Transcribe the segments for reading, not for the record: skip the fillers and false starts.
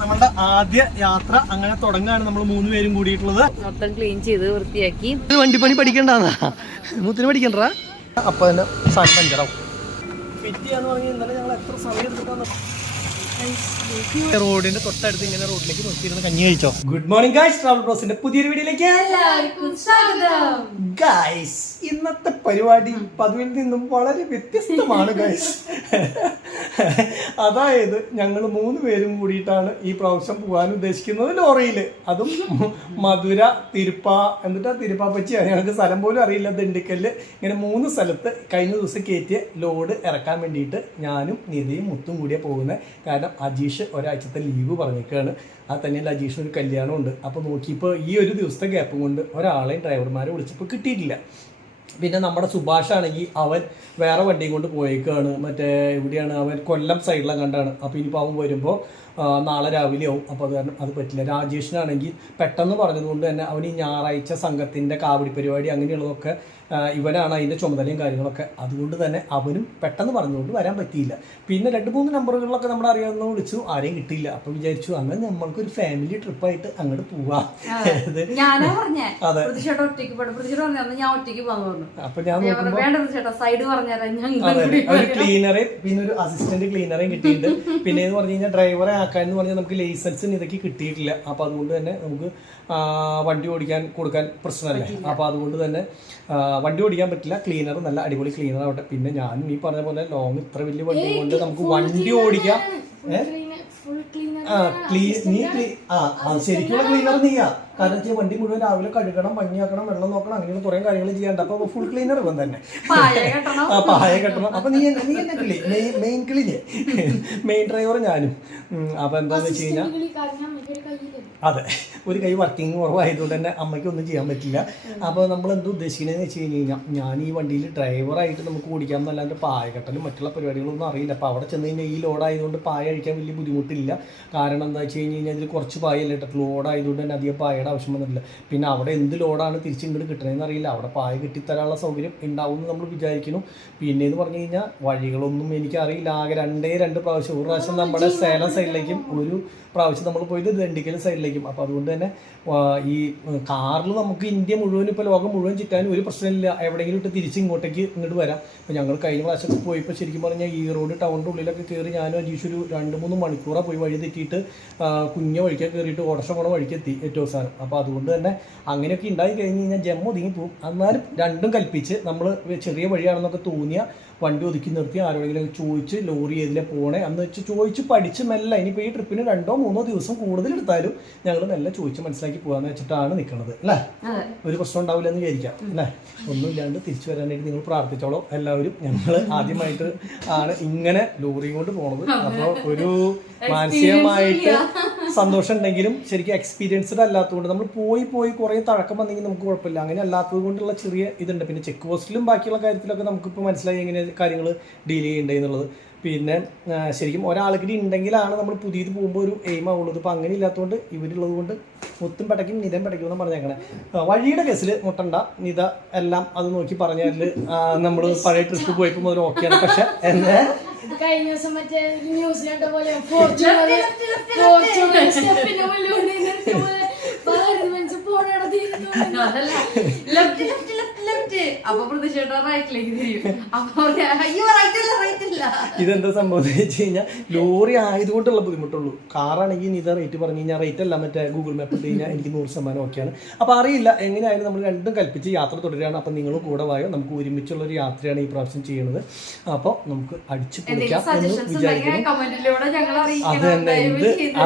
നമ്മളുടെ ആദ്യ യാത്ര അങ്ങനെ തുടങ്ങാണ്. നമ്മൾ 3 പേരും കൂടിയിട്ടുള്ളത്. മൊത്തം ക്ലീൻ ചെയ്ത് വൃത്തിയാക്കി. വണ്ടിപ്പണി പഠിക്കണ്ടാന്നാ മുത്തിന് പഠിക്കണ്ട. അപ്പൊ തന്നെ സാധനം പഞ്ചറാവും. ഫിറ്റ് ചെയ്യാന്ന് പറഞ്ഞാൽ ഇന്നലെ ഞങ്ങൾ എത്ര സമയം എടുത്തിട്ടാണ് റോഡിന്റെ തൊട്ടടുത്ത് ഇങ്ങനെ റോഡിലേക്ക് നോക്കിയിരുന്ന കഞ്ഞി കഴിച്ചോ. ഗുഡ് മോർണിംഗ് ഗൈസ്, ട്രാവൽ ബ്ലോസിന്റെ പുതിയൊരു വീഡിയോയിലേക്ക് എല്ലാവർക്കും സ്വാഗതം. ഗൈസ്, ഇന്നത്തെ പരിപാടി പതിവിൽ നിന്നും വളരെ വ്യത്യസ്തമാണ് ഗൈസ്. അതായത് ഞങ്ങൾ 3 പേരും കൂടിയിട്ടാണ് ഈ പ്രാവശ്യം പോകാൻ ഉദ്ദേശിക്കുന്നത് ലോറിയിൽ. അതും മധുര, തിരുപ്പാപ്പച്ചിയാണ്. ഞങ്ങൾക്ക് സ്ഥലം പോലും അറിയില്ല. ദിണ്ടിക്കല് ഇങ്ങനെ 3 സ്ഥലത്ത് കഴിഞ്ഞ ദിവസം കയറ്റിയ ലോഡ് ഇറക്കാൻ വേണ്ടിയിട്ട് ഞാനും നിധിയും മുത്തും കൂടിയാണ് പോകുന്നത്. കാരണം അജീഷ് ഒരാഴ്ചത്തെ ലീവ് പറഞ്ഞേക്കാണ്. അത് തന്നെയല്ല, അജീഷിന് ഒരു കല്യാണം ഉണ്ട്. അപ്പോൾ നോക്കിയപ്പോൾ ഈ ഒരു ദിവസത്തെ ഗ്യാപ്പ് കൊണ്ട് ഒരാളെയും ഡ്രൈവർമാരെ വിളിച്ചപ്പോൾ കിട്ടിയിട്ടില്ല. പിന്നെ നമ്മുടെ സുഭാഷ് ആണെങ്കിൽ അവൻ വേറെ വണ്ടിയും കൊണ്ട് പോയേക്കാണ്. മറ്റേ എവിടെയാണ് അവൻ, കൊല്ലം സൈഡിലാണ് കണ്ടാണ്. അപ്പോൾ ഇനിയിപ്പോൾ അവൻ വരുമ്പോൾ നാളെ രാവിലെ ആവും. അപ്പോൾ അത് കാരണം അത് പറ്റില്ല. രാജേഷിനാണെങ്കിൽ പെട്ടെന്ന് പറഞ്ഞതുകൊണ്ട് തന്നെ അവൻ ഈ ഞായറാഴ്ച സംഘത്തിൻ്റെ കാവടി പരിപാടി അങ്ങനെയുള്ളതൊക്കെ ഇവനാണ് അതിൻ്റെ ചുമതലയും കാര്യങ്ങളൊക്കെ. അതുകൊണ്ട് തന്നെ അവനും പെട്ടെന്ന് പറഞ്ഞുകൊണ്ട് വരാൻ പറ്റിയില്ല. പിന്നെ 2-3 നമ്പറുകളിലൊക്കെ നമ്മൾ അറിയാവുന്ന വിളിച്ചു, ആരെയും കിട്ടിയില്ല. അപ്പോൾ വിചാരിച്ചു അങ്ങനെ നമ്മൾക്കൊരു ഫാമിലി ട്രിപ്പായിട്ട് അങ്ങോട്ട് പോവാം. അതെ, അപ്പൊ ഞാൻ ഒരു ക്ലീനറെ പിന്നെ ഒരു അസിസ്റ്റന്റ് ക്ലീനറേയും കിട്ടിയിട്ടുണ്ട്. പിന്നെ എന്ന് പറഞ്ഞു കഴിഞ്ഞാൽ ഡ്രൈവറെ ആക്കാന്ന് പറഞ്ഞാൽ നമുക്ക് ലൈസൻസിന് ഇതൊക്കെ കിട്ടിയിട്ടില്ല. അപ്പൊ അതുകൊണ്ട് തന്നെ നമുക്ക് വണ്ടി ഓടിക്കാൻ കൊടുക്കാൻ പ്രശ്നമല്ലേ. അപ്പൊ അതുകൊണ്ട് തന്നെ വണ്ടി ഓടിക്കാൻ പറ്റില്ല. ക്ലീനർ നല്ല അടിപൊളി ക്ലീനർ ആവട്ടെ. പിന്നെ ഞാൻ ഈ പറഞ്ഞ പോലെ ലോങ് ഇത്ര വലിയ വണ്ടി കൊണ്ട് നമുക്ക് വണ്ടി ഓടിക്കാം. ശരിക്കുള്ള ക്ലീനർ നീയാ. കാരണം വെച്ചാൽ വണ്ടി മുഴുവൻ രാവിലെ കഴുകണം, പഞ്ഞിയാക്കണം, വെള്ളം നോക്കണം, അങ്ങനെയുള്ള കുറെ കാര്യങ്ങൾ ചെയ്യാണ്ട്. അപ്പൊ ഫുൾ ക്ലീനർ ഇവൻ തന്നെ. പായ കെട്ടണം. അപ്പൊ നീ എന്നെ കിളി, മെയിൻ കിളിഞ്ഞ് മെയിൻ ഡ്രൈവർ ഞാനും. അപ്പൊ എന്താന്ന് വെച്ച് കഴിഞ്ഞാൽ അതെ, ഒരു കൈ വർക്കിംഗ് കുറവായതുകൊണ്ട് തന്നെ അമ്മയ്ക്ക് ഒന്നും ചെയ്യാൻ പറ്റില്ല. അപ്പോൾ നമ്മൾ എന്ത് ഉദ്ദേശിക്കണമെന്ന് വെച്ച് കഴിഞ്ഞാൽ ഞാൻ ഈ വണ്ടിയിൽ ഡ്രൈവറായിട്ട് നമുക്ക് ഓടിക്കാം എന്നല്ലാണ്ട് പായ കെട്ടലും മറ്റുള്ള പരിപാടികളൊന്നും അറിയില്ല. അപ്പോൾ അവിടെ ചെന്ന് കഴിഞ്ഞാൽ ഈ ലോഡായതുകൊണ്ട് പായ അഴിക്കാൻ വലിയ ബുദ്ധിമുട്ടില്ല. കാരണം എന്താ വെച്ച് കഴിഞ്ഞാൽ ഇതിൽ കുറച്ച് പായല്ലേ ഇട്ടിട്ട് ലോഡായതുകൊണ്ട് തന്നെ അധികം പായയുടെ ആവശ്യം വന്നിട്ടില്ല. പിന്നെ അവിടെ എന്ത് ലോഡാണ് തിരിച്ചിങ്ങോട്ട് കിട്ടണമെന്ന് അറിയില്ല. അവിടെ പായ കിട്ടിത്തരാനുള്ള സൗകര്യം ഉണ്ടാവും എന്ന് നമ്മൾ വിചാരിക്കുന്നു. പിന്നെ എന്ന് പറഞ്ഞു കഴിഞ്ഞാൽ വഴികളൊന്നും എനിക്കറിയില്ല. ആകെ 2 പ്രാവശ്യം, ഒരു പ്രാവശ്യം നമ്മുടെ സേലം സൈഡിലേക്കും ഒരു പ്രാവശ്യം നമ്മൾ പോയത് ദണ്ഡിക്കൽ സൈഡിലേക്കും. അപ്പോൾ അതുകൊണ്ട് തന്നെ ഈ കാറിൽ നമുക്ക് ഇന്ത്യ മുഴുവൻ, ഇപ്പോൾ ലോകം മുഴുവൻ ചുറ്റാനും ഒരു പ്രശ്നമില്ല. എവിടെയെങ്കിലും ഇട്ട് തിരിച്ച് ഇങ്ങോട്ട് വരാം. അപ്പോൾ ഞങ്ങൾ കഴിഞ്ഞ പ്രാവശ്യം പോയപ്പോൾ ശരിക്കും പറഞ്ഞാൽ ഈ റോഡ് ടൗണിൻ്റെ ഉള്ളിലൊക്കെ കയറി ഞാനും അജീഷ് ഒരു 2-3 മണിക്കൂറാണ് പോയി വഴി തെറ്റിയിട്ട് കുഞ്ഞ വഴിക്കാൻ കയറിയിട്ട് ഓടർഷം കൂടെ വഴിക്കെത്തി ഏറ്റവും അവസാനം. അപ്പോൾ അതുകൊണ്ട് തന്നെ അങ്ങനെയൊക്കെ ഉണ്ടായി കഴിഞ്ഞ് കഴിഞ്ഞാൽ ജമ്മ ഒതുങ്ങി പോകും. എന്നാലും രണ്ടും കൽപ്പിച്ച് നമ്മൾ ചെറിയ വഴിയാണെന്നൊക്കെ തോന്നിയ വണ്ടി ഒതുക്കി നിർത്തി ആരോടെങ്കിലും ചോദിച്ച് ലോറി ഏതിലെ പോണേ എന്ന് വെച്ച് ചോദിച്ച് പഠിച്ച് മെല്ലെ, ഇനിയിപ്പോൾ ഈ ട്രിപ്പിന് 2-3 ദിവസം കൂടുതൽ എടുത്താലും ഞങ്ങൾ മെല്ലെ ചോദിച്ച് മനസ്സിലാക്കി പോകാന്ന് വെച്ചിട്ടാണ് നിൽക്കുന്നത് അല്ലേ. ഒരു പ്രശ്നം ഉണ്ടാവില്ല എന്ന് വിചാരിക്കാം അല്ലേ. ഒന്നുമില്ലാണ്ട് തിരിച്ചു വരാനായിട്ട് നിങ്ങൾ പ്രാർത്ഥിച്ചോളൂ എല്ലാവരും. ഞങ്ങൾ ആദ്യമായിട്ട് ആണ് ഇങ്ങനെ ലോറിയും കൊണ്ട് പോണത്. അപ്പോൾ ഒരു മാനസികമായിട്ട് സന്തോഷം ഉണ്ടെങ്കിലും ശരിക്കും എക്സ്പീരിയൻസ്ഡ് അല്ലാത്തതുകൊണ്ട് നമ്മൾ പോയി കുറേ തഴക്കം വന്നെങ്കിൽ നമുക്ക് കുഴപ്പമില്ല. അങ്ങനെ അല്ലാത്തത് കൊണ്ടുള്ള ചെറിയ ഇതുണ്ട്. പിന്നെ ചെക്ക് പോസ്റ്റിലും ബാക്കിയുള്ള കാര്യത്തിലൊക്കെ നമുക്കിപ്പോൾ മനസ്സിലായി എങ്ങനെ കാര്യങ്ങൾ ഡീൽ ചെയ്യേണ്ടതെന്നുള്ളത്. പിന്നെ ശരിക്കും ഒരാൾക്കിടി ഉണ്ടെങ്കിലാണ് നമ്മൾ പുതിയത് പോകുമ്പോൾ ഒരു എയിം ആവുള്ളത്. ഇപ്പോൾ അങ്ങനെ ഇല്ലാത്തതുകൊണ്ട് ഇവരുള്ളത് കൊണ്ട് മുത്തും പടയ്ക്കും നിതം പടയ്ക്കും എന്ന് പറഞ്ഞേക്കണേ. വഴിയുടെ കേസിൽ മുട്ടണ്ട, നിത എല്ലാം അത് നോക്കി പറഞ്ഞാൽ നമ്മൾ പഴയ ട്രിപ്പ് പോയപ്പോൾ മുതൽ ഓക്കെയാണ്. പക്ഷെ എന്നെ കഴിഞ്ഞ ദിവസം മറ്റേ ന്യൂസ് കണ്ട പോലെ ഇതെന്താ സംഭവം വെച്ച് കഴിഞ്ഞാൽ ലോറി ആയതുകൊണ്ടുള്ള ബുദ്ധിമുട്ടുള്ളൂ. കാറാണെങ്കിൽ ഇതാ റേറ്റ് പറഞ്ഞു കഴിഞ്ഞാൽ റേറ്റ് അല്ല, മറ്റേ ഗൂഗിൾ മാപ്പ് ഇട്ട് കഴിഞ്ഞാൽ എനിക്ക് 100% ഓക്കെയാണ്. അപ്പോൾ അറിയില്ല എങ്ങനെയായാലും നമ്മൾ രണ്ടും കൽപ്പിച്ച് യാത്ര തുടരുകയാണ്. അപ്പം നിങ്ങൾ കൂടെ വായോ, നമുക്ക് ഒരുമിച്ചുള്ളൊരു യാത്രയാണ് ഈ പ്രാവശ്യം ചെയ്യുന്നത്. അപ്പോൾ നമുക്ക് അടിച്ചു പൊളിക്കാം എന്ന് വിചാരിക്കുന്നു.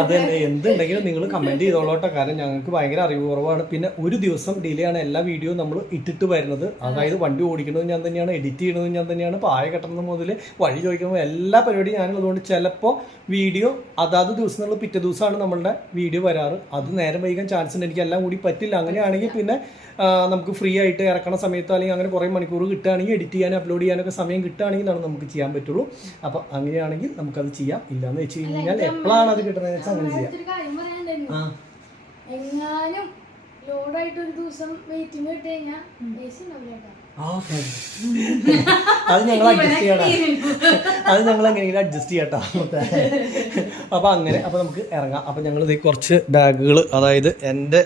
അത് തന്നെ എന്തുണ്ടെങ്കിലും നിങ്ങൾ കമന്റ് ചെയ്തോളോട്ടെ. കാരണം ഞങ്ങൾക്ക് ഭയങ്കര അറിവ് കുറവാണ്. പിന്നെ ഒരു ദിവസം ഡിലേ ആണ് എല്ലാ വീഡിയോ നമ്മൾ ഇട്ടിട്ട് വരുന്നത്. അതായത് വണ്ടി ഓടിക്കുന്നത് ഞാൻ തന്നെയാണ്, എഡിറ്റ് ചെയ്യുന്നത് ഞാൻ തന്നെയാണ്, പായ കെട്ടുന്നത് മുതൽ വഴി ചോദിക്കുമ്പോൾ എല്ലാ പരിപാടിയും ഞാനുള്ളതുകൊണ്ട് ചിലപ്പോൾ വീഡിയോ അതാത് ദിവസങ്ങളിൽ പിറ്റേ ദിവസമാണ് നമ്മളുടെ വീഡിയോ വരാറ്. അത് നേരം വൈകാൻ ചാൻസ് ഉണ്ട്. എനിക്ക് എല്ലാം കൂടി പറ്റില്ല. അങ്ങനെയാണെങ്കിൽ പിന്നെ നമുക്ക് ഫ്രീ ആയിട്ട് ഇറക്കണ സമയത്തോ അല്ലെങ്കിൽ അങ്ങനെ കുറേ മണിക്കൂർ കിട്ടുകയാണെങ്കിൽ എഡിറ്റ് ചെയ്യാനും അപ്ലോഡ് ചെയ്യാനൊക്കെ സമയം കിട്ടുകയാണെങ്കിലാണ് നമുക്ക് ചെയ്യാൻ പറ്റുള്ളൂ. അപ്പോൾ അങ്ങനെയാണെങ്കിൽ നമുക്കത് ചെയ്യാം. ഇല്ലയെന്ന് വെച്ച് കഴിഞ്ഞാൽ എപ്പോഴാണ് അത് കിട്ടുന്നതെന്ന് വെച്ചാൽ അങ്ങനെ ചെയ്യാം. എങ്ങാനും ലോഡായിട്ട് ഒരു ദിവസം വെയിറ്റിംഗ് കിട്ടി കഴിഞ്ഞാൽ AC ഉണ്ടാവില്ല കേട്ടോ. അത് ഞങ്ങൾ അഡ്ജസ്റ്റ് ചെയ്യണം, അത് ഞങ്ങൾ എങ്ങനെയെങ്കിലും അഡ്ജസ്റ്റ് ചെയ്യട്ടോ. അപ്പോൾ അങ്ങനെ അപ്പോൾ നമുക്ക് ഇറങ്ങാം. അപ്പോൾ ഞങ്ങൾ ഇത് കുറച്ച് ബാഗുകൾ, അതായത് എൻ്റെ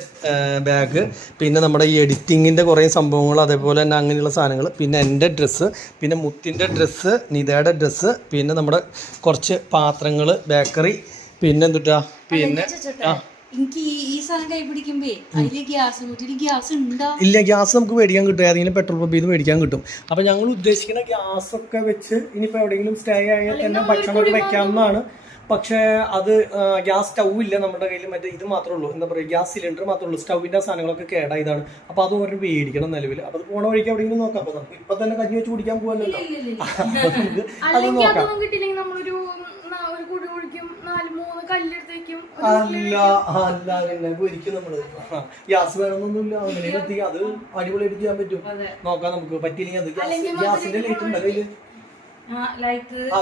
ബാഗ്, പിന്നെ നമ്മുടെ ഈ എഡിറ്റിങ്ങിൻ്റെ കുറേ സംഭവങ്ങൾ, അതേപോലെ തന്നെ അങ്ങനെയുള്ള സാധനങ്ങൾ, പിന്നെ എൻ്റെ ഡ്രസ്സ്, പിന്നെ മുത്തിൻ്റെ ഡ്രസ്സ്, നിതയുടെ ഡ്രസ്സ്, പിന്നെ നമ്മുടെ കുറച്ച് പാത്രങ്ങൾ, ബേക്കറി, പിന്നെ എന്തുട്ടാ, പിന്നെ എനിക്ക് ഈ സാധനം കൈ പിടിക്കുമ്പോ അതില് ഗ്യാസ് ഉണ്ടോ? ഇല്ല, ഗ്യാസ് നമുക്ക് മേടിക്കാൻ കിട്ടും, ഏതെങ്കിലും പെട്രോൾ പമ്പിൽ നിന്ന് മേടിക്കാൻ കിട്ടും. അപ്പോൾ ഞങ്ങൾ ഉദ്ദേശിക്കുന്ന ഗ്യാസൊക്കെ വെച്ച് ഇനിയിപ്പോൾ എവിടെയെങ്കിലും സ്റ്റേ ആയാൽ തന്നെ ഭക്ഷണമൊക്കെ വെക്കാവുന്നതാണ്. പക്ഷേ അത് ഗ്യാസ് സ്റ്റൗ ഇല്ല നമ്മുടെ കയ്യിൽ, മറ്റേ ഇത് മാത്രമേ ഉള്ളൂ, എന്താ പറയുക, ഗ്യാസ് സിലിണ്ടർ മാത്രമേ ഉള്ളൂ. സ്റ്റൗവിൻ്റെ സാധനങ്ങളൊക്കെ കേടായതാണ്. അപ്പോൾ അത് ഒരു മേടിക്കണം നിലവിൽ. അപ്പോൾ അത് പോണ വഴിക്ക് എവിടെയെങ്കിലും നോക്കാം. അപ്പോൾ നമുക്ക് ഇപ്പം തന്നെ കഞ്ഞി വെച്ച് കുടിക്കാൻ പോകാനല്ലോ, നമുക്ക് അത് നോക്കാം. അല്ല അങ്ങനെ ഒരിക്കും നമ്മള് ഗ്യാസ് വേണമെന്നൊന്നുമില്ല, അങ്ങനെ എത്തി അത് അടിപൊളിയായിട്ട് ചെയ്യാൻ പറ്റും. നോക്കാം നമുക്ക്. പറ്റിയില്ലെങ്കിൽ അത് ഗ്യാസിന്റെ ലൈറ്റ് ഉണ്ടല്ലോ അതില്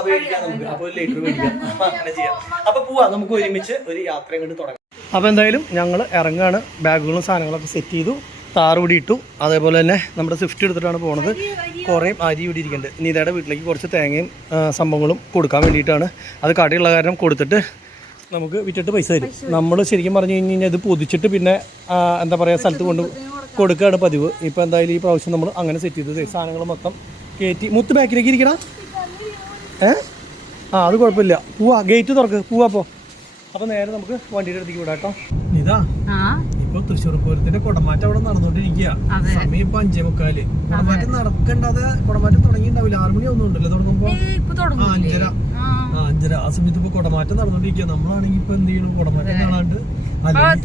മേടിക്കാം നമുക്ക്. അപ്പോൾ ലൈറ്റർ മേടിക്കാം, അങ്ങനെ ചെയ്യാം. അപ്പൊ പോവാ, നമുക്ക് ഒരുമിച്ച് ഒരു യാത്ര ഇങ്ങോട്ട് തുടങ്ങാം. അപ്പൊ എന്തായാലും ഞങ്ങൾ ഇറങ്ങാണ്. ബാഗുകളും സാധനങ്ങളൊക്കെ സെറ്റ് ചെയ്തു, താറുകൂടി ഇട്ടു. അതേപോലെ തന്നെ നമ്മുടെ സ്വിഫ്റ്റ് എടുത്തിട്ടാണ് പോണത്. കുറേ അരി ഇവിടെ ഇരിക്കുന്നുണ്ട്. നീതയുടെ വീട്ടിലേക്ക് കുറച്ച് തേങ്ങയും സംഭവങ്ങളും കൊടുക്കാൻ വേണ്ടിയിട്ടാണ്. അത് കടയുള്ള കാരണം കൊടുത്തിട്ട് നമുക്ക് വിറ്റിട്ട് പൈസ തരും. നമ്മൾ ശരിക്കും പറഞ്ഞു കഴിഞ്ഞാൽ ഇത് പൊതിച്ചിട്ട് പിന്നെ എന്താ പറയുക സ്ഥലത്ത് കൊണ്ട് കൊടുക്കുകയാണ് പതിവ്. ഇപ്പോൾ എന്തായാലും ഈ പ്രാവശ്യം നമ്മൾ അങ്ങനെ സെറ്റ് ചെയ്തത്. സാധനങ്ങൾ മൊത്തം കയറ്റി മുത്ത് ബാക്കിലേക്ക് ഇരിക്കണം. അത് കുഴപ്പമില്ല. പോവാ, ഗേറ്റ് തുറക്ക്, പോവാ. അപ്പോൾ നേരെ നമുക്ക് വണ്ടിയുടെ അടുത്തേക്ക് വിടാം കേട്ടോ. ഇതാ ഇപ്പൊ തൃശ്ശൂർ പൂരത്തിന്റെ കുടമാറ്റം അവിടെ നടന്നുകൊണ്ടിരിക്കുക. സമയം ഇപ്പൊ 5:45. കുടമാറ്റം നടക്കേണ്ടത്, കുടമാറ്റം തുടങ്ങിയിട്ടുണ്ടാവില്ല. 6 മണി ഒന്നും ഉണ്ടല്ലോ തുടങ്ങുമ്പോ. 5:30 ആ സമയത്ത് ഇപ്പൊ കുടമാറ്റം നടന്നുകൊണ്ടിരിക്കുക. നമ്മളാണെങ്കിൽ ഇപ്പൊ എന്ത് ചെയ്യണം, കുടമാറ്റം കാണാണ്ട്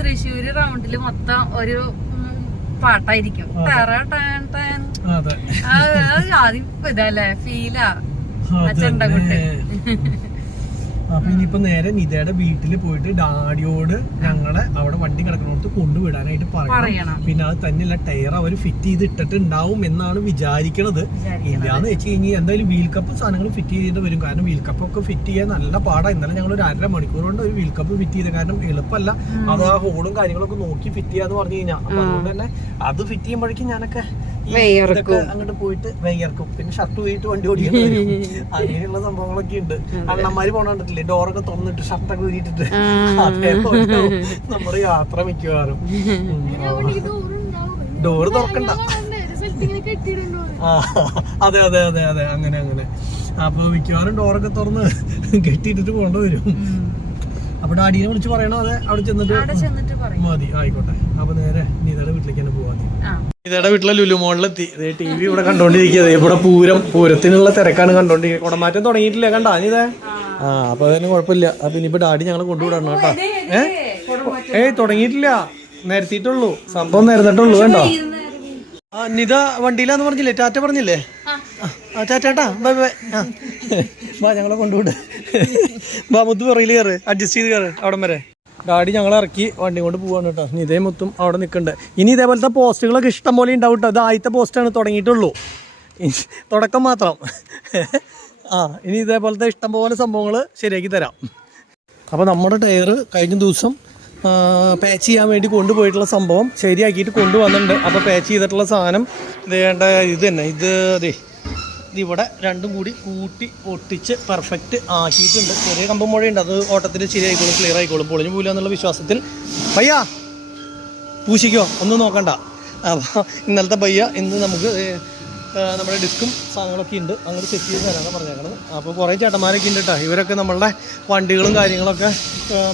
തൃശ്ശൂര് റൗണ്ടില് മൊത്തം ഒരു പാട്ടായിരിക്കും. ആദ്യം ഇതല്ലേ ഫീലാ ചെണ്ടകുട്ട്. അപ്പൊ ഇനിയിപ്പോ നേരെ നിതയുടെ വീട്ടിൽ പോയിട്ട് ഡാഡിയോട് ഞങ്ങളെ അവിടെ വണ്ടി കിടക്കണോടത്ത് കൊണ്ടുവിടാനായിട്ട് പറയണം. പിന്നെ അത് തന്നെയല്ല, ടയർ അവർ ഫിറ്റ് ചെയ്ത് ഇട്ടിട്ടുണ്ടാവും എന്നാണ് വിചാരിക്കണത്. ഇല്ലാന്ന് വെച്ച് കഴിഞ്ഞാൽ എന്തായാലും വീൽ കപ്പ് സാധനങ്ങൾ ഫിറ്റ് ചെയ്തിട്ട് വരും. കാരണം വീൽ കപ്പ് ഒക്കെ ഫിറ്റ് ചെയ്യാൻ നല്ല പാടാണ്. ഇന്നലെ ഞങ്ങൾ ഒരു 1.5 മണിക്കൂർ കൊണ്ട് ഒരു വീൽ കപ്പ് ഫിറ്റ് ചെയ്ത്. കാരണം എളുപ്പമല്ല, അത് ആ ഹോളും കാര്യങ്ങളൊക്കെ നോക്കി ഫിറ്റ് ചെയ്യാന്ന് പറഞ്ഞു കഴിഞ്ഞാൽ. അപ്പൊ അതുകൊണ്ട് തന്നെ അത് ഫിറ്റ് ചെയ്യുമ്പോഴേക്കും ഞാനൊക്കെ ഇതൊക്കെ അങ്ങോട്ട് പോയിട്ട് വയ്യർക്കും. പിന്നെ ഷർട്ട് പോയിട്ട് വണ്ടി ഓടിക്കേണ്ടി വരും. അങ്ങനെയുള്ള സംഭവങ്ങളൊക്കെ ഉണ്ട്. അണ്ണന്മാര് പോണണ്ടിട്ടില്ലേ, ഡോറൊക്കെ തുറന്നിട്ട് ഷർട്ടൊക്കെ ഊരിയിട്ടിട്ട്. അതേപോലെ നമ്മുടെ യാത്ര മിക്കവാറും. ഡോറ് തുറക്കണ്ട. അതെ അതെ അതെ അതെ, അങ്ങനെ അങ്ങനെ. അപ്പൊ മിക്കവാറും ഡോറൊക്കെ തുറന്ന് കെട്ടിയിട്ടിട്ട് പോകേണ്ടി വരും. അപ്പൊ ഡാഡീനെ വിളിച്ച് പറയണോ? അതെ, അവിടെ ചെന്നിട്ട് മതി. ആയിക്കോട്ടെ. അപ്പൊ നേരെ നീതയുടെ വീട്ടിലേക്ക് തന്നെ പോവാ. നീതയുടെ വീട്ടിലെ ലുലു മോളിലെത്തി. TV ഇവിടെ കണ്ടോണ്ടിരിക്കുക. ഇവിടെ പൂരത്തിനുള്ള തിരക്കാണ് കണ്ടോണ്ടിരിക്കുക. കുടമാറ്റം തുടങ്ങിയിട്ടില്ല, കണ്ടാ നീതേ? അപ്പൊ അതിന് കുഴപ്പമില്ല. അപ്പൊ ഇനിയിപ്പോ ഡാഡി ഞങ്ങളെ കൊണ്ടുവിടണം കേട്ടോ. തുടങ്ങിയിട്ടില്ല, നേരത്തിട്ടുള്ളൂ. സംഭവം നേരത്തിട്ടുള്ളൂ. കണ്ടോ? നിത വണ്ടിയിലാന്ന് പറഞ്ഞില്ലേ, ടാറ്റ പറഞ്ഞില്ലേ? Tata, bye bye. വാ, ഞങ്ങളെ കൊണ്ടുവിട്. വാ മുത്ത്, പുറകിൽ കയറ്, അഡ്ജസ്റ്റ് ചെയ്ത് കയറ് അവിടം വരെ. ഡാഡി ഞങ്ങളെ ഇറക്കി വണ്ടി കൊണ്ട് പോവാണ് കേട്ടോ. നിതേ മുത്തും അവിടെ നിൽക്കണ്ട്. ഇനി ഇതേപോലത്തെ പോസ്റ്റുകളൊക്കെ ഇഷ്ടം പോലെ ഉണ്ടാവും കേട്ടോ. ഇത് ആദ്യത്തെ പോസ്റ്റാണ്, തുടങ്ങിയിട്ടുള്ളൂ, തുടക്കം മാത്രം. ഇനി ഇതേപോലത്തെ ഇഷ്ടംപോലെ സംഭവങ്ങൾ ശരിയാക്കി തരാം. അപ്പോൾ നമ്മുടെ ടയർ കഴിഞ്ഞ ദിവസം പാച്ച് ചെയ്യാൻ വേണ്ടി കൊണ്ടുപോയിട്ടുള്ള സംഭവം ശരിയാക്കിയിട്ട് കൊണ്ടുവന്നിട്ടുണ്ട്. അപ്പോൾ പാച്ച് ചെയ്തിട്ടുള്ള സാധനം വേണ്ട ഇത് തന്നെ. ഇതിവിടെ രണ്ടും കൂടി കൂട്ടി ഒട്ടിച്ച് പെർഫെക്റ്റ് ആക്കിയിട്ടുണ്ട്. ചെറിയ കമ്പം മുഴയുണ്ട്, അത് ഓട്ടത്തിൽ ശരിയായിക്കോളും, ക്ലിയർ ആയിക്കോളും, പൊളിഞ്ഞു പോകില്ല എന്നുള്ള വിശ്വാസത്തിൽ. ഭയ്യ പൂശിക്കോ, ഒന്നും നോക്കണ്ട. അപ്പോൾ ഇന്നലത്തെ ഭയ്യ ഇന്ന് നമുക്ക് നമ്മുടെ ഡിസ്കും സാധനങ്ങളൊക്കെ ഉണ്ട്, അങ്ങോട്ട് സെറ്റ് ചെയ്ത് തരാനാണ് പറഞ്ഞേക്കണത്. അപ്പോൾ കുറേ ചേട്ടന്മാരൊക്കെ ഉണ്ട് കേട്ടോ. ഇവരൊക്കെ നമ്മളുടെ വണ്ടികളും കാര്യങ്ങളൊക്കെ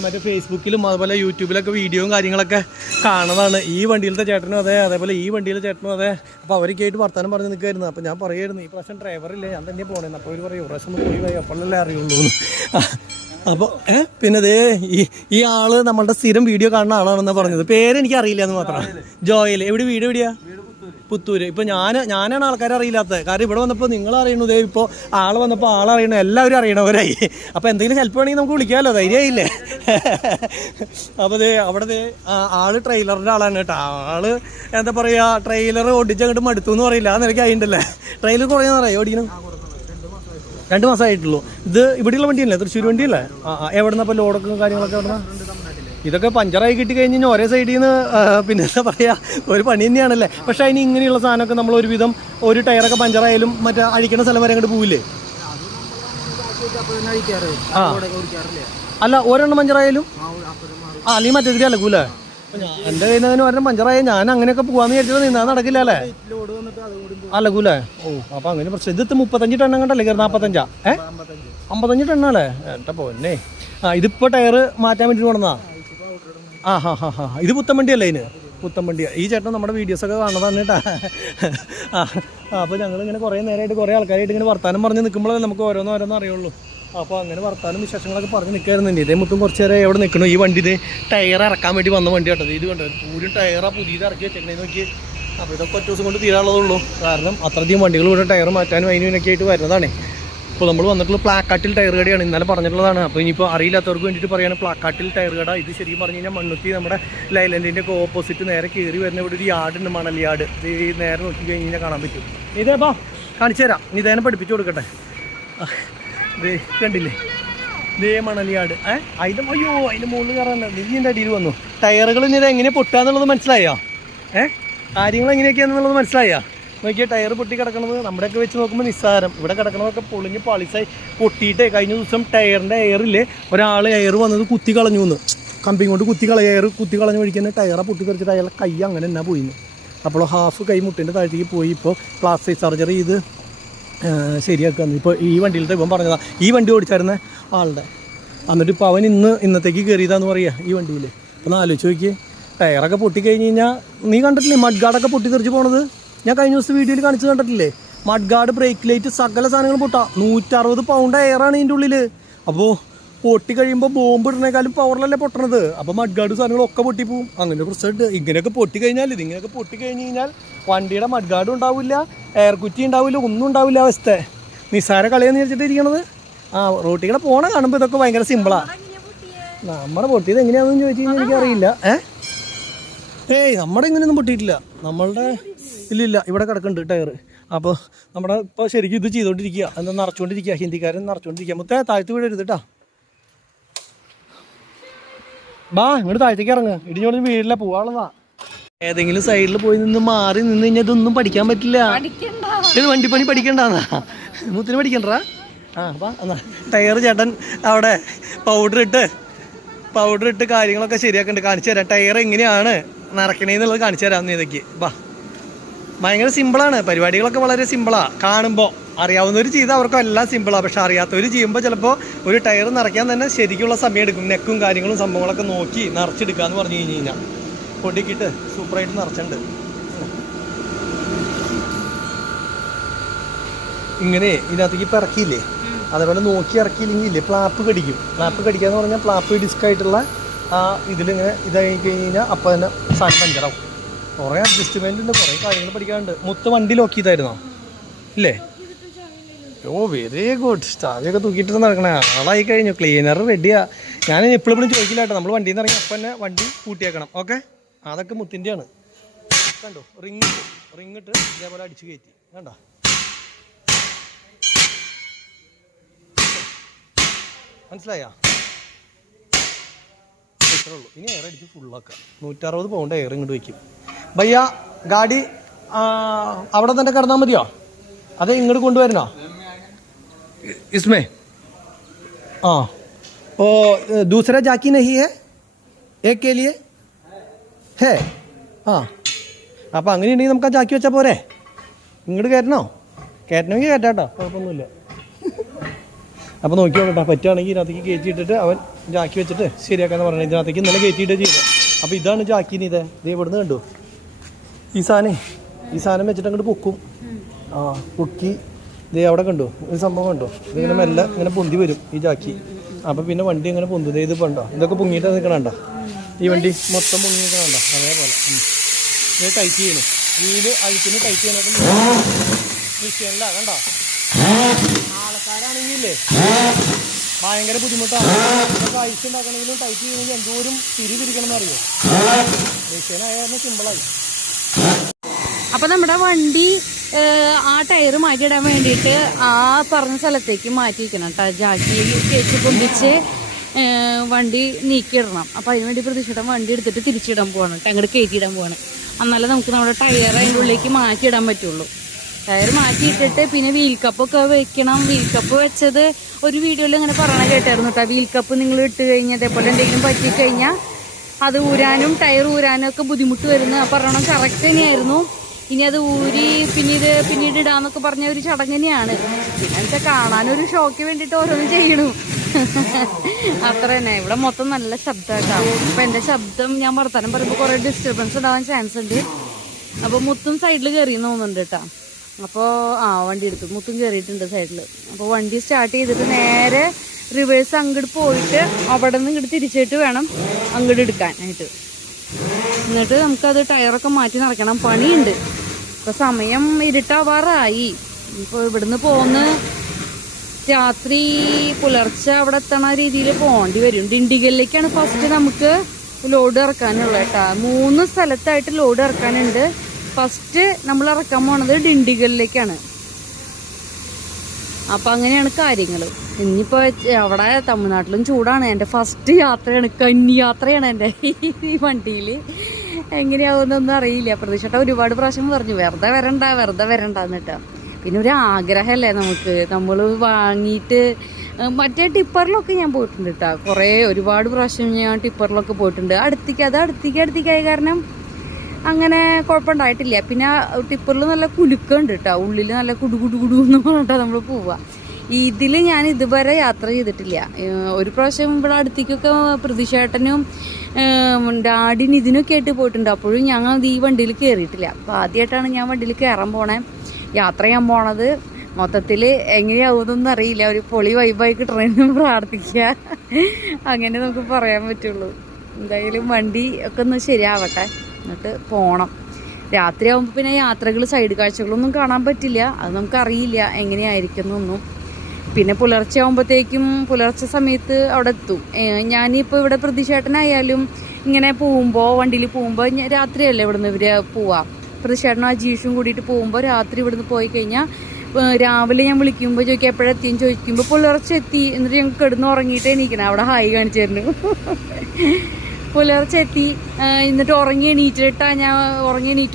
മറ്റേ ഫേസ്ബുക്കിലും അതുപോലെ യൂട്യൂബിലൊക്കെ വീഡിയോയും കാര്യങ്ങളൊക്കെ കാണുന്നതാണ്. ഈ വണ്ടിയിലത്തെ ചേട്ടനും അതെ, അതേപോലെ ഈ വണ്ടിയിലെ ചേട്ടനും അതെ. അപ്പോൾ അവരൊക്കെ ആയിട്ട് വർത്താനം പറഞ്ഞ് നിൽക്കുമായിരുന്നു. അപ്പോൾ ഞാൻ പറയുമായിരുന്നു, ഈ പ്രാവശ്യം ഡ്രൈവറില്ലേ, ഞാൻ തന്നെ പോകണമെന്ന്. അപ്പോൾ അവർ പറയും, പ്രാവശ്യം ഒന്ന് പോയി അപ്പോഴല്ലേ അറിയുള്ളൂ. അപ്പോൾ പിന്നെ അതേ ഈ ആള് നമ്മളുടെ സ്ഥിരം വീഡിയോ കാണുന്ന ആളാണെന്നാണ് പറഞ്ഞത്. പേരെനിക്ക് അറിയില്ല എന്ന് മാത്രം. ജോയൽ. വീട് എവിടെയാ? പുത്തൂര്. ഇപ്പോൾ ഞാനാണ് ആൾക്കാരെ അറിയില്ലാത്തത്. കാരണം ഇവിടെ വന്നപ്പോൾ നിങ്ങൾ അറിയണത്, ഇപ്പോൾ ആൾ വന്നപ്പോൾ ആളറിയണം, എല്ലാവരും അറിയണവരായി. അപ്പോൾ എന്തെങ്കിലും ഹെൽപ്പ് വേണമെങ്കിൽ നമുക്ക് വിളിക്കാമല്ലോ, ധൈര്യമായില്ലേ? അപ്പോൾ അവിടെ ആള് ട്രെയിലറിൻ്റെ ആളാണ് കേട്ടോ. ആള് എന്താ പറയുക, ട്രെയിലർ ഓടിച്ചങ്ങോട്ട് മടുത്തു എന്ന് പറയില്ല, ആ നിലയ്ക്ക് ആയിട്ടല്ലേ. ട്രെയിലർ കുറേ അറിയാം ഓടിക്കണം. 2 മാസമായിട്ടുള്ളൂ. ഇത് ഇവിടെയുള്ള വണ്ടിയല്ലേ, തൃശ്ശൂർ വണ്ടിയല്ലേ? എവിടെ നിന്ന് അപ്പോൾ ലോഡൊക്കെ കാര്യങ്ങളൊക്കെ എവിടെ നിന്ന്? ഇതൊക്കെ പഞ്ചറായി കിട്ടി കഴിഞ്ഞ് കഴിഞ്ഞാൽ ഒരേ സൈഡിൽ നിന്ന് പിന്നെ എന്താ പറയുക ഒരു പണി തന്നെയാണല്ലേ. പക്ഷേ അതിന് ഇങ്ങനെയുള്ള സാധനമൊക്കെ നമ്മൾ ഒരുവിധം ഒരു ടയറൊക്കെ പഞ്ചറായാലും മറ്റേ അഴിക്കുന്ന സ്ഥലം വരെ അങ്ങോട്ട് പോവില്ലേ? ആ അല്ല ഒരെണ്ണം പഞ്ചറായാലും അല്ലെങ്കിൽ മറ്റേ ഇതിൽ അലക്കൂലേ? എൻ്റെ കയ്യിൽ നിന്ന് ഒരെണ്ണം പഞ്ചറായ ഞാൻ അങ്ങനെയൊക്കെ പോകാന്ന് വിചാരിച്ചത് നിന്നാ നടക്കില്ല അല്ലേ? അലക്കൂലേ? ഓ അപ്പോൾ അങ്ങനെ പ്രശ്നം. ഇത് 35 ടണ്ണം കണ്ടല്ലേ കയറി? 45 55 ടണ്ണല്ലേ? എൻ്റെ പോന്നെ. ആ ഇതിപ്പോൾ ടയർ മാറ്റാൻ വേണ്ടി കൊണ്ടുവന്നാ? ഇത് പുത്തൻവണ്ടിയല്ലേ? ഇതിന് പുത്തൻവണ്ടിയാണ്. ഈ ചേട്ടൻ നമ്മുടെ വീഡിയോസൊക്കെ കാണുന്നതാണ് കേട്ടാ. അപ്പോൾ ഞങ്ങളിങ്ങനെ കുറേ നേരമായിട്ട് കുറേ ആൾക്കാരായിട്ട് ഇങ്ങനെ വർത്താനം പറഞ്ഞ് നിൽക്കുമ്പോഴേ നമുക്ക് ഓരോന്നോരോന്നും അറിയുള്ളൂ. അപ്പോൾ അങ്ങനെ വർത്താനം വിശേഷങ്ങളൊക്കെ പറഞ്ഞ് നിൽക്കായിരുന്നുണ്ട്. ഇതേ മൊത്തം കുറച്ച് നേരം എവിടെ നിൽക്കണു. ഈ വണ്ടി ടയർ ഇറക്കാൻ വേണ്ടി വന്ന വണ്ടി കേട്ടത്. ഇത് കണ്ടത് പൂരും ടയറാണ് പുതിയത് ഇറക്കി വെച്ചേക്കണേ നോക്കി. അപ്പോൾ ഇതൊക്കെ ഒറ്റ ദിവസം കൊണ്ട് തീരാനുള്ളതുള്ളൂ. കാരണം അത്രയധികം വണ്ടികൾ ഇവിടെ ടയർ മാറ്റാനും അതിനും ഇതിനൊക്കെ ആയിട്ട് വരുന്നതാണ്. ഇപ്പോൾ നമ്മൾ വന്നിട്ടുള്ള പ്ലാക്കാട്ടിൽ ടയർ കടയാണ്. ഇന്നലെ പറഞ്ഞിട്ടുള്ളതാണ്. അപ്പോൾ ഇനിയിപ്പോൾ അറിയില്ലാത്തവർക്ക് വേണ്ടിയിട്ട് പറയുകയാണ് പ്ലാക്കാട്ടിൽ ടയർ കട. ഇത് ശരിക്കും പറഞ്ഞു കഴിഞ്ഞാൽ മണ്ണുത്തി നമ്മുടെ ലൈലൻഡിൻ്റെ ഒക്കെ ഓപ്പോസിറ്റ് നേരെ കയറി വരുന്ന ഇവിടെ ഒരു യാർഡുണ്ട്, മണൽ യാർഡ്. ഇത് നേരെ നോക്കി കഴിഞ്ഞ് കഴിഞ്ഞാൽ കാണാൻ പറ്റും. ഇതേപ്പാ കാണിച്ചു തരാം. ഇതേനെ പഠിപ്പിച്ചു കൊടുക്കട്ടെ. ഇത് കണ്ടില്ലേ? ഇതേ മണലിയാട്. അതിൻ്റെ അയ്യോ അതിൻ്റെ മുകളിൽ കയറാനല്ല, നെല്ലിൻ്റെ അടിയിൽ വന്നു. ടയറുകൾ ഇനി ഇത് എങ്ങനെ പൊട്ടുക എന്നുള്ളത് മനസ്സിലായോ? കാര്യങ്ങൾ എങ്ങനെയൊക്കെയാണെന്നുള്ളത് മനസ്സിലായോ? നോക്കിയാൽ ടയർ പൊട്ടി കിടക്കണത് നമ്മുടെയൊക്കെ വെച്ച് നോക്കുമ്പോൾ നിസ്സാരം. ഇവിടെ കിടക്കണതൊക്കെ പൊളിഞ്ഞ് പാളിസായി പൊട്ടിയിട്ടേ. കഴിഞ്ഞ ദിവസം ടയറിൻ്റെ എയറിൽ ഒരാൾ എയർ വന്നത് കുത്തി കളഞ്ഞു എന്ന്. കമ്പി കൊണ്ട് എയർ കുത്തി കളഞ്ഞ് വഴിക്കുന്ന ടയറെ പൊട്ടി തെറിച്ചിട്ട് അയാളെ കൈ അങ്ങനെ തന്നെ പോയിന്ന്. അപ്പോൾ ഹാഫ് കൈ മുട്ടിൻ്റെ താഴത്തേക്ക് പോയി. ഇപ്പോൾ പ്ലാസ്റ്റിക് സർജറി ചെയ്ത് ശരിയാക്കുക. ഇപ്പോൾ ഈ വണ്ടിയിലത്തെ ഇവൻ പറഞ്ഞതാണ്, ഈ വണ്ടി ഓടിച്ചായിരുന്ന ആളുടെ. എന്നിട്ട് ഇപ്പോൾ അവൻ ഇന്നത്തേക്ക് കയറിയതാന്ന് പറയുക ഈ വണ്ടിയിൽ. ഒന്ന് ആലോചിച്ച് നോക്കി. ടയറൊക്കെ പൊട്ടിക്കഴിഞ്ഞ് കഴിഞ്ഞാൽ നീ കണ്ടിട്ടില്ലേ മഡ് ഗാർഡൊക്കെ പൊട്ടി തെറിച്ച് പോണത്? ഞാൻ കഴിഞ്ഞ ദിവസം വീഡിയോയിൽ കാണിച്ച് കണ്ടിട്ടില്ലേ? മഡ് ഗാർഡ്, ബ്രേക്ക് ലൈറ്റ്, സകല സാധനങ്ങളും പൊട്ടാ. 160 പൗണ്ട് എയറാണ് ഇതിൻ്റെ ഉള്ളിൽ. അപ്പോൾ പൊട്ടി കഴിയുമ്പോൾ ബോംബ് ഇടുന്നേക്കാളും പവറിലല്ലേ പൊട്ടണത്. അപ്പോൾ മഡ് ഗാർഡ് സാധനങ്ങളൊക്കെ പൊട്ടിപ്പോവും. അങ്ങനെ പ്രശ്നമുണ്ട്. ഇങ്ങനെയൊക്കെ പൊട്ടിക്കഴിഞ്ഞാൽ ഇതിങ്ങനെയൊക്കെ പൊട്ടിക്കഴിഞ്ഞ് കഴിഞ്ഞാൽ വണ്ടിയുടെ മഡ് ഗാർഡും ഉണ്ടാവില്ല, എയർ കുറ്റി ഉണ്ടാവില്ല, ഒന്നും ഉണ്ടാവില്ല. അവസ്ഥ നിസ്സാര കളിയെന്ന് വിചാരിച്ചിട്ട് ഇരിക്കണത്. റോട്ടികളെ പോണ കാണുമ്പോൾ ഇതൊക്കെ ഭയങ്കര സിമ്പിളാണ്. നമ്മുടെ പൊട്ടിയത് എങ്ങനെയാണെന്ന് ചോദിച്ചു കഴിഞ്ഞാൽ എനിക്കറിയില്ല. നമ്മുടെ ഇങ്ങനെയൊന്നും പൊട്ടിയിട്ടില്ല. നമ്മളുടെ ഇല്ലില്ല, ഇവിടെ കിടക്കുന്നുണ്ട് ടയർ. അപ്പോൾ നമ്മുടെ ഇപ്പോൾ ശരിക്കും ഇത് ചെയ്തുകൊണ്ടിരിക്കുക, എന്താ നിറച്ചുകൊണ്ടിരിക്കുക. ഹിന്ദിക്കാരൻ നിറച്ചുകൊണ്ടിരിക്കുക. മുത്തേ താഴ്ത്തി വീഴരുത് കേട്ടോ. ബാ ഇങ്ങോട്ട് താഴത്തേക്ക് ഇറങ്ങുക. ഇടിഞ്ഞോട് വീട്ടിലെ പോവാനുള്ളതാ. ഏതെങ്കിലും സൈഡിൽ പോയി നിന്ന് മാറി നിന്ന് കഴിഞ്ഞാൽ ഇതൊന്നും പഠിക്കാൻ പറ്റില്ല. ഇത് വണ്ടിപ്പണി പഠിക്കണ്ടാന്നാ? മുത്തിന് പഠിക്കണ്ടാ? ബാ എന്നാ ടയർ ചേട്ടൻ അവിടെ പൗഡർ ഇട്ട് കാര്യങ്ങളൊക്കെ ശരിയാക്കുന്നുണ്ട്. കാണിച്ചു തരാം ടയർ എങ്ങനെയാണ് നിറക്കണേന്നുള്ളത് കാണിച്ചു തരാം. ഇതൊക്കെ ബാ ഭയങ്കര സിമ്പിളാണ്. പരിപാടികളൊക്കെ വളരെ സിമ്പിളാണ്. കാണുമ്പോൾ അറിയാവുന്നവർ ചെയ്താൽ അവർക്കും എല്ലാം സിമ്പിളാണ്. പക്ഷെ അറിയാത്തവർ ചെയ്യുമ്പോൾ ചിലപ്പോൾ ഒരു ടയർ നിറയ്ക്കാൻ തന്നെ ശരിക്കുള്ള സമയം എടുക്കും. നെക്കും കാര്യങ്ങളും സംഭവങ്ങളൊക്കെ നോക്കി നിറച്ചെടുക്കാന്ന് പറഞ്ഞു കഴിഞ്ഞ് കഴിഞ്ഞാൽ പൊടിക്കിട്ട് സൂപ്പറായിട്ട് നിറച്ചിട്ടുണ്ട്. ഇങ്ങനെ ഇതിനകത്തേക്ക് ഇപ്പം ഇറക്കിയില്ലേ, അതേപോലെ നോക്കി ഇറക്കിയില്ലെങ്കിൽ ഇല്ലേ പ്ലാപ്പ് കടിക്കും. പ്ലാപ്പ് കടിക്കാന്ന് പറഞ്ഞാൽ പ്ലാപ്പ് ഡിസ്കായിട്ടുള്ള ആ ഇതിലിങ്ങനെ ഇതായി കഴിഞ്ഞാൽ അപ്പം തന്നെ സാധനം പഞ്ചറാവും. കുറേ അഡ്ജസ്റ്റ്മെൻ്റ് ഉണ്ട്, കുറേ കാര്യങ്ങൾ പഠിക്കാനുണ്ട്. മുത്ത് വണ്ടി ലോക്ക് ചെയ്തായിരുന്നോ? ഇല്ലേ? ഓ വെരി ഗുഡ്. സ്റ്റാജൊക്കെ തൂക്കിയിട്ട് നടക്കണേ ആളായി കഴിഞ്ഞു. ക്ലീനർ റെഡിയാ. ഞാൻ എപ്പോഴും ചോദിക്കില്ല കേട്ടോ. നമ്മൾ വണ്ടിയിൽ നിന്ന് ഇറങ്ങി അപ്പം തന്നെ വണ്ടി കൂട്ടിയേക്കണം. ഓക്കെ, അതൊക്കെ മുത്തിൻ്റെയാണ്. കണ്ടോ റിങ്ങിട്ട് ഇതേപോലെ അടിച്ച് കയറ്റി കണ്ടോ. മനസ്സിലായോ? ഇത്രേ ഉള്ളൂ. ഇനി എയർ അടിച്ച് ഫുള്ളാക്കാം. 160 പൗണ്ട് എയർ ഇങ്ങോട്ട് വയ്ക്കും. ഭയ്യ ഗാഡി അവിടെ തന്നെ കിടന്നാൽ മതിയോ? അതെ ഇങ്ങോട്ട് കൊണ്ടുവരണോ? इसमें ओ दूसरा जाकी नहीं है, एक के लिए है. അപ്പോൾ അങ്ങനെ ഉണ്ടെങ്കിൽ നമുക്ക് ആ ജാക്കി വെച്ചാൽ പോരെ? ഇങ്ങോട്ട് കയറ്റണമെങ്കിൽ കയറ്റാട്ടോ, കുഴപ്പമൊന്നുമില്ല. അപ്പോൾ നോക്കി നോക്കട്ടെ, പറ്റുകയാണെങ്കിൽ ഇതിനകത്തേക്ക് കയറ്റിയിട്ടിട്ട് അവൻ ജാക്കി വെച്ചിട്ട് ശരിയാക്കാന്ന് പറഞ്ഞത്. ഇതിനകത്തേക്ക് ഇന്നലെ കയറ്റിയിട്ട് ചെയ്തത്. അപ്പോൾ ഇതാണ് ജാക്കിന്. ഇത് ഇവിടുന്ന് കണ്ടു. ഈ സാധനം വെച്ചിട്ട് അങ്ങോട്ട് പൊക്കും. പൊക്കി ഇത് അവിടെ കണ്ടു ഒരു സംഭവം കണ്ടോ. ഇതിങ്ങനെ മെല്ലെ ഇങ്ങനെ പൊന്തി വരും ഈ ജാക്കി. അപ്പോൾ പിന്നെ വണ്ടി ഇങ്ങനെ പൊന്തുന്നത്. ഇത് കണ്ടോ, ഇതൊക്കെ പൊങ്ങിയിട്ട് നിൽക്കണണ്ട. ഈ വണ്ടി മൊത്തം പൊങ്ങി നിൽക്കണണ്ട. അതേപോലെ ഇത് ടൈറ്റ് ചെയ്യണം. വീല് അഴിക്കുന്ന ടൈറ്റ് ചെയ്യാനൊക്കെ മിഷീനില്ല. കണ്ടോ, ആൾക്കാരാണെങ്കിലേ ഭയങ്കര ബുദ്ധിമുട്ടാണ്. ഇതൊക്കെ അഴിച്ചുണ്ടാക്കണമെങ്കിലും ടൈറ്റ് ചെയ്യണമെങ്കിൽ എന്തോരം തിരിക്കണം എന്നറിയോ. മെഷീനായാലും സിമ്പിളായി. അപ്പൊ നമ്മുടെ വണ്ടി ആ ടയർ മാറ്റിയിടാൻ വേണ്ടിയിട്ട് ആ പറഞ്ഞ സ്ഥലത്തേക്ക് മാറ്റി വയ്ക്കണം കേട്ടോ. ജാക്കി കയറ്റി പൊന്തിച്ച് വണ്ടി നീക്കിയിടണം. അപ്പോൾ അതിന് വേണ്ടി പ്രതീക്ഷിച്ചിടാൻ വണ്ടി എടുത്തിട്ട് തിരിച്ചിടാൻ പോവാണ് കേട്ടോ, അങ്ങോട്ട് കയറ്റിയിടാൻ പോവാണ്. എന്നാലേ നമുക്ക് നമ്മുടെ ടയർ അതിൻ്റെ ഉള്ളിലേക്ക് മാറ്റിയിടാൻ പറ്റുള്ളൂ. ടയർ മാറ്റിയിട്ടിട്ട് പിന്നെ വീൽ കപ്പൊക്കെ വെക്കണം. വീൽ കപ്പ് വെച്ചത് ഒരു വീഡിയോയിൽ ഇങ്ങനെ പറയണ കേട്ടായിരുന്നു കേട്ടോ. വീൽ കപ്പ് നിങ്ങൾ ഇട്ട് കഴിഞ്ഞാൽ അതേപോലെ എന്തെങ്കിലും പറ്റിക്കഴിഞ്ഞാൽ അത് ഊരാനും ടയർ ഊരാനും ഒക്കെ ബുദ്ധിമുട്ട് വരുന്നു. പറയണം കറക്റ്റ് തന്നെയായിരുന്നു. ഇനി അത് ഊരി പിന്നീട് ഇടാന്നൊക്കെ പറഞ്ഞ ഒരു ചടങ്ങ് തന്നെയാണ്. പിന്നെ വെച്ചാൽ കാണാനൊരു ഷോയ്ക്ക് വേണ്ടിയിട്ട് ഓരോന്നും ചെയ്യണു. അത്ര തന്നെ. ഇവിടെ മൊത്തം നല്ല ശബ്ദമായിട്ടാവും. അപ്പം എൻ്റെ ശബ്ദം ഞാൻ വർത്താനം പറയുമ്പോൾ കുറേ ഡിസ്റ്റർബൻസ് ഉണ്ടാവാൻ ചാൻസ് ഉണ്ട്. അപ്പോൾ മുത്തും സൈഡിൽ കയറിയെന്ന് തോന്നുന്നുണ്ട് കേട്ടോ. അപ്പോൾ വണ്ടി എടുത്തു, മുത്തും കയറിയിട്ടുണ്ട് സൈഡിൽ. അപ്പോൾ വണ്ടി സ്റ്റാർട്ട് ചെയ്തിട്ട് നേരെ റിവേഴ്സ് അങ്ങോട്ട് പോയിട്ട് അവിടെ നിന്ന് ഇങ്ങോട്ട് തിരിച്ചിട്ട് വേണം അങ്ങോട്ട് എടുക്കാനായിട്ട്. എന്നിട്ട് നമുക്കത് ടയറൊക്കെ മാറ്റി നിറയ്ക്കണം. പണിയുണ്ട്. ഇപ്പോൾ സമയം ഇരുട്ടാവാറായി. ഇപ്പോൾ ഇവിടുന്ന് പോന്ന് രാത്രി പുലർച്ചെ അവിടെ എത്തണ രീതിയിൽ പോകേണ്ടി വരും. ഡിണ്ടിഗലിലേക്കാണ് ഫസ്റ്റ് നമുക്ക് ലോഡ് ഇറക്കാനുള്ളത് കേട്ടോ. 3 സ്ഥലത്തായിട്ട് ലോഡ് ഇറക്കാനുണ്ട്. ഫസ്റ്റ് നമ്മൾ ഇറക്കാൻ പോണത് ഡിണ്ടിഗലിലേക്കാണ്. അപ്പം അങ്ങനെയാണ് കാര്യങ്ങൾ. ഇനിയിപ്പോൾ അവിടെ തമിഴ്നാട്ടിലും ചൂടാണ്. എൻ്റെ ഫസ്റ്റ് യാത്രയാണ്, കന്യാത്രയാണ് എൻ്റെ ഈ വണ്ടിയിൽ. എങ്ങനെയാവുന്നൊന്നും അറിയില്ല. പ്രതീക്ഷേട്ട ഒരുപാട് പ്രാവശ്യം പറഞ്ഞു വെറുതെ വരണ്ടെന്ന് കേട്ടോ. പിന്നെ ഒരു ആഗ്രഹമല്ലേ നമുക്ക്. നമ്മൾ വാങ്ങിയിട്ട് മറ്റേ ടിപ്പറിലൊക്കെ ഞാൻ പോയിട്ടുണ്ട് കേട്ടോ. ഒരുപാട് പ്രാവശ്യം ഞാൻ ടിപ്പറിലൊക്കെ പോയിട്ടുണ്ട്. അടുത്തേക്കായ കാരണം അങ്ങനെ കുഴപ്പമുണ്ടായിട്ടില്ല. പിന്നെ ടിപ്പറിൽ നല്ല കുലുക്കുണ്ട് കേട്ടോ. ഉള്ളിൽ നല്ല കുടു എന്ന് പറഞ്ഞിട്ടാണ് നമ്മൾ പോവുക. ഇതിൽ ഞാൻ ഇതുവരെ യാത്ര ചെയ്തിട്ടില്ല. ഒരു പ്രാവശ്യം ഇവിടെ അടുത്തേക്കൊക്കെ പ്രതീക്ഷേട്ടനും ഡാഡിന് ഇതിനൊക്കെ ആയിട്ട് പോയിട്ടുണ്ട്. അപ്പോഴും ഞങ്ങൾ ഈ വണ്ടിയിൽ കയറിയിട്ടില്ല. അപ്പോൾ ആദ്യമായിട്ടാണ് ഞാൻ വണ്ടിയിൽ കയറാൻ യാത്ര ചെയ്യാൻ പോണത്. മൊത്തത്തിൽ എങ്ങനെയാവുമെന്നൊന്നും അറിയില്ല. ഒരു പൊളി വൈബായി കിട്ടണമെന്ന് പ്രാർത്ഥിക്കുക. അങ്ങനെ നമുക്ക് പറയാൻ പറ്റുള്ളൂ. എന്തായാലും വണ്ടി ഒക്കെ ഒന്ന് ശരിയാവട്ടെ, എന്നിട്ട് പോകണം. രാത്രിയാകുമ്പോൾ പിന്നെ യാത്രകൾ സൈഡ് കാഴ്ചകളൊന്നും കാണാൻ പറ്റില്ല. അത് നമുക്കറിയില്ല എങ്ങനെയായിരിക്കുന്നൊന്നും. പിന്നെ പുലർച്ചെ സമയത്ത് അവിടെ എത്തും. ഞാനിപ്പോൾ ഇവിടെ പ്രതീക്ഷേട്ടനായാലും ഇങ്ങനെ വണ്ടിയിൽ പോകുമ്പോൾ രാത്രിയല്ലേ ഇവിടുന്ന് ഇവർ പോവാം. പ്രതീക്ഷേട്ടനും അജീഷും കൂടിയിട്ട് പോകുമ്പോൾ രാത്രി ഇവിടുന്ന് പോയി കഴിഞ്ഞാൽ രാവിലെ ഞാൻ വിളിക്കുമ്പോൾ ചോദിക്കുക എപ്പോഴെത്തിയെന്ന് ചോദിക്കുമ്പോൾ പുലർച്ചെ എത്തി. എന്നിട്ട് ഞങ്ങൾക്ക് കിടന്ന് ഉറങ്ങിയിട്ടേ എണീക്കണം. അവിടെ ഹായ് കാണിച്ചിരുന്നു. പുലർച്ചെ എത്തി. എന്നിട്ട് ഉറങ്ങി എണീറ്റു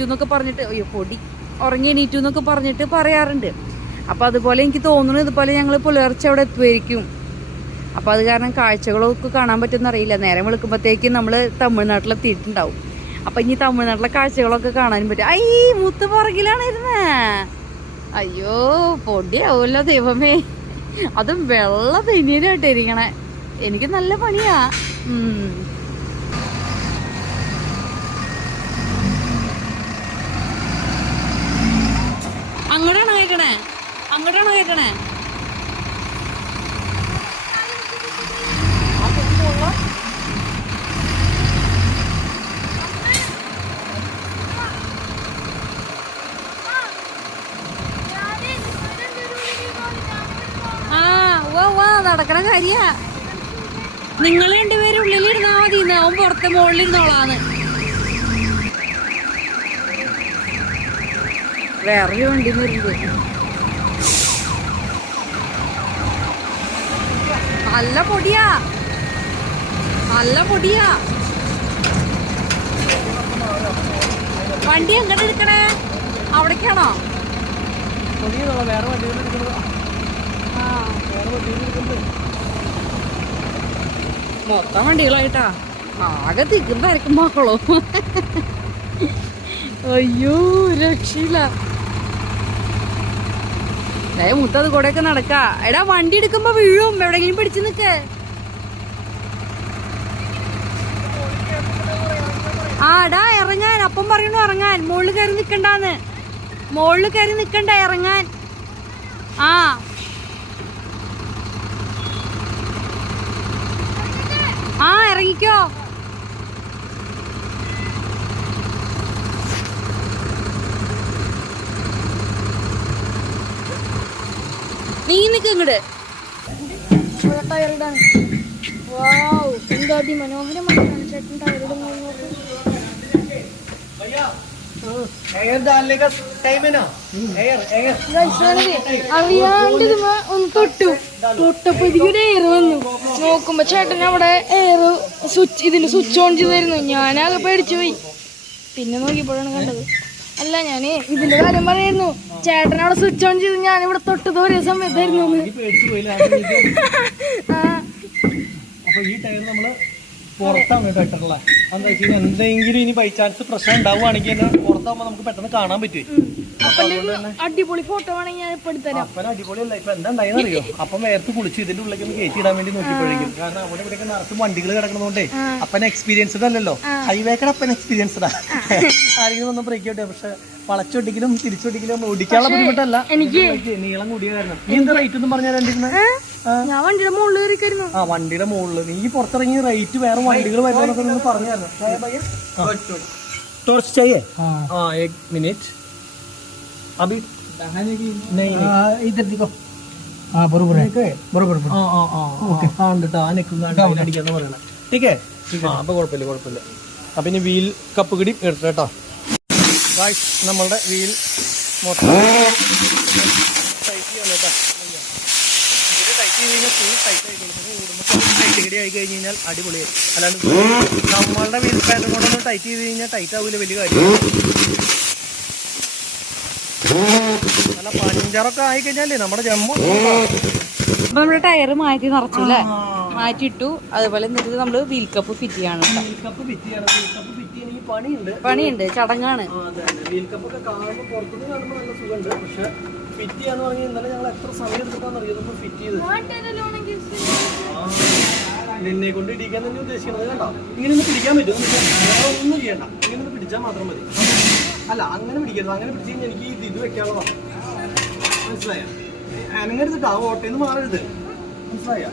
എന്നൊക്കെ പറഞ്ഞിട്ട് ഉറങ്ങി എണീറ്റു എന്നൊക്കെ പറഞ്ഞിട്ട് പറയാറുണ്ട്. അപ്പോൾ അതുപോലെ എനിക്ക് തോന്നുന്നു ഇതുപോലെ ഞങ്ങൾ പുലർച്ചെ അവിടെ എത്തുമായിരിക്കും. അപ്പോൾ അത് കാരണം കാഴ്ചകളൊക്കെ കാണാൻ പറ്റുമെന്ന് അറിയില്ല. നേരം വെളുക്കുമ്പോഴത്തേക്കും നമ്മൾ തമിഴ്നാട്ടിലെത്തിയിട്ടുണ്ടാവും. അപ്പം ഇനി തമിഴ്നാട്ടിലെ കാഴ്ചകളൊക്കെ കാണാനും പറ്റും. മുത്ത് പുറകിലാണ് ഇരുന്നേ. അയ്യോ പൊടിയാവുമല്ലോ ദൈവമേ. അതും വെള്ള തെന്നിയനായിട്ട് ഇരിക്കണേ. എനിക്ക് നല്ല പണിയാ. അങ്ങോട്ടാണ് കേൾക്കണേ. നടക്കണ കാര്യാ. നിങ്ങൾ രണ്ടുപേരും ഉള്ളിലിരുന്നാ മതി. അവൻ പുറത്തെ മുകളിലിരുന്നോളാന്ന്. വേറൊരു വണ്ടി വരുന്നത് നല്ല പൊടിയാ. വണ്ടി എങ്ങോട്ട് എടുക്കണേ? അവിടേക്കാണോ? മൊത്തം വണ്ടികളായിട്ടാ. ആകെ തിക്കുന്നായിരിക്കും മക്കളോ. അയ്യോ രക്ഷയില്ല. മുത്തത് കൂടെയൊക്കെ നടക്ക. എടാ വണ്ടി എടുക്കുമ്പോ വീഴും. എവിടെങ്കിലും പിടിച്ചു നിക്ക്. എടാ ഇറങ്ങാൻ. അപ്പം പറയണു ഇറങ്ങാൻ. മുകളിൽ കയറി നിക്കണ്ട ഇറങ്ങാൻ. ഇറങ്ങിക്കോ. നീ നിക്ക് ഇങ്ങട്. ടയറിടാൻ എന്താ അതിമനോഹരമാണ് ചേട്ടൻ ടയറിടുന്നത്. एयर डालने का टाइम है ना, एयर एयर അറിയാണ്ട് ഒന്ന് തൊട്ടപ്പോ ഇതിലൊരു എയർ വന്നു. നോക്കുമ്പോ ചേട്ടൻ അവിടെ എയർ ഇതിന്റെ സ്വിച്ച് ഓൺ ചെയ്തായിരുന്നു. ഞാനാകെ പേടിച്ചു പോയി. പിന്നെ നോക്കിയപ്പോഴാണ് കണ്ടത്. അല്ല ഞാന് ഇതിന്റെ കാര്യം പറയായിരുന്നു. ചേട്ടൻ അവിടെ സ്വിച്ച് ഓൺ ചെയ്ത് ഞാനിവിടെ തൊട്ടത് ഒരേ സമയത്തായിരുന്നു. അപ്പൊ ഈ ടയർ നമ്മള് പുറത്താണ് കേട്ടിട്ടുള്ള എന്താ വെച്ച് കഴിഞ്ഞാൽ എന്തെങ്കിലും ഇനി ബൈ ചാൻസ് പ്രശ്നം ഉണ്ടാവുകയാണെങ്കിൽ തന്നെ പുറത്താകുമ്പോൾ നമുക്ക് പെട്ടെന്ന് കാണാൻ പറ്റും. അടിപൊളി ഫോട്ടോ വേണമെങ്കിൽ ഞാൻ ഇപ്പൊ എടുത്തരാം. അപ്പന അടിപൊളിയല്ല. ഇപ്പൊ എന്താ ഉണ്ടായെന്ന് അറിയോ, അപ്പം വേർത്ത് കുളിച്ച് ഇതിന്റെ ഉള്ളിലേക്ക് ഒന്ന് കയറ്റിയിടാൻ വേണ്ടി നോക്കിയപ്പോഴേക്കും, കാരണം അവിടെ ഇവിടെയൊക്കെ നിറച്ച് വണ്ടികൾ കിടക്കുന്നതുകൊണ്ടേ അപ്പൻ എക്സ്പീരിയൻസ്ഡ് അല്ലല്ലോ, ഹൈവേക്കടെ അപ്പൻ എക്സ്പീരിയൻസ്ഡാ. ആരെങ്കിലും ഒന്ന് ബ്രേക്ക് ചെയ്യട്ടെ. പക്ഷെ വളച്ചൊട്ടിക്കലും തിരിച്ചൊട്ടിക്കലും ഓടിക്കാനുള്ള ബുദ്ധിമുട്ടല്ല, എനിക്ക് നീളം കൂടിയ കാരണം. നീ എന്താ റേറ്റ് ഒന്നും പറഞ്ഞാൽ ഞാൻ വണ്ടിയുടെ മുകളിൽ കയറിക്കായിരുന്നു. ആ വണ്ടിയുടെ മുകളിൽ നീ പുറത്തിറങ്ങി റേറ്റ് വേറെ വണ്ടികൾ വരുന്നതൊക്കെ നിങ്ങൾ പറഞ്ഞായിരുന്നു. टॉर्च चाहिए? हाँ एक मिनट अभी नहीं इधर देखो. हाँ बरोबर है बरोबर. हाँ हाँ हाँ ओके हाँ അടിക്കാന്ന് പറയണേ. ठीक है हाँ അപ്പോൾ കുഴപ്പമില്ല. അപ്പം ഇനി വീൽ കപ്പ് കൂടി എടുത്തു കേട്ടോ. ഗായ്സ് നമ്മളുടെ വീൽ മൊത്തം ടൈറ്റ് ചെയ്യാൻ കേട്ടോ. ഇതിൽ ടൈറ്റ് ചെയ്ത് കഴിഞ്ഞാൽ ഫുൾ ടൈറ്റ് ആയിക്കോളും. ടൈറ്റ് കൂടി ആയി കഴിഞ്ഞ് കഴിഞ്ഞാൽ അടിപൊളിയായി. അല്ലാണ്ട് നമ്മളുടെ വീൽ പാൻറ്റും കൊണ്ടൊന്നും ടൈറ്റ് ചെയ്ത് കഴിഞ്ഞാൽ ടൈറ്റ് ആവില്ല, വലിയ കാര്യം. നല്ല പഞ്ചറൊക്കെ ആയി കഴിഞ്ഞാലേ നമ്മുടെ ജമ്മു. അപ്പൊ നമ്മുടെ ടയർ മാറ്റി നിറച്ചു അല്ലേ, മാറ്റിയിട്ടു. അതുപോലെ എന്നിട്ട് നമ്മള് വീൽ കപ്പ് ഫിറ്റ് ചെയ്യാണ്. പണിയുണ്ട്, ചടങ്ങാണ്. വീൽ കപ്പൊക്കെ കാണുമ്പോൾ പുറത്തുനിന്ന് കാണുമ്പോൾ നല്ല സുഖമുണ്ട്. പക്ഷെ ഫിറ്റ് ചെയ്യാന്ന് പറഞ്ഞാൽ ഇന്നലെ ഞങ്ങൾ എത്ര സമയം എടുത്തിട്ടാണെന്നറിയാം നമ്മൾ ഫിറ്റ് ചെയ്ത്. നിന്നെ കൊണ്ട് ഇടിക്കാൻ തന്നെ ഉദ്ദേശിക്കുന്നത്. കണ്ടോ ഇങ്ങനെ ഒന്ന് പിടിക്കാൻ പറ്റും, വേറെ ഒന്നും ചെയ്യണ്ട, ഇങ്ങനെ ഒന്ന് പിടിച്ചാൽ മാത്രം മതി. അല്ല അങ്ങനെ പിടിക്കരുത്, അങ്ങനെ പിടിച്ച് കഴിഞ്ഞാൽ എനിക്ക് ഇത് വെക്കാനുള്ളതാണ്. മനസ്സിലായ? അങ്ങനെ എടുത്തിട്ട് ആ ഓട്ടയിൽ നിന്ന് മാറരുത്. മനസ്സിലായ?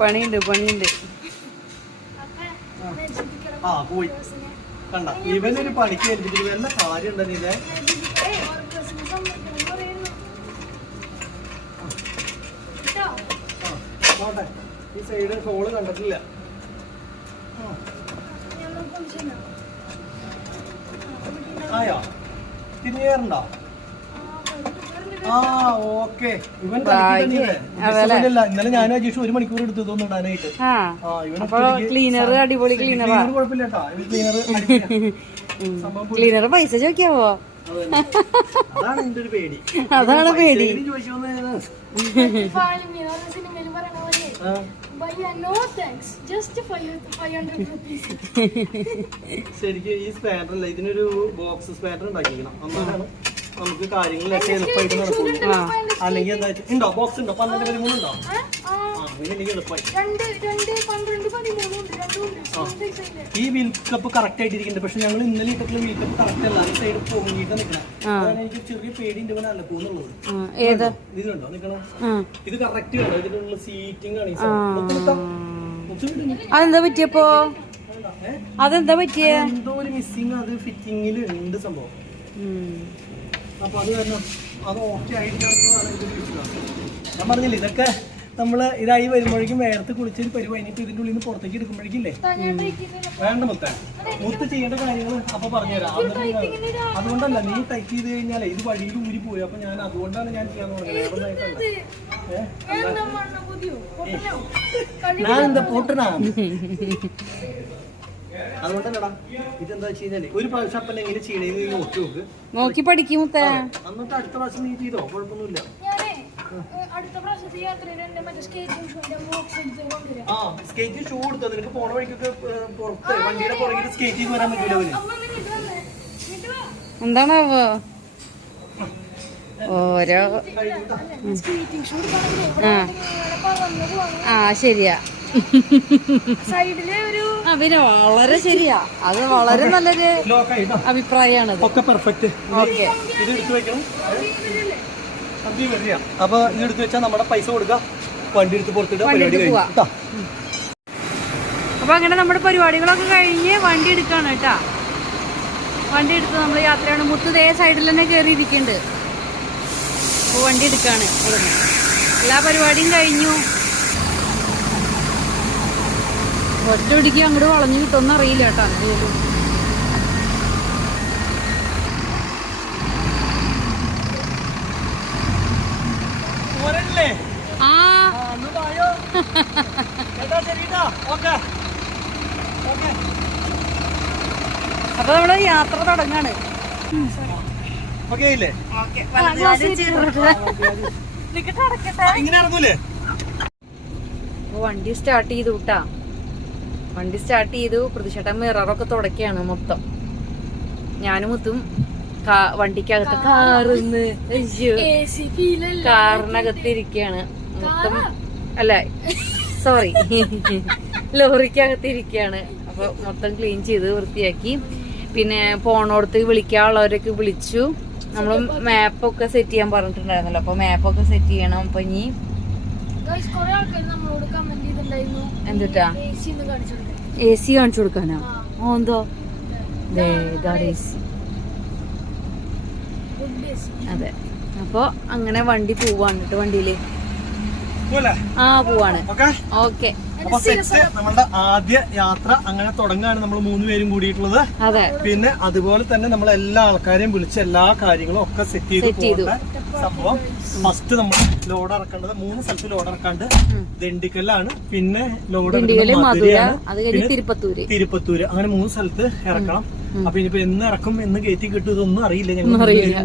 പണിയുണ്ട്. ആ പോയി കണ്ട. ഇവനൊരു പണിക്ക് ഏൽപ്പിച്ചിട്ട് വല്ല കാര്യം ഉണ്ടെന്നില്ലേ. ഈ സൈഡ് ഹോള് കണ്ടിട്ടില്ല. ആയോ തിരിഞ്ഞേറുണ്ടോ? ആ ഓക്കെ. ഇവൻ ഇന്നലെ ഞാനും അജീഷ് 1 മണിക്കൂർ എടുത്തു ഇതൊന്നും ഇടാനായിട്ട്. ക്ലീനർ അടിപൊളി ക്ലീനറാ. കുഴപ്പമില്ല കേട്ടോ, ക്ലീനർ പൈസ ചോദിക്കാവോ? അതാണ് എന്റെ ഒരു പേടി. അതാണ് പേടി. ശരിക്കും ഈ സ്പാനർ അല്ല, ഇതിനൊരു ബോക്സ് സ്പാനർ ഉണ്ടാക്കിക്കണം. അന്നാണ് നമുക്ക് കാര്യങ്ങളൊക്കെ എളുപ്പമായിട്ട് നടക്കും. അല്ലെങ്കിൽ എന്താ ഉണ്ടോ ബോക്സ് ഉണ്ടോ? 12-13 ഉണ്ടോ? അങ്ങനെയെങ്കിൽ എളുപ്പമായി. ഈ വീൽ കപ്പ് കറക്റ്റ് ആയിട്ടിരിക്കുന്നുണ്ട്. പക്ഷെ ഞങ്ങൾ ഇന്നലെ ഇട്ടിട്ടുള്ള വീൽ കപ്പ് കറക്റ്റ് അല്ല, ഈ സൈഡ് പൊങ്ങിയിട്ട് നിൽക്കണം. എനിക്ക് ചെറിയ പേടി ഉണ്ട് ഇവനല്ല പോകുന്നുള്ളത്. ഇതിലുണ്ടോ നിൽക്കണം? ഇത് കറക്റ്റ് വേണം. ഇതിനുള്ള സീറ്റിംഗ് ആണ്. അതെന്താ പറ്റിയപ്പോ? അതെന്താ പറ്റിയ എന്തോ ഒരു മിസ്സിങ് അത് ഫിറ്റിങ്ങിൽ ഉണ്ട് സംഭവം. അപ്പൊ അത് കാരണം അത് ഓക്കെ ആയിട്ടാണ് ഇതിന്റെ വിശ്വാസം. ഞാൻ പറഞ്ഞില്ല ഇതൊക്കെ നമ്മള് ഇതായി വരുമ്പോഴേക്കും വേർത്ത് കുളിച്ചൊരു പരിപാടി. ഇനിയിപ്പോ ഇതിന്റെ ഉള്ളിൽ നിന്ന് പുറത്തേക്ക് എടുക്കുമ്പോഴേക്കില്ലേ വേണ്ട മുത്ത് ചെയ്യേണ്ട കാര്യങ്ങൾ അപ്പൊ പറഞ്ഞുതരാം. അതുകൊണ്ടല്ല നീ ടൈറ്റ് ചെയ്ത് കഴിഞ്ഞാലേ ഇത് വഴിയിൽ ഊരി പോയി. അപ്പൊ ഞാൻ അതുകൊണ്ടാണ് ഞാൻ ചെയ്യാൻ തുടങ്ങിയത്. ഞാൻ എന്താ പൊട്ടനാ? അതുകൊണ്ടല്ലടാ ഇതെന്താ വെച്ച് കഴിഞ്ഞാല് ഒരു പ്രാവശ്യം അപ്പൻ എങ്ങനെ ചെയ്യണേന്ന് നോക്കി നോക്കി പഠിക്കും. എന്നിട്ട് അടുത്ത പ്രാവശ്യം നീ ചെയ്തോ, കുഴപ്പമൊന്നുമില്ല. ആ സ്കേറ്റ് ഷൂ കൊടുത്തോ? നിനക്ക് പോണ വഴിക്കൊക്കെ പുറത്ത് വണ്ടിയുടെ പുറകിൽ സ്കേറ്റ് ചെയ്ത് വരാൻ പറ്റൂല അവന്. എന്താണാവോ ഓരോ ശരിയാ. പിന്നെ വളരെ ശരിയാ, അത് വളരെ നല്ലൊരു അഭിപ്രായമാണ്. ഒക്കെ പെർഫെക്റ്റ്. ഓക്കെ ഇത് എടുത്തു വെക്കണം. അപ്പൊ ഇത് എടുത്തു വെച്ചാൽ നമ്മുടെ പൈസ കൊടുക്കാം, വണ്ടി എടുത്ത് പുറത്തിട്ട് പോവാ. അപ്പൊ അങ്ങനെ നമ്മുടെ പരിപാടികളൊക്കെ കഴിഞ്ഞ് വണ്ടി എടുക്കാണ് കേട്ടാ. വണ്ടി എടുത്ത് നമ്മൾ യാത്രയാണ്. മുത്ത് ദേ സൈഡിൽ തന്നെ കയറിയിരിക്കുന്നുണ്ട്. അപ്പോൾ വണ്ടി എടുക്കാണ്. എല്ലാ പരിപാടിയും കഴിഞ്ഞു. ഒറ്റയടിക്ക് അങ്ങോട്ട് വളഞ്ഞു കിട്ടുമെന്ന് അറിയില്ല കേട്ടോ. പോലും ആ അപ്പൊ നമ്മള് യാത്ര തുടങ്ങാണ്. വണ്ടി സ്റ്റാർട്ട് ചെയ്തു കേട്ടാ. വണ്ടി സ്റ്റാർട്ട് ചെയ്തു. പ്രതിഷേധം മിററൊക്കെ തുടക്കാണ് മൊത്തം. ഞാനും മുത്തും വണ്ടിക്കകത്ത് കാറിന്ന് കാറിനകത്തിരിക്കാണ് മൊത്തം. അല്ല സോറി, ലോറിക്കകത്തിരിക്കാണ്. അപ്പൊ മൊത്തം ക്ലീൻ ചെയ്ത് വൃത്തിയാക്കി. പിന്നെ പോണോടത്ത് വിളിക്കാനുള്ളവരൊക്കെ വിളിച്ചു. നമ്മള് മാപ്പൊക്കെ സെറ്റ് ചെയ്യാൻ പറഞ്ഞിട്ടുണ്ടായിരുന്നല്ലോ. അപ്പൊ മാപ്പൊക്കെ സെറ്റ് ചെയ്യണം. അപ്പൊ ഇനി എന്തുട്ടാ AC കാണിച്ചു കൊടുക്കാനാ? എന്തോ AC. അതെ. അപ്പൊ അങ്ങനെ വണ്ടി പോവാണ് കേട്ടോ. വണ്ടിയില് പോവാണ്. ഓക്കെ. നമ്മളുടെ ആദ്യ യാത്ര അങ്ങനെ തുടങ്ങാണ് നമ്മൾ 3 പേരും കൂടിയിട്ടുള്ളത്. അതെ. പിന്നെ അതുപോലെ തന്നെ നമ്മൾ എല്ലാ ആൾക്കാരെയും വിളിച്ച് എല്ലാ കാര്യങ്ങളും ഒക്കെ സെറ്റ് ചെയ്തു സംഭവം. ഫസ്റ്റ് നമ്മൾ ലോഡ് ഇറക്കേണ്ടത് 3 സ്ഥലത്ത് ലോഡ് ഇറക്കാണ്ട് ദിണ്ടിക്കല്ലാണ്, പിന്നെ ലോഡ് തിരുപ്പത്തൂര്, അങ്ങനെ 3 സ്ഥലത്ത് ഇറക്കണം. അപ്പൊ ഇനിയിപ്പോ എന്ന് ഇറക്കും, എന്ന് കയറ്റി കിട്ടും, ഇതൊന്നും അറിയില്ല. ഞങ്ങൾ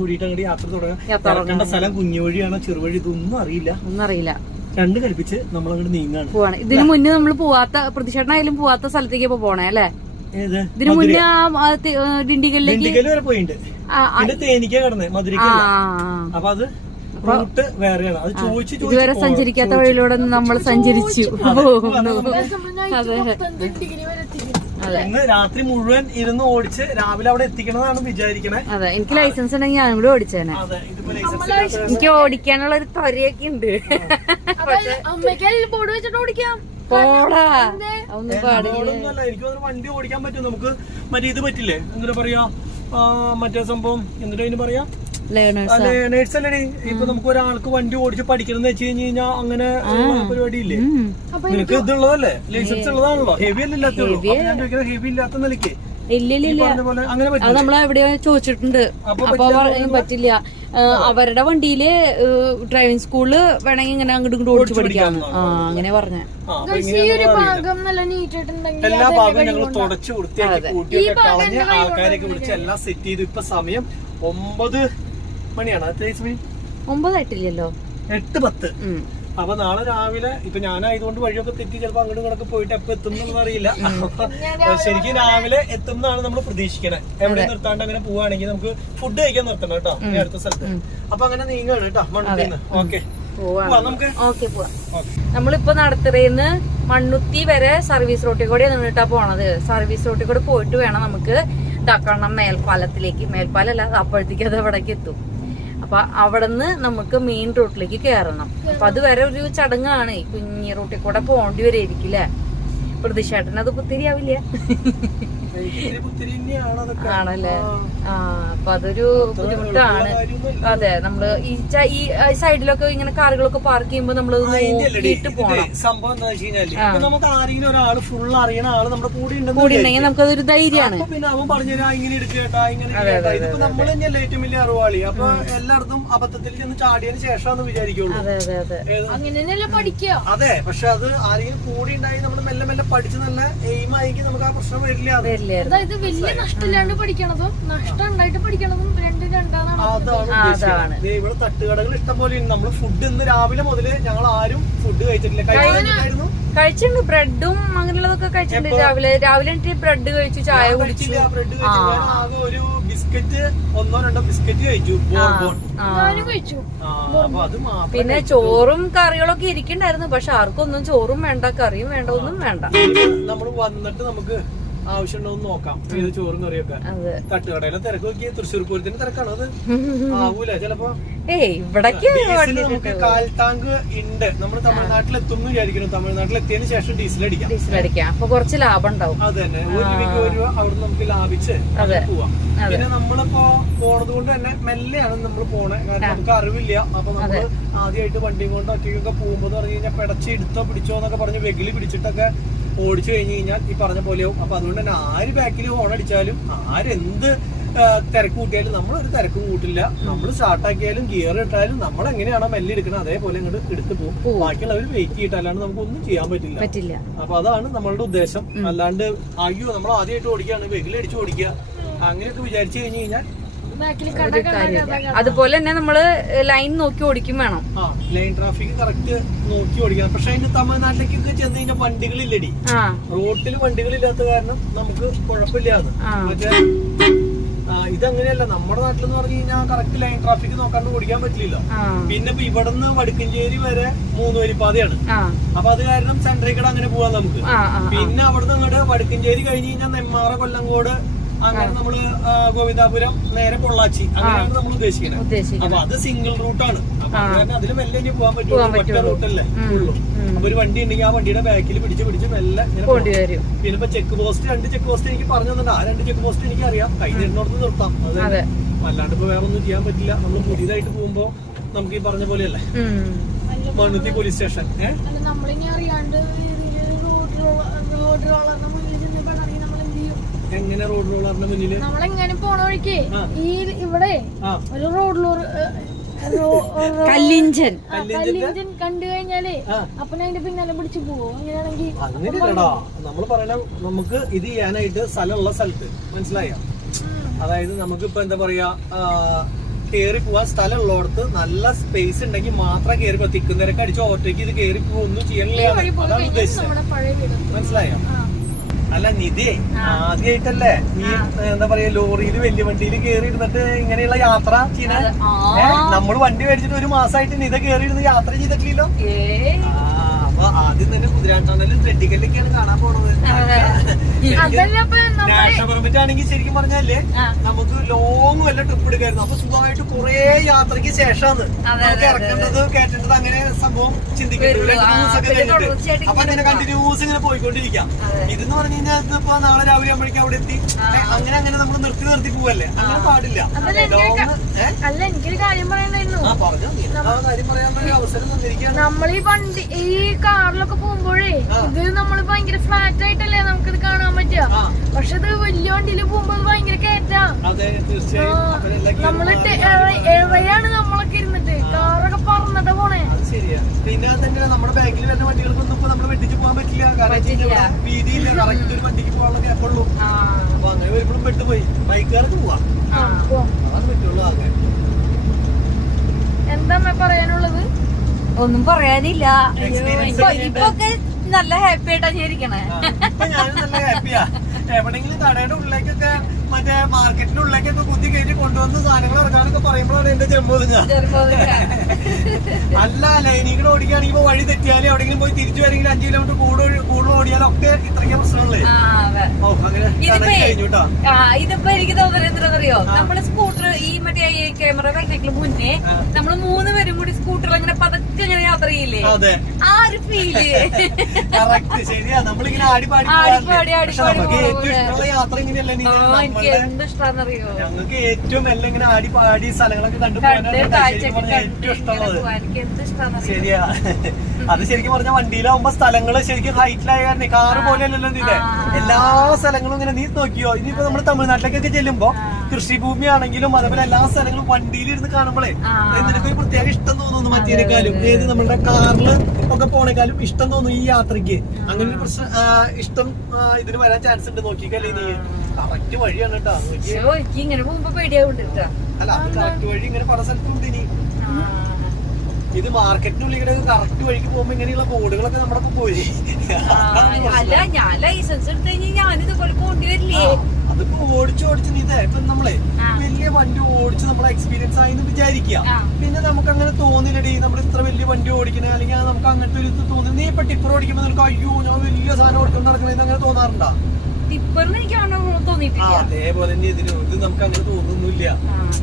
കൂടിയിട്ട് അങ്ങോട്ട് യാത്ര തുടങ്ങാം. ഇറക്കേണ്ട സ്ഥലം കുഞ്ഞുവഴിയാണോ ചെറുവഴി ഇതൊന്നും അറിയില്ല. 2 കൽപ്പിച്ച് നമ്മൾ അങ്ങോട്ട് നീങ്ങാണ് പോവാണ്. ഇതിനു മുന്നേ നമ്മൾ പോവാത്ത, പ്രതിഷേധനായാലും പോവാത്ത സ്ഥലത്തേക്ക് ഇപ്പൊ പോണേ അല്ലേ? ഇതിനു മുന്നേ ഡിണ്ടിഗൽ വരെ പോയിട്ടുണ്ട്. പിന്നെ തേനിക്ക കടന്ന് മധുരയ്ക്ക്. അപ്പൊ അത് റൂട്ട് വേറെയാണ്. അത് ഇതുവരെ സഞ്ചരിക്കാത്ത വഴിയിലൂടെ നമ്മൾ സഞ്ചരിച്ചു. ഇന്ന് രാത്രി മുഴുവൻ ഇരുന്ന് ഓടിച്ച് രാവിലെ അവിടെ എത്തിക്കണതാണ് വിചാരിക്കണേ. അതെ, എനിക്ക് ലൈസൻസ് ഉണ്ടെങ്കിൽ ഞാനും കൂടെ ഓടിച്ചേനെ. എനിക്ക് ഓടിക്കാനുള്ള ഒരു ത്വരയൊക്കെ ഉണ്ട്. പോടാ ഒന്നും പാടില്ല. എനിക്ക് വണ്ടി ഓടിക്കാൻ പറ്റും. നമുക്ക് മറ്റേ ഇത് പറ്റില്ലേ, എന്താ പറയാ, മറ്റേ സംഭവം എന്നിട്ട് അതിന് പറയാ ലേണേഴ്സ് അല്ലേ. ഇപ്പൊ നമുക്ക് ഒരാൾക്ക് വണ്ടി ഓടിച്ച് പഠിക്കണം എന്ന് വെച്ച് കഴിഞ്ഞാൽ അങ്ങനെ പരിപാടി ഇല്ലേ? നിനക്ക് ഇതുള്ളതല്ലേ, ലൈസൻസ് ഉള്ളതാണല്ലോ, ഹെവി അല്ല ഇല്ലാത്തുള്ളൂ. ഞാൻ ചോദിക്കുന്നത് ഹെവി ഇല്ലാത്ത നിലയ്ക്ക് അത് നമ്മളെവിടെയോ ചോദിച്ചിട്ടുണ്ട്. അപ്പൊ പറ്റില്ല, അവരുടെ വണ്ടിയില് ഡ്രൈവിംഗ് സ്കൂളില് വേണമെങ്കിൽ ഇങ്ങനെ അങ്ങോട്ടും ഇങ്ങോട്ട് ഓടിച്ചു പഠിക്കാം. അങ്ങനെ പറഞ്ഞ എല്ലാ ഭാഗവും ഞങ്ങൾ തുടച്ച് വൃത്തിയാക്കി കൂട്ടിയൊക്കെ കളഞ്ഞ് ആൾക്കാരെയൊക്കെ വിളിച്ച് എല്ലാം സെറ്റ് ചെയ്തു. ഇപ്പൊ സമയം 9 മണിയാണ്. 9 ആയിട്ടില്ലല്ലോ, 8:10. അപ്പൊ നാളെ രാവിലെ ഇപ്പൊ ഞാനായതുകൊണ്ട് വഴിയൊക്കെ തെറ്റി ചിലപ്പോ അങ്ങോട്ടും ഇങ്ങോട്ടൊക്കെ പോയിട്ട് എപ്പോ എത്തും എന്നൊന്നും അറിയില്ല. ശരിക്കും രാവിലെ എത്തുന്നതാണ് നമ്മൾ പ്രതീക്ഷിക്കണേ. എവിടെ നിർത്താണ്ട് അങ്ങനെ പോവാണെങ്കിൽ നമുക്ക് ഫുഡ് കഴിക്കാൻ നിർത്തണം കേട്ടോ ഈ അടുത്ത സ്ഥലത്ത്. അപ്പൊ അങ്ങനെ നീങ്ങാണ് കേട്ടോ മണ്ണുത്തിന്ന്. ഓക്കെ, നമ്മളിപ്പോ നടത്തുറയിന്ന് മണ്ണുത്തി വരെ സർവീസ് റോട്ടിൽ കൂടെ നിന്നിട്ടാ പോണത്. സർവീസ് റോട്ടിൽ കൂടെ പോയിട്ട് വേണം നമുക്ക് ഇതാക്കണം മേൽപ്പാലത്തിലേക്ക്. മേൽപ്പാലല്ല, അപ്പോഴത്തേക്ക് അത് അവിടേക്ക് എത്തും. അപ്പൊ അവിടുന്ന് നമുക്ക് മെയിൻ റൂട്ടിലേക്ക് കയറണം. അപ്പൊ അത് വരെ ഒരു ചടങ്ങാണ്. ഈ കുഞ്ഞി റൂട്ടിൽ കൂടെ പോകേണ്ടി വരെയായിരിക്കില്ലേ? പ്രതിഷേധത്തിന് അത് പുത്തിരി ആവില്ല ആണല്ലേ? അപ്പൊ അതൊരു ബുദ്ധിമുട്ടാണ്. അതെ, നമ്മള് ഈ സൈഡിലൊക്കെ ഇങ്ങനെ കാറുകളൊക്കെ പാർക്ക് ചെയ്യുമ്പോ നമ്മള് നോക്കിയിട്ട് പോണം. സംഭവം എന്താ വെച്ച് കഴിഞ്ഞാല് നമുക്ക് ആരെങ്കിലും ഒരാള് ഫുൾ അറിയണ ആള് നമ്മുടെ കൂടെ ഉണ്ടെങ്കിൽ നമുക്കതൊരു ധൈര്യമാണ്. പിന്നെ അവൻ പറഞ്ഞുതരാ ഇങ്ങനെ എടുക്കേട്ടാ ഇങ്ങനെ. ഇതിപ്പോ നമ്മൾ തന്നെയല്ലേ ഏറ്റവും വലിയ അറിവാളി. അപ്പൊ എല്ലായിടത്തും അബദ്ധത്തിൽ ചെന്ന് ചാടിയതിന് ശേഷമാണെന്ന് വിചാരിക്കുള്ളൂ. അതെ, പക്ഷെ അത് ആരെങ്കിലും കൂടി ഉണ്ടായി നമ്മൾ മെല്ലെ മെല്ലെ പഠിച്ച് നല്ല എയിം ആയിരിക്കും നമുക്ക് ആ പ്രശ്നം വരില്ല. അതായത് വലിയ നഷ്ടമില്ലാണ്ട് പഠിക്കണതും നഷ്ടം ഉണ്ടായിട്ട് പഠിക്കണതും അതാണ്. ഇവിടെ തട്ടുകടകൾ ഇഷ്ടം പോലെ ഉണ്ട്. നമ്മള് ഫുഡ് ഇന്ന് രാവിലെ മുതല് ഞങ്ങൾ ആരും ഫുഡ് കഴിച്ചിട്ടില്ല. കഴിച്ചിട്ടുണ്ട്, ബ്രെഡും അങ്ങനെയുള്ളതൊക്കെ കഴിച്ചിട്ടുണ്ട്. രാവിലെ ബ്രെഡ് കഴിച്ചു, ചായ കുടിച്ചു. ആകെ ഒരു ബിസ്ക്കറ്റ് 1-2 ബിസ്ക്കറ്റ് കഴിച്ചു. പിന്നെ ചോറും കറികളൊക്കെ ഇരിക്കണ്ടായിരുന്നു. പക്ഷെ ആർക്കൊന്നും ചോറും വേണ്ട, കറിയും വേണ്ട, ഒന്നും വേണ്ട. നമ്മൾ വന്നിട്ട് നമുക്ക് ആവശ്യമുണ്ടോന്ന് നോക്കാം. ഏത് ചോറും കറിയൊക്കെ. തട്ടുകടയിലെ തിരക്ക് നോക്കി തൃശ്ശൂർ പൂരത്തിന്റെ തിരക്കാണ് അത്. ആവൂല ചിലപ്പോ. നമുക്ക് കാൽ ടാങ്ക് ഉണ്ട്. നമ്മൾ തമിഴ്നാട്ടിൽ എത്തും എന്ന് വിചാരിക്കുന്നു. തമിഴ്നാട്ടിൽ എത്തിയതിനു ശേഷം ഡീസൽ അടിക്കാം. അപ്പൊ കുറച്ച് ലാഭം ഉണ്ടാവും. അത് തന്നെ, 1 രൂപയ്ക്ക് 1 രൂപ അവിടെ നമുക്ക് ലാഭിച്ച് പോവാം. പിന്നെ നമ്മളിപ്പോ പോണത് കൊണ്ട് തന്നെ മെല്ലെയാണ് നമ്മൾ പോണേ. കാരണം നമുക്ക് അറിവില്ല. അപ്പൊ നമ്മള് ആദ്യമായിട്ട് വണ്ടിയും കൊണ്ട് ഒറ്റയ്ക്കൊക്കെ പോകുമ്പോൾ എന്ന് പറഞ്ഞു കഴിഞ്ഞാൽ പിടച്ച് എടുത്തോ പിടിച്ചോ എന്നൊക്കെ പറഞ്ഞ് വെഗില് പിടിച്ചിട്ടൊക്കെ ഓടിച്ചു കഴിഞ്ഞ് കഴിഞ്ഞാൽ ഈ പറഞ്ഞ പോലെയാവും. അപ്പൊ അതുകൊണ്ട് തന്നെ ആര് ബാക്കിൽ ഹോൺ അടിച്ചാലും ആരെന്ത് തിരക്ക് കൂട്ടിയാലും നമ്മളൊരു തിരക്കും കൂട്ടില്ല. നമ്മൾ സ്റ്റാർട്ടാക്കിയാലും ഗിയർ ഇട്ടാലും നമ്മൾ എങ്ങനെയാണോ മെല്ലെ എടുക്കണം അതേപോലെ അങ്ങോട്ട് എടുത്ത് പോകും. ബാക്കിയുള്ളവർ വെയിറ്റ് ചെയ്തിട്ട് അല്ലാണ്ട് നമുക്കൊന്നും ചെയ്യാൻ പറ്റില്ല. അപ്പൊ അതാണ് നമ്മളുടെ ഉദ്ദേശം. അല്ലാണ്ട് അയ്യോ നമ്മൾ ആദ്യമായിട്ട് ഓടിക്കുകയാണ് വെഗിലടിച്ച് ഓടിക്കുക അങ്ങനെയൊക്കെ വിചാരിച്ചു കഴിഞ്ഞു കഴിഞ്ഞാൽ അതുപോലെ തന്നെ നമ്മള് ലൈൻ നോക്കി ഓടിക്കും വേണം. ലൈൻ ട്രാഫിക് കറക്റ്റ് നോക്കി ഓടിക്കണം. പക്ഷെ അതിന്റെ തമിഴ്നാട്ടിലേക്കൊക്കെ ചെന്ന് കഴിഞ്ഞാൽ വണ്ടികളില്ലടി. റോട്ടിൽ വണ്ടികളില്ലാത്ത കാരണം നമുക്ക് കുഴപ്പമില്ലാന്ന്. മറ്റേ ഇതങ്ങനെയല്ല. നമ്മുടെ നാട്ടിലെന്ന് പറഞ്ഞു കഴിഞ്ഞാൽ കറക്റ്റ് ലൈൻ ട്രാഫിക് നോക്കാണ്ട് ഓടിക്കാൻ പറ്റില്ല. പിന്നെ ഇപ്പൊ ഇവിടുന്ന് വടക്കഞ്ചേരി വരെ 3 വരിപ്പാതയാണ്. അപ്പൊ അത് കാരണം സെൻട്രേക്കട അങ്ങനെ പോവാൻ നമുക്ക്. പിന്നെ അവിടുന്ന് അങ്ങോട്ട് വടക്കഞ്ചേരി കഴിഞ്ഞ് കഴിഞ്ഞാൽ നെന്മാറ, കൊല്ലങ്കോട്, അങ്ങനെ നമ്മള് ഗോവിന്ദാപുരം, നേരെ പൊള്ളാച്ചി അങ്ങനെയാണ് നമ്മൾ ഉദ്ദേശിക്കുന്നത്. അപ്പൊ അത് സിംഗിൾ റൂട്ടാണ്. അപ്പൊ അതിന് മെല്ലെ ഇനി പോകാൻ പറ്റുള്ളൂ. ഒറ്റ റൂട്ടല്ലേ ഉള്ളൂ. അപ്പൊ ഒരു വണ്ടി ഉണ്ടെങ്കിൽ ആ വണ്ടിയുടെ ബാക്കിൽ പിടിച്ച് മെല്ലെ ഇങ്ങനെ. പിന്നെ ഇപ്പൊ ചെക്ക് പോസ്റ്റ് 2 ചെക്ക് പോസ്റ്റ് എനിക്ക് പറഞ്ഞു തന്നിട്ടുണ്ട്. ആ 2 ചെക്ക് പോസ്റ്റ് എനിക്ക് അറിയാം. കൈ തരുന്നോടത്ത് നിർത്താം. അത് അല്ലാണ്ട് ഇപ്പൊ വേറെ ഒന്നും ചെയ്യാൻ പറ്റില്ല. നമ്മൾ പുതിയതായിട്ട് പോകുമ്പോ നമുക്ക് ഈ പറഞ്ഞ പോലെയല്ലേ മണ്ണുത്തി പോലീസ് സ്റ്റേഷൻ. നമ്മളിനി അറിയാണ്ട് എങ്ങനെ റോഡ് റോളറിന്റെ മുന്നില് നമ്മളെങ്ങനെ പോണ വഴിക്ക് ഈ ഇവിടെ ഒരു റോഡ് കല്ലിഞ്ചൻ കണ്ടു കഴിഞ്ഞാല് അപ്പൊ അതിന്റെ പിന്നാലെ പിടിച്ചു പോകും. അങ്ങനെയാണെങ്കിൽ അങ്ങനെയല്ലടാ നമ്മൾ പറയണ. നമുക്ക് ഇത് ചെയ്യാനായിട്ട് സ്ഥലമുള്ള സ്ഥലത്ത് മനസ്സിലായോ? അതായത് നമുക്കിപ്പോ എന്താ പറയാ കേറി പോവാൻ സ്ഥലമുള്ളടത്ത് നല്ല സ്പേസ് ഉണ്ടെങ്കിൽ മാത്രം കേറി പോ. തിക്കുന്നരക്ക് അടിച്ച് ഓവർടേക്ക് ഇത് കേറി ഒന്നും ചെയ്യണില്ല. അതാണ് ഉദ്ദേശിച്ചത്. മനസ്സിലായോ? അല്ല നിധി ആദ്യമായിട്ടല്ലേ നീ എന്താ പറയാ ലോറിയിൽ വലിയ വണ്ടിയിൽ കേറി ഇരുന്നിട്ട് ഇങ്ങനെയുള്ള യാത്ര ചെയ്യണ? നമ്മള് വണ്ടി മേടിച്ചിട്ട് 1 മാസമായിട്ട് നിധ കേറി ഇരുന്ന് യാത്ര ചെയ്തിട്ടില്ലല്ലോ. അപ്പൊ ആദ്യം തന്നെ കുതിരാട്ടണലും ത്രെഡിക്കലൊക്കെയാണ് കാണാൻ പോണത്. നാഷണൽ പെർമിറ്റ് ആണെങ്കിൽ ശരിക്കും പറഞ്ഞാലേ നമുക്ക് ലോങ് വല്ല ട്രിപ്പ് എടുക്കായിരുന്നു. അപ്പൊ സുഖമായിട്ട് കുറെ യാത്രക്ക് ശേഷമാണ് നമുക്ക് ഇറക്കേണ്ടത് കയറ്റേണ്ടത് അങ്ങനെ സംഭവം ചിന്തിക്കുന്നത്. അപ്പൊ അങ്ങനെ കണ്ടിന്യൂസ് ഇങ്ങനെ പോയിക്കൊണ്ടിരിക്കാം. ഇതെന്ന് പറഞ്ഞു കഴിഞ്ഞാൽ ഇപ്പൊ നാളെ രാവിലെ ആകുമ്പോഴേക്കും അവിടെ എത്തി അങ്ങനെ അങ്ങനെ നമ്മൾ നിർത്തി പോവല്ലേ. അങ്ങനെ പാടില്ല. അല്ല എനിക്കൊരു കാര്യം പറയണ്ടായിരുന്നു. പറഞ്ഞു കാര്യം പറയാൻ അവസരം തന്നിരിക്കുകയാണ്. നമ്മളീ വണ്ടി ഈ കാറിലൊക്കെ പോകുമ്പോഴേ ഇത് നമ്മള് ഭയങ്കര ഫ്ലാറ്റ് ആയിട്ടല്ലേ നമുക്കിത് കാണാൻ പറ്റുക. പക്ഷെ ഇത് വലിയ വണ്ടിയിൽ പോകുമ്പോ ഭയങ്കര കയറ്റാ. നമ്മള് എവിടെയാണ് നമ്മളൊക്കെ ഇരുന്നിട്ട് കാറൊക്കെ പറന്നിട്ട് പോണേ. ശരിയാ. പിന്നെ തന്നെ നമ്മുടെ ബാക്കിൽ വരുന്ന വണ്ടികൾക്കൊന്നും ഇപ്പൊ നമ്മള് വെട്ടിച്ച് പോകാൻ പറ്റില്ല. കാരണം വീതിയില്ല. കറക്റ്റ് ഒരു വണ്ടിക്ക് പോകാനുള്ള ഗ്യാപ്പുള്ളൂ. അപ്പൊ അങ്ങനെ വരുമ്പോഴും പെട്ടുപോയി. ബൈക്കുകാർക്ക് പോവാം. അതാണ് പറ്റുള്ളൂ. ആകെ എന്താ പറയാനുള്ളത്? ഒന്നും പറയാനില്ല. ഇപ്പൊക്കെ നല്ല ഹാപ്പി ആയിട്ടാ ഇരിക്കണേ. ഞാനും നല്ല ഹാപ്പിയാ. എവിടെങ്കിലും കടയുടെ ഉള്ളിലേക്കൊക്കെ മറ്റേ മാർക്കറ്റിന്റെ ഉള്ളിലേക്കൊക്കെ കുത്തി കയറ്റി കൊണ്ടുവന്ന് സാധനങ്ങൾ ഇറക്കാനൊക്കെ പറയുമ്പോഴാണ് എന്റെ ജന്മദിന. അല്ല ലൈനികൾ ഓടിക്കുകയാണെങ്കിൽ ഇപ്പൊ വഴി തെറ്റിയാലും എവിടെയെങ്കിലും പോയി തിരിച്ചു വരെങ്കിൽ 5 കിലോമീറ്റർ കൂടുതൽ ഓടിയാലും ഒക്കെ ഇത്രയ്ക്ക് പ്രശ്നങ്ങളേ. ഇതിപ്പോ എനിക്ക് തോന്നുന്നത് എന്താണെന്നറിയോ? നമ്മള് സ്കൂട്ടർ ഈ മറ്റേ ക്യാമറ വെക്കണേക്ക് മുന്നേ നമ്മള് 3 പേരും കൂടി സ്കൂട്ടറിൽ അങ്ങനെ പതക്കെ ഇങ്ങനെ യാത്ര ചെയ്യില്ലേ? ആ ഒരു ഫീല് ശരിയാ. നമ്മളിങ്ങനെ ആടിപ്പാടി യാത്ര ഇങ്ങനെയല്ല. ഞങ്ങൾക്ക് ഏറ്റവും എല്ലാം ഇങ്ങനെ ആടിപ്പാടി സ്ഥലങ്ങളൊക്കെ കണ്ടുപോകാനാണ് ഏറ്റവും ഇഷ്ടമുള്ളത്. ശരിയാ. അത് ശരിക്കും പറഞ്ഞാൽ വണ്ടിയിലാവുമ്പോ സ്ഥലങ്ങള് ശരിക്കും ഹൈറ്റിലായ കാരണം കാറ് പോലെയല്ലല്ലോ ഇതിലെ എല്ലാ സ്ഥലങ്ങളും ഇങ്ങനെ നീ നോക്കിയോ. ഇനിയിപ്പോ നമ്മള് തമിഴ്നാട്ടിലേക്കൊക്കെ ചെല്ലുമ്പോ കൃഷിഭൂമി ആണെങ്കിലും അതേപോലെ എല്ലാ സ്ഥലങ്ങളും വണ്ടിയിലിരുന്ന് കാണുമ്പോഴേ നിനക്കൊരു പ്രത്യേക ഇഷ്ടം തോന്നുന്നു മറ്റേനേക്കാളും. ഏത് നമ്മുടെ കാറില് ഒക്കെ പോണേക്കാളും ഇഷ്ടം തോന്നുന്നു ഈ യാത്രക്ക്. അങ്ങനെ ഒരു പ്രശ്നം ഇഷ്ടം ഇതിന് വരാൻ ചാൻസ് ഉണ്ട്. നോക്കിക്കല്ലേ നീ കറക്റ്റ് വഴിയാണ് കേട്ടോ. ഇങ്ങനെ പോകുമ്പോ പേടിയാവുണ്ട്. അല്ല അത് കറക്റ്റ് വഴി ഇങ്ങനെ പല സ്ഥലത്തുണ്ട്. ഇനി ഇത് മാർക്കറ്റിനുള്ളിൽ കറക്റ്റ് വഴിക്ക് പോകുമ്പോ ഇങ്ങനെയുള്ള ബോർഡുകളൊക്കെ നമ്മുടെ പോയി. അല്ല ഞാൻ ലൈസൻസ് എടുത്തു കഴിഞ്ഞാൽ ഞാനിതുപോലെ പോണ്ടി വരില്ലേ? അതിപ്പോ ഓടിച്ച് നീ ഇപ്പൊ നമ്മളെ വലിയ വണ്ടി ഓടിച്ച് നമ്മളെ എക്സ്പീരിയൻസ് ആയി എന്ന് വിചാരിക്കുക. പിന്നെ നമുക്ക് അങ്ങനെ തോന്നില്ലടി നമ്മൾ ഇത്ര വലിയ വണ്ടി ഓടിക്കണേ. അല്ലെങ്കിൽ നമുക്ക് അങ്ങനത്തെ ഒരു ഇത് തോന്നുന്നു. നീ ഇപ്പൊ ടിപ്പർ ഓടിക്കുമ്പോ നിനക്ക് അയ്യോ ഞാൻ വലിയ സാധനം ഓടിക്കൊണ്ട് നടക്കണേന്ന് അങ്ങനെ തോന്നാറുണ്ടോ? ടിപ്പറിന് എനിക്ക് തോന്നിയിട്ടില്ല. അതേപോലെ ഇത് നമുക്ക് അങ്ങനെ തോന്നുന്നില്ല.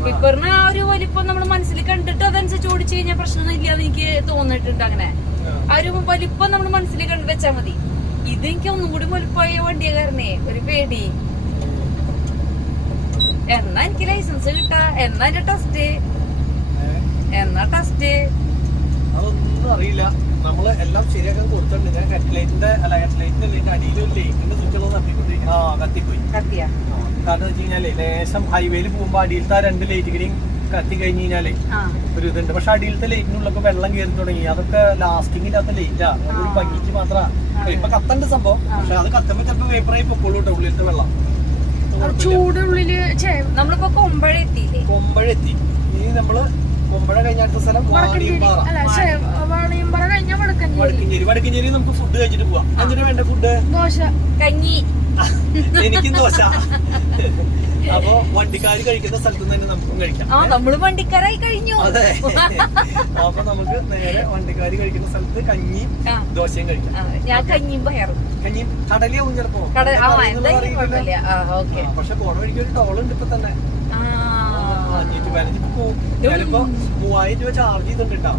ടിപ്പറിന് ആ ഒരു വലിപ്പം നമ്മൾ മനസ്സിൽ കണ്ടിട്ട് അതനുസരിച്ച് ഓടിച്ചു കഴിഞ്ഞാൽ പ്രശ്നമൊന്നുമില്ല എന്ന് എനിക്ക് തോന്നിയിട്ടുണ്ട്. അങ്ങനെ ആ ഒരു വലിപ്പം നമ്മൾ മനസ്സിൽ കണ്ടു വെച്ചാൽ മതി. ഇത് എനിക്ക് ഒന്നും കൂടി വലിപ്പമായ വണ്ടിയെ കാരണേ ഒരു പേടി. എന്നാ എനിക്ക് ലൈസൻസ് കിട്ടാ. എന്നാ എന്റെ ടെസ്റ്റ് അതൊന്നും അറിയില്ല. നമ്മള് എല്ലാം ശരിയാക്കാൻ കൊടുത്തിട്ടുണ്ട്. ഞാൻ ഹെഡ്ലൈറ്റിന്റെ അടിയിലൊരു ലൈറ്റിന്റെ സ്വിച്ച് ഉള്ളത് തട്ടിക്കൊണ്ടിരിക്കും. കത്തിപ്പോയി. കാരണം വെച്ച് കഴിഞ്ഞാലേ ലേശം ഹൈവേയിൽ പോകുമ്പോ അടിയിലത്തെ ആ 2 ലൈറ്റ് ഗ്രീൻ കത്തി കഴിഞ്ഞ് കഴിഞ്ഞാലേ ഒരു ഇതുണ്ട്. പക്ഷെ അടിയിലത്തെ ലൈറ്റിനുള്ളൊക്കെ വെള്ളം കയറി തുടങ്ങി. അതൊക്കെ ലാസ്റ്റിംഗ് ഇല്ലാത്ത ലൈറ്റാ, ഒരു ഭംഗിക്ക് മാത്രമാണ്. ഇപ്പൊ കത്തണ്ട് സംഭവം. പക്ഷെ അത് കത്തുമ്പോ ചിലപ്പോ വേപ്പറായി പൊക്കോളൂ കേട്ടോ ഉള്ളിലത്തെ വെള്ളം. ചൂടുള്ളില് നമ്മളിപ്പോ കൊമ്പഴെത്തി. ഇനി നമ്മള് കൊമ്പഴ കഴിഞ്ഞ അടുത്ത സ്ഥലം വാണിയമ്പാറ. വടക്കഞ്ചേരി നമുക്ക് ഫുഡ് കഴിച്ചിട്ട് പോവാം. എന്തിനാ വേണ്ട ഫുഡ്? ദോശ, കഞ്ഞി. എനിക്കും ദോശ. അപ്പൊ വണ്ടിക്കാര് കഴിക്കുന്ന സ്ഥലത്ത് തന്നെ നമുക്കും കഴിക്കാം. നമ്മള് വണ്ടിക്കാരായി കഴിഞ്ഞു. അതെ. അപ്പൊ നമുക്ക് നേരെ വണ്ടിക്കാര് കഴിക്കുന്ന സ്ഥലത്ത് കഞ്ഞിയും ദോശയും കഴിക്കാം. ഞാൻ കഞ്ഞിയും പയറും. കഞ്ഞിയും കടലയാവും ചിലപ്പോ. പക്ഷെ പോണ വഴിക്ക് ഒരു ടോളുണ്ട് ഇപ്പൊ തന്നെ. 515 പോവും. ഞാനിപ്പോ 3000 രൂപ ചാർജ് ചെയ്തിട്ടുണ്ട് കേട്ടോ.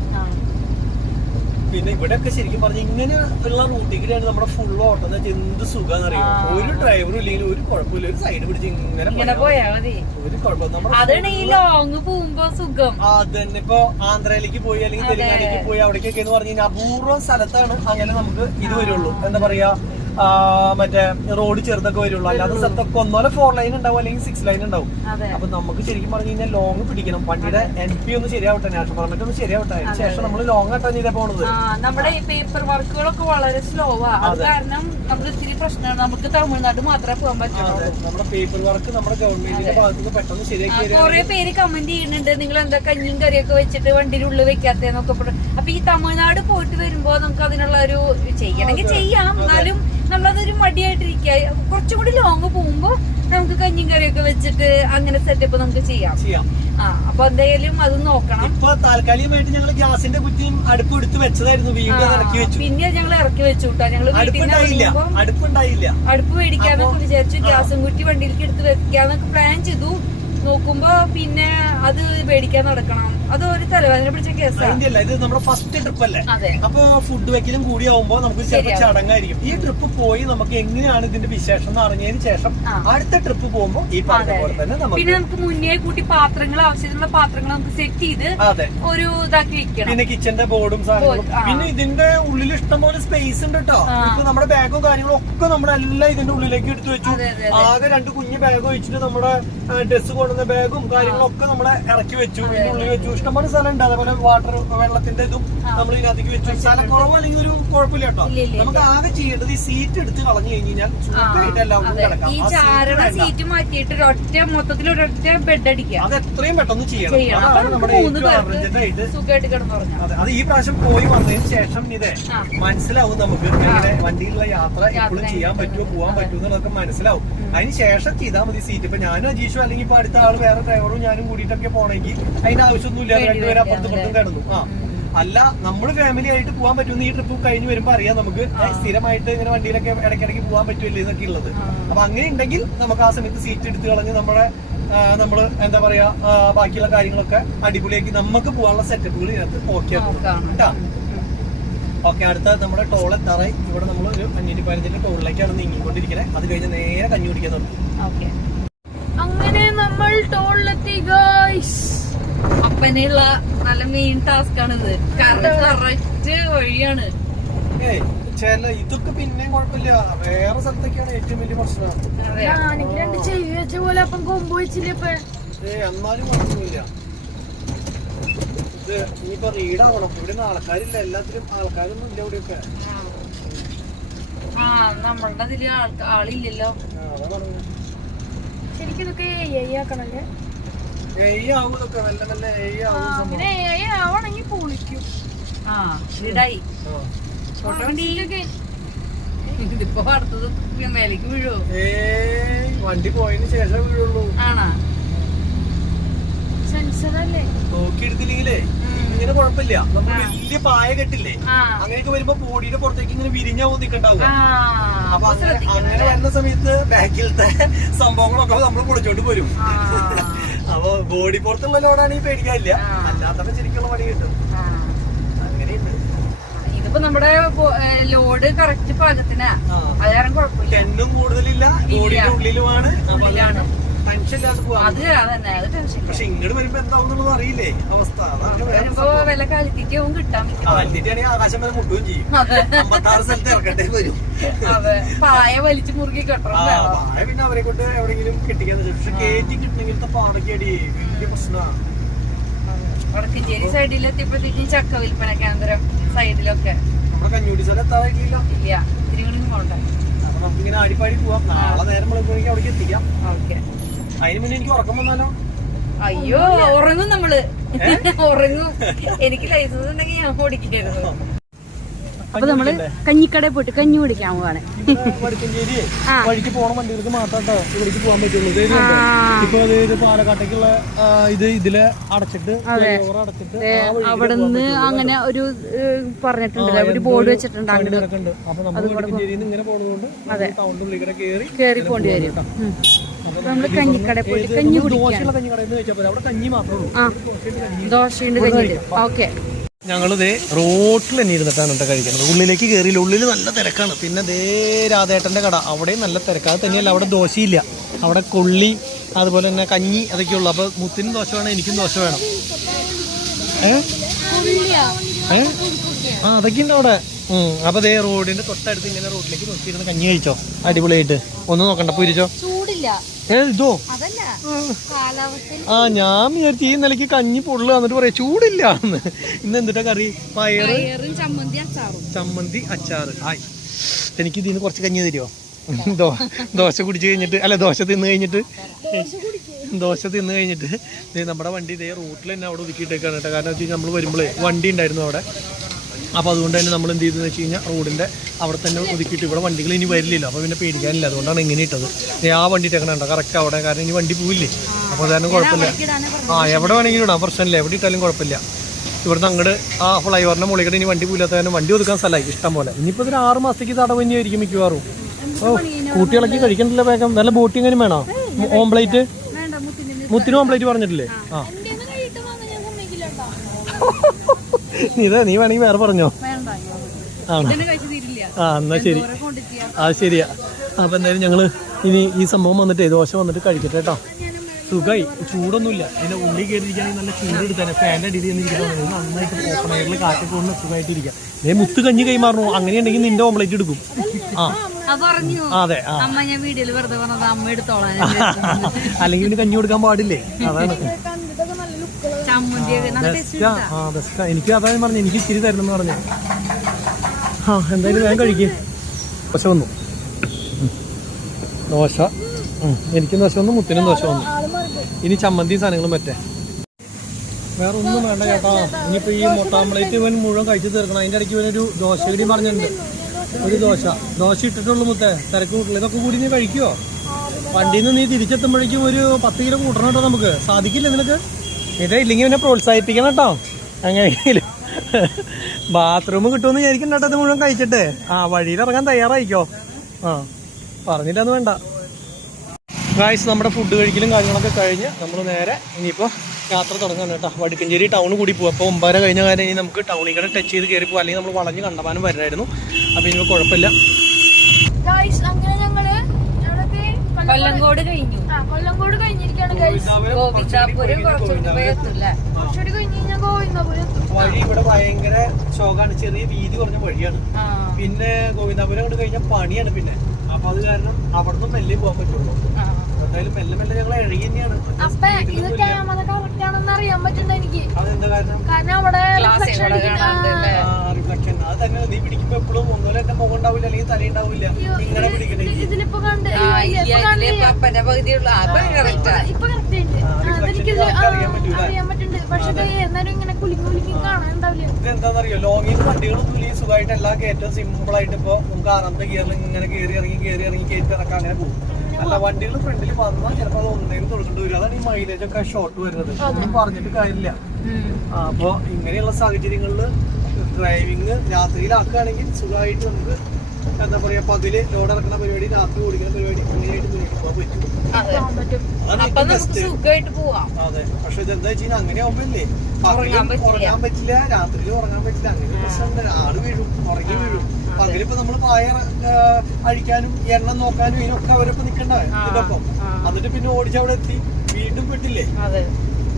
പിന്നെ ഇവിടെ ഒക്കെ ശരിക്കും പറഞ്ഞ ഇങ്ങനെ ഉള്ള റൂട്ടിലാണ് നമ്മുടെ ഫുൾ ഓട്ടം എന്ന് വെച്ചാൽ എന്ത് സുഖം അറിയാം. ഒരു ഡ്രൈവറും ഇല്ലെങ്കിൽ ഒരു കുഴപ്പമില്ല. ഒരു സൈഡ് പിടിച്ച് ഇങ്ങനെ പോയാ മതി. ഒരു കുഴപ്പം. അതാണ് ഈ ലോങ് പോകുമ്പോ സുഖം. അത് തന്നെ. ഇപ്പൊ ആന്ധ്രയിലേക്ക് പോയി അല്ലെങ്കിൽ തെലുങ്കാനയ്ക്ക് പോയി അവിടേക്കൊക്കെ എന്ന് പറഞ്ഞു കഴിഞ്ഞാൽ അപൂർവം സ്ഥലത്താണ് അങ്ങനെ നമുക്ക് ഇത് വരുള്ളൂ. എന്താ പറയാ, മറ്റേ റോഡ് ചെറുതൊക്കെ വരുള്ളൂ. അല്ലാത്ത സ്ഥലത്തൊക്കെ ഒന്നോലെ 4 ലൈൻ ഉണ്ടാവും അല്ലെങ്കിൽ 6 ലൈൻ ഉണ്ടാവും. അപ്പൊ നമുക്ക് ശരിക്കും പറഞ്ഞു കഴിഞ്ഞാൽ ലോങ് പിടിക്കണം. വണ്ടിയുടെ NP ഒന്ന് ശരിയാവട്ടെ, നാഷണൽ പെർമിറ്റ് ഒന്ന് ശരിയാവട്ടെ. അതിനുശേഷം നമ്മൾ ലോങ് ആയിട്ടാണ് ചെയ്താൽ പോണത്. നമ്മുടെ ഈ പേപ്പർ വർക്കുകളൊക്കെ വളരെ സ്ലോ ആ. അത് കാരണം നമുക്ക് ഇത്തിരി പ്രശ്നമാണ്. നമുക്ക് തമിഴ്നാട് മാത്രമേ പോകാൻ പറ്റുള്ളൂ. നമ്മുടെ പേപ്പർ വർക്ക് നമ്മുടെ ഗവൺമെന്റിന്റെ ഭാഗത്തുനിന്ന് പെട്ടെന്ന് ശരിയാക്കി. കുറെ പേര് കമന്റ് ചെയ്യുന്നുണ്ട്, നിങ്ങൾ എന്താ കഞ്ഞിയും കറിയൊക്കെ വെച്ചിട്ട് വണ്ടിയുടെ ഉള്ളിൽ വെക്കാത്തേന്നൊക്കെ. അപ്പൊ ഈ തമിഴ്നാട് പോയിട്ട് വരുമ്പോ നമുക്ക് അതിനുള്ള ഒരു ചെയ്യണമെങ്കിൽ ചെയ്യാം. എന്നാലും നമ്മളതൊരു മടിയായിട്ടിരിക്കുക. കുറച്ചും കൂടി ലോങ് പോകുമ്പോ നമുക്ക് കഞ്ഞിയും കറിയൊക്കെ വെച്ചിട്ട് അങ്ങനെ സെറ്റപ്പ് നമുക്ക് ചെയ്യാം. അപ്പൊ എന്തായാലും അത് നോക്കണം. ഇപ്പൊ താൽക്കാലികമായിട്ട് ഞങ്ങൾ ഗ്യാസിന്റെ കുറ്റിയും അടുപ്പ് എടുത്ത് വെച്ചതായിരുന്നു. വീണ്ടും ഇറക്കി വെച്ചു. പിന്നെ ഞങ്ങൾ ഇറക്കി വെച്ചു കേട്ടോ. ഞങ്ങള് അടുപ്പ് മേടിക്കാന്നൊക്കെ വിചാരിച്ചു. ഗ്യാസും കുറ്റി വണ്ടിയിലേക്ക് എടുത്ത് വെക്കാന്നൊക്കെ പ്ലാൻ ചെയ്തു. നോക്കുമ്പോ പിന്നെ അത് മേടിക്കാൻ നടക്കണം. അത് ഒരു തലവേദന പിടിച്ച കേസാണ്. ഇത് നമ്മുടെ ഫസ്റ്റ് ട്രിപ്പ് അല്ലേ. അപ്പൊ ഫുഡ് വെക്കലും കൂടി ആവുമ്പോ നമുക്ക് ചിലപ്പോൾ ചടങ്ങായിരിക്കും. ഈ ട്രിപ്പ് പോയി നമുക്ക് എങ്ങനെയാണ് ഇതിന്റെ വിശേഷം എന്ന് അറിഞ്ഞതിന് ശേഷം അടുത്ത ട്രിപ്പ് പോകുമ്പോ ഈ പറഞ്ഞ പോലെ തന്നെ പിന്നെ നമുക്ക് മുന്നേ കൂട്ടി പാത്രങ്ങൾ, ആവശ്യത്തിനുള്ള പാത്രങ്ങൾ നമുക്ക് സെറ്റ് ചെയ്ത് ഒരു ഇതാക്കി വെക്കണം. പിന്നെ കിച്ചന്റെ ബോർഡും സാധനങ്ങളും. പിന്നെ ഇതിന്റെ ഉള്ളിൽ ഇഷ്ടംപോലെ സ്പേസ് ഉണ്ട് കേട്ടോ. ഇപ്പൊ നമ്മുടെ ബാഗും കാര്യങ്ങളും ഒക്കെ നമ്മുടെ എല്ലാം ഇതിന്റെ ഉള്ളിലേക്ക് എടുത്തു വെച്ചു. ആകെ 2 കുഞ്ഞു ബാഗ് വെച്ചിട്ട് നമ്മുടെ ഡ്രസ് കൊണ്ടുവന്ന ബാഗും കാര്യങ്ങളും ഒക്കെ നമ്മളെ ഇറക്കി വെച്ചു. ഇതിന്റെ ഉള്ളിൽ വെച്ചു. ഇഷ്ടംപോലെ സ്ഥലം ഉണ്ട്. അതേപോലെ വാട്ടർ വെള്ളത്തിന്റെ ഇതും നമ്മൾ ഇതിനകത്തേക്ക് വെച്ചു. സ്ഥലക്കുറവ് അല്ലെങ്കിൽ ഒരു കുഴപ്പമില്ല കേട്ടോ. നമുക്ക് ആകെ ചെയ്യേണ്ടത് ഈ സീറ്റ് എടുത്ത് കളഞ്ഞു കഴിഞ്ഞാൽ സുഖമായിട്ട് എല്ലാവർക്കും കിടക്കാം. ഈ ചാരണ സീറ്റ് മാറ്റിയിട്ട് ഒരൊറ്റ മൊത്തത്തിൽ ഒരൊറ്റ ബെഡ് അടിക്കുക. അത് എത്രയും പെട്ടെന്ന് ചെയ്യണം. അതാണ് നമ്മുടെ സുഖമായിട്ട് കിടന്നുറങ്ങാം. അത് ഈ പ്രാവശ്യം പോയി വന്നതിന് ശേഷം ഇതേ മനസ്സിലാവും നമുക്ക് ഇങ്ങനെ വണ്ടിയിലുള്ള യാത്ര എപ്പോഴും ചെയ്യാൻ പറ്റുമോ പോകാൻ പറ്റുമോ എന്നുള്ളതൊക്കെ മനസ്സിലാവും. അതിന് ശേഷം ചെയ്താൽ മതി സീറ്റ്. ഇപ്പൊ ഞാനും അജീഷോ അല്ലെങ്കിൽ ഇപ്പൊ അടുത്ത ആള് വേറെ ഡ്രൈവറും ഞാനും കൂടിയിട്ടൊക്കെ പോണെങ്കിൽ അതിന്റെ ആവശ്യമൊന്നുമില്ല. 2 പേര് അപ്പുറത്തും കിടന്നു. അല്ല നമ്മള് ഫാമിലി ആയിട്ട് പോകാൻ പറ്റുന്ന ഈ ട്രിപ്പ് കഴിഞ്ഞ് വരുമ്പോ അറിയാം നമുക്ക് സ്ഥിരമായിട്ട് ഇങ്ങനെ വണ്ടിയിലൊക്കെ ഇടയ്ക്കിടയ്ക്ക് പോകാൻ പറ്റുമല്ലേ എന്നൊക്കെ ഉള്ളത്. അപ്പൊ അങ്ങനെ ഉണ്ടെങ്കിൽ നമുക്ക് ആ സമയത്ത് സീറ്റ് എടുത്ത് കളഞ്ഞ് നമ്മള് എന്താ പറയാ ബാക്കിയുള്ള കാര്യങ്ങളൊക്കെ അടിപൊളിയാക്കി നമുക്ക് പോകാനുള്ള സെറ്റപ്പുകൾ ഇതിനകത്ത് ഓക്കെ കേട്ടാ. ഓക്കെ, അടുത്ത നമ്മുടെ ടോൾ എത്താറായി. ഇവിടെ നമ്മൾ ഒരു 515 ടോളിലേക്കാണ് നീങ്ങിക്കൊണ്ടിരിക്കുന്നത്. അത് കഴിഞ്ഞ് നേരെ കഞ്ഞി കുടിക്കാൻ തുടങ്ങി. അങ്ങനെ നമ്മൾ ടോളിലെത്തി ഗൈസ്. അപ്പനുള്ള നല്ല മെയിൻ ടാസ്ക് ആണിത്. കാരണം കറക്റ്റ് വഴിയാണ്. ഇതൊക്കെ പിന്നെയും കുഴപ്പമില്ല. വേറെ സ്ഥലത്തൊക്കെയാണ് ഏറ്റവും വലിയ പ്രശ്നം. എനിക്ക് 2 ചെവി വെച്ച പോലെ അപ്പം കൊമ്പ് വെച്ചില്ല. എന്നാലും കുഴപ്പമില്ല. ഇത് ഇനിയിപ്പോ റീഡാവണം. ഇവിടെ ആൾക്കാരില്ല. എല്ലാത്തിലും ആൾക്കാരൊന്നും ഇല്ല ഇവിടെയൊക്കെ. നമ്മളുടെ അതില് ആളില്ലല്ലോ. ശരിക്കും ഇതൊക്കെ ആക്കണല്ലേ. ആവണമെങ്കിൽ പൊളിക്കും. ഇതിപ്പോ അടുത്തത് മേലേക്ക് വീഴോ? വണ്ടി പോയതിനു ശേഷം വീഴുള്ളൂ. ആണോ? സെൻസറല്ലേ നോക്കിയെടുത്തില്ലെങ്കിലേ ഇങ്ങനെ കുഴപ്പമില്ല. നമുക്ക് വലിയ പായ കെട്ടില്ലേ, അങ്ങനെയൊക്കെ വരുമ്പോ ബോഡിയുടെ പുറത്തേക്ക് ഇങ്ങനെ വിരിഞ്ഞ നിൽക്കണ്ടാവുക. അപ്പൊ അങ്ങനെ വരുന്ന സമയത്ത് ബാക്കിലത്തെ സംഭവങ്ങളൊക്കെ നമ്മൾ പൊളിച്ചോണ്ട് പോരും. അപ്പൊ ബോഡി പുറത്തുള്ള ലോഡാണെങ്കിൽ പേടിക്കാനില്ല. അല്ലാത്തപ്പോ ശരിക്കുള്ള പണി കിട്ടും. അങ്ങനെയുണ്ട്. ഇതിപ്പോ നമ്മുടെ ലോഡ് കറക്റ്റ് പാകത്തിനാ. അത് കാരണം കുഴപ്പമില്ല. എണ്ണും കൂടുതലില്ല, ബോഡിയുടെ ഉള്ളിലുമാണ്. ടെൻഷൻ ഇല്ലാണ്ട് പോവാം. അത് അതന്നെ, അത് ടെൻഷൻ. പക്ഷെ ഇങ്ങോട്ട് വരുമ്പോ എന്താവുന്നുള്ളത് അറിയില്ലേ അവസ്ഥ. വരുമ്പോ വില കാലിത്തീറ്റവും കിട്ടാൻ കാലിത്തീറ്റാണെങ്കിൽ ആകാശം വരെ മുട്ടുകയും ചെയ്യും. 56 സ്ഥലത്ത് ഇറക്കണ്ടേ വരും. അതെ, പായ വലിച്ചു മുറുകി കെട്ടണം. പായ പിന്നെ അവരെ കൊണ്ട് എവിടെയെങ്കിലും കെട്ടിക്കാന്ന് വെച്ചാൽ. പക്ഷെ കയറ്റി കിട്ടണമെങ്കിലത്തെ പാടക്കടി വലിയ പ്രശ്നമാണ്. വടക്കഞ്ചേരി സൈഡിലെത്തിയപ്പോഴത്തേക്കും ചക്ക വിൽപ്പന കേന്ദ്രം സൈഡിലൊക്കെ. നമ്മുടെ കഞ്ഞൂടി സ്ഥലം എത്താറായിട്ടില്ല. ഇല്ല, ഇത്തിരി കൂടി പോകണ്ടേ. അപ്പൊ നമുക്കിങ്ങനെ ആടിപ്പാടി പോവാം. നാളെ നേരം വിളിക്കുമെങ്കിൽ അവിടേക്ക് എത്തിക്കാം. ഓക്കെ. അതിന് മുന്നേ എനിക്ക് ഉറക്കം വന്നാലോ? അയ്യോ, ഉറങ്ങും നമ്മള്. ഉറങ്ങും. എനിക്ക് ലൈസൻസ് ഉണ്ടെങ്കിൽ ഞാൻ ഓടിക്കായിരുന്നു. അപ്പൊ നമ്മള് കഞ്ഞിക്കടയിൽ പോയിട്ട് കഞ്ഞി കുടിക്കാൻ പോവാണ്. വടക്കഞ്ചേരി വഴിക്ക് പോണ വണ്ടികൾക്ക് മാത്രം ഇവിടേക്ക് പോകാൻ പറ്റുള്ളൂ. ഇപ്പൊ അത് പാലക്കാട്ടേക്കുള്ള ഇതില് അടച്ചിട്ട് അവിടെ നിന്ന് അങ്ങനെ ഒരു പറഞ്ഞിട്ടുണ്ടല്ലോ, ഒരു ബോർഡ് വെച്ചിട്ടുണ്ട്. അപ്പൊ നമ്മൾ വടക്കഞ്ചേരിയിൽ ഇങ്ങനെ പോണതുകൊണ്ട് ടൗണിന്റെ ഉള്ളിൽ കേറി പോണ്ടി വരും. നമ്മള് കഞ്ഞിക്കടയിൽ പോയിട്ട് കഞ്ഞി കുടിക്കാൻ. കഞ്ഞിക്കടയിൽ വെച്ചപ്പോ അവിടെ കഞ്ഞി മാത്രമേ ഉള്ളൂ. ദോശയുണ്ട്, കഞ്ഞി. ഓക്കെ. ഞങ്ങളിത് റോട്ടിൽ തന്നെ ഇരുന്നിട്ടാണ് കേട്ടോ കഴിക്കുന്നത്. ഉള്ളിലേക്ക് കയറിയില്ല. ഉള്ളിൽ നല്ല തിരക്കാണ്. പിന്നെ ദേ രാധേട്ടൻ്റെ കട, അവിടെയും നല്ല തിരക്കാണ്. അത് തന്നെയല്ല, അവിടെ ദോശയില്ല, അവിടെ കൊള്ളി അതുപോലെ തന്നെ കഞ്ഞി അതൊക്കെ ഉള്ളു. അപ്പോൾ മുത്തിനും ദോശ വേണം, എനിക്കും ദോശ വേണം. അതൊക്കെ ഉണ്ട് അവിടെ. അപ്പോൾ ദേ റോഡിൻ്റെ തൊട്ടടുത്ത് ഇങ്ങനെ റോഡിലേക്ക് നോക്കിയിരുന്ന് കഞ്ഞി കഴിച്ചോ, അടിപൊളിയായിട്ട്. ഒന്നും നോക്കണ്ട, പൊരിച്ചോ. ഇതോ ഞാൻ വിചാരിച്ചു ഈ നിലയ്ക്ക് കഞ്ഞി പൊള്ളു എന്നിട്ട് പറയാ ചൂടില്ല എന്ന്. ഇന്ന് എന്തിട്ടാ കറി? പയറും ചമ്മന്തി അച്ചാറ്. ആയി, എനിക്ക് ഇതിന് കുറച്ച് കഞ്ഞി തരുമോ? ദോശ കുടിച്ചു കഴിഞ്ഞിട്ട്, അല്ല ദോശ തിന്നു കഴിഞ്ഞിട്ട് നമ്മുടെ വണ്ടി ഇതേ റൂട്ടിൽ തന്നെ അവിടെ ഒതുക്കിയിട്ടേക്കാണ് കേട്ടോ. കാരണം വെച്ച് കഴിഞ്ഞാൽ നമ്മൾ വരുമ്പോഴേ വണ്ടി ഉണ്ടായിരുന്നു അവിടെ. അപ്പോൾ അതുകൊണ്ട് തന്നെ നമ്മൾ എന്ത് ചെയ്തെന്ന് വെച്ച് കഴിഞ്ഞാൽ റോഡിൻ്റെ അവിടെ തന്നെ ഒതുക്കിയിട്ട് ഇവിടെ വണ്ടികൾ ഇനി വരില്ലല്ലോ. അപ്പോൾ പിന്നെ പേടിക്കാനില്ല. അതുകൊണ്ടാണ് ഇങ്ങനെ ഇട്ടത്. ആ വണ്ടി ഇട്ടേക്കണുണ്ടോ കറക്റ്റ് അവിടെ. കാരണം ഇനി വണ്ടി പോവില്ലേ. അപ്പോൾ അതാണ് കുഴപ്പമില്ല. എവിടെ വേണമെങ്കിലും ഇടാം, പ്രശ്നമില്ല. എവിടെ ഇട്ടാലും കുഴപ്പമില്ല. ഇവിടുന്ന് അങ്ങോട്ട് ആ ഫ്ലൈ ഓവറിൻ്റെ മുകളിൽ ഇനി വണ്ടി പോയില്ലാത്ത കാരണം വണ്ടി ഒതുക്കാൻ സ്ഥലമായി ഇഷ്ടം പോലെ. ഇനിയിപ്പോൾ ഒരു 6 മാസത്തേക്ക് തടവ് തന്നെയായിരിക്കും മിക്കവാറും. കൂട്ടികളൊക്കെ കഴിക്കണ്ടല്ലോ വേഗം. വല്ല ബോട്ടിങ്ങനും വേണോ? ഓംപ്ലേറ്റ് മുത്തിനും ഓംപ്ലേറ്റ് പറഞ്ഞിട്ടില്ലേ? നീ വേണമെങ്കിൽ വേറെ പറഞ്ഞോ. ആണോ? എന്നാ ശരി. ശരിയാ. അപ്പൊ എന്തായാലും ഞങ്ങള് ഇനി ഈ സംഭവം വന്നിട്ട് ദോശ വന്നിട്ട് കഴിക്കട്ടെ കേട്ടോ. സുഖമായി, ചൂടൊന്നുമില്ല. അതിന്റെ ഉള്ളിൽ കയറിയിരിക്കുകയാണെങ്കിൽ നല്ല ചൂട് എടുത്താൽ ഫാൻ്റെ അടിയിൽ ഇരിക്കുന്നത് നന്നായിട്ട് ഓപ്പൺ എയറിൽ കാറ്റൊക്കെ കൊണ്ട് സുഖമായിട്ട് ഇരിക്കാം. മുത്ത് കഞ്ഞി കൈമാറണോ? അങ്ങനെയുണ്ടെങ്കിൽ നിന്റെ ഓംപ്ലേറ്റ് എടുക്കും. അതെ. അല്ലെങ്കിൽ പിന്നെ കഞ്ഞി കൊടുക്കാൻ പാടില്ലേ? അതാണ് എനിക്ക് അതാണ് പറഞ്ഞു. എനിക്ക് ഇച്ചിരി തരണം എന്ന് പറഞ്ഞു. എന്തായാലും ഞാൻ കഴിക്കും. ദോശ വന്നു, ദോശ എനിക്കും ദോശ വന്നു, മുത്തിനും ദോശ വന്നു. ഇനി ചമ്മന്തി സാധനങ്ങളും മറ്റേ വേറെ ഒന്നും വേണ്ട ചേട്ടാ. ഇനിയിപ്പോൾ ഈ മുട്ട ഓംപ്ലേറ്റ് ഇവൻ മുഴുവൻ കഴിച്ചു തീർക്കണം. അതിൻ്റെ ഇടയ്ക്ക് ഇവനൊരു ദോശ കൂടി പറഞ്ഞിട്ടുണ്ട്. ഒരു ദോശ ഇട്ടിട്ടുള്ളൂ മുത്തേ. തിരക്ക് കൂട്ടില്ല. ഇതൊക്കെ കൂടി നീ കഴിക്കുമോ? വണ്ടിയിൽ നിന്ന് നീ തിരിച്ചെത്തുമ്പോഴേക്കും ഒരു 10 കിലോ കൂട്ടണം കേട്ടോ. നമുക്ക് സാധിക്കില്ല നിനക്ക്. ഇതേ ഇല്ലെങ്കിൽ പിന്നെ പ്രോത്സാഹിപ്പിക്കണം കേട്ടോ. അങ്ങനെയെങ്കിലും ബാത്റൂം കിട്ടുമെന്ന് വിചാരിക്കണ്ട കേട്ടോ. ഇത് മുഴുവൻ കഴിച്ചിട്ട് വഴിയിലിറങ്ങാൻ തയ്യാറായിക്കോ. പറഞ്ഞില്ലെന്ന് വേണ്ട. ഗായ്സ്, നമ്മുടെ ഫുഡ് കഴിക്കലും കാര്യങ്ങളൊക്കെ കഴിഞ്ഞ് നമ്മൾ നേരെ ഇനിയിപ്പോൾ യാത്ര തുടങ്ങുകയാണ് കേട്ടോ. വടക്കഞ്ചേരി ടൗൺ കൂടി പോകും. അപ്പോൾ 9:30 കഴിഞ്ഞ കാര്യം ഇനി നമുക്ക് ടൗണിൽ കൂടെ ടച്ച് ചെയ്ത് കയറി പോകും. അല്ലെങ്കിൽ നമ്മൾ വളഞ്ഞ് കണ്ടമാനം വരണമായിരുന്നു. അപ്പോൾ ഇനി കുഴപ്പമില്ല. കൊല്ലങ്കോട് കഴിഞ്ഞു. കൊല്ലങ്കോട് കഴിഞ്ഞിരിക്കുകയാണ് ഗൈസ്. വഴി ഇവിടെ ഭയങ്കര ശോകാണ്. ചെറിയ വീതി കുറഞ്ഞ വഴിയാണ്. പിന്നെ ഗോവിന്ദാപുരം അങ്ങോട്ട് കഴിഞ്ഞാൽ പണിയാണ്. പിന്നെ അപ്പൊ അത് കാരണം അവിടെ നിന്ന് മെല്ലെ പോകാൻ പറ്റുള്ളൂ. എന്തായാലും മെല്ലെ മെല്ലെ ഞങ്ങൾ ഇഴകി തന്നെയാണ്. അറിയാൻ പറ്റുന്നുണ്ട് എനിക്ക്. അതെന്താ കാരണം? കാരണം അവിടെ റിഫ്ലക്ഷൻ. അത് തന്നെ നീ പിടിക്കുമ്പോ എപ്പോഴും ഒന്നുപോലെ എന്റെ മുഖം ഉണ്ടാവില്ല, അല്ലെങ്കിൽ തല ഉണ്ടാവില്ല. ഇങ്ങനെ പിടിക്കണേ. ഇതിലിപ്പോ കണ്ട് അറിയാൻ പറ്റുന്നുണ്ട്. പക്ഷെ എന്നാലും ഇങ്ങനെ കുലുക്കി കുലുക്കി കാണാൻ ഉണ്ടാവില്ല. ഇതെന്താണെന്നറിയോ, ലോങ്ങിൽ വണ്ടികളൊന്നും ഈ സുഖമായിട്ട് എല്ലാ കയറ്റവും സിമ്പിൾ ആയിട്ട് ഇപ്പൊ നമുക്ക് 6ാമത്തെ ഗിയറിൽ ഇങ്ങനെ കയറി ഇറങ്ങി കയറ്റി ഇറക്കാൻ അങ്ങനെ പോകും. അല്ല, വണ്ടികൾ ഫ്രണ്ടിൽ വന്നാൽ ചിലപ്പോൾ അത് ഒന്നേന്ന് കൊടുക്കേണ്ടി വരും. അതാണ് ഈ മൈലേജ് ഒക്കെ ഷോർട്ട് വരുന്നത്. ഒന്നും പറഞ്ഞിട്ട് കാര്യമില്ല. അപ്പൊ ഇങ്ങനെയുള്ള സാഹചര്യങ്ങളിൽ ഡ്രൈവിങ് രാത്രിയിലാക്കുകയാണെങ്കിൽ സുഖമായിട്ട് നമുക്ക് എന്താ പറയാ പകല് ലോഡ് ഇറക്കുന്ന പരിപാടി രാത്രി ഓടിക്കുന്ന പരിപാടി അങ്ങനെയായിട്ട് മുന്നോട്ട് പോകാൻ പറ്റും. അതെ, പക്ഷെ ഇതെന്താ വെച്ചാൽ അങ്ങനെ ആവുമ്പോഴല്ലേ ഉറങ്ങാൻ പറ്റില്ല, രാത്രിയിൽ ഉറങ്ങാൻ പറ്റില്ല, അങ്ങനെ പ്രശ്നമുണ്ട്. ആള് വീഴും, ഉറങ്ങി വീഴും. പകലിപ്പോ നമ്മള് പായ അഴിക്കാനും എണ്ണം നോക്കാനും ഇതിനൊക്കെ അവരിപ്പോ നിക്കണ്ടേ ഇതിനൊപ്പം. എന്നിട്ട് പിന്നെ ഓടിച്ചവിടെ എത്തി വീണ്ടും പെട്ടില്ലേ.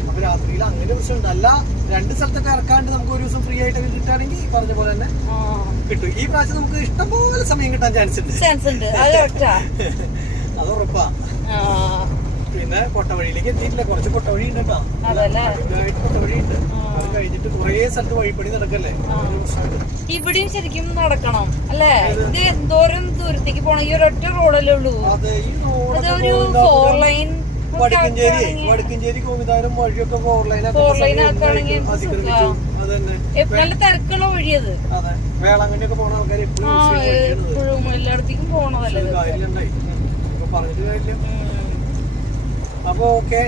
അപ്പൊ രാത്രിയിൽ അങ്ങനെ പ്രശ്നമുണ്ട്. അല്ല 2 സ്ഥലത്തൊക്കെ ഇറക്കാണ്ട് നമുക്ക് ഒരു ദിവസം ഫ്രീ ആയിട്ട് കിട്ടുകയാണെങ്കിൽ ഈ പറഞ്ഞ പോലെ തന്നെ കിട്ടും. ഈ പ്രാവശ്യം നമുക്ക് ഇഷ്ടംപോലെ സമയം കിട്ടാൻ ചാൻസ് ഉണ്ട്, അത് ഉറപ്പാ. പിന്നെ കൊട്ടവഴിയിലേക്ക് എത്തിയിട്ടില്ല, കുറച്ച് കൊട്ടവഴി ഉണ്ട് കേട്ടോ, കൊട്ടവഴി ഉണ്ട്. അത് കഴിഞ്ഞിട്ട് കുറേ സ്ഥലത്ത് വഴിപ്പണി നടക്കല്ലേ. ഇവിടെയും ശരിക്കും നടക്കണം അല്ലേ? ഇത് എന്തോരം ദൂരത്തേക്ക് പോണം, ഈ ഒരൊറ്റ റോഡല്ലേ ഉള്ളൂ. അതെ, ഈ റോഡ് വടക്കഞ്ചേരി കോവിതാരം വഴിയൊക്കെ ഫോർ ലൈൻ അതിക്രമിച്ചു. അതന്നെ നല്ല തിരക്കുള്ള വഴിയത്. അതെ, വേളാങ്കണ്ണിയൊക്കെ പോണ ആൾക്കാർ എപ്പോഴും എല്ലായിടത്തേക്കും പോണതല്ലേ. കാര്യമുണ്ടായി, പറഞ്ഞിട്ട് കാര്യമില്ല. അപ്പൊ ഓക്കെ,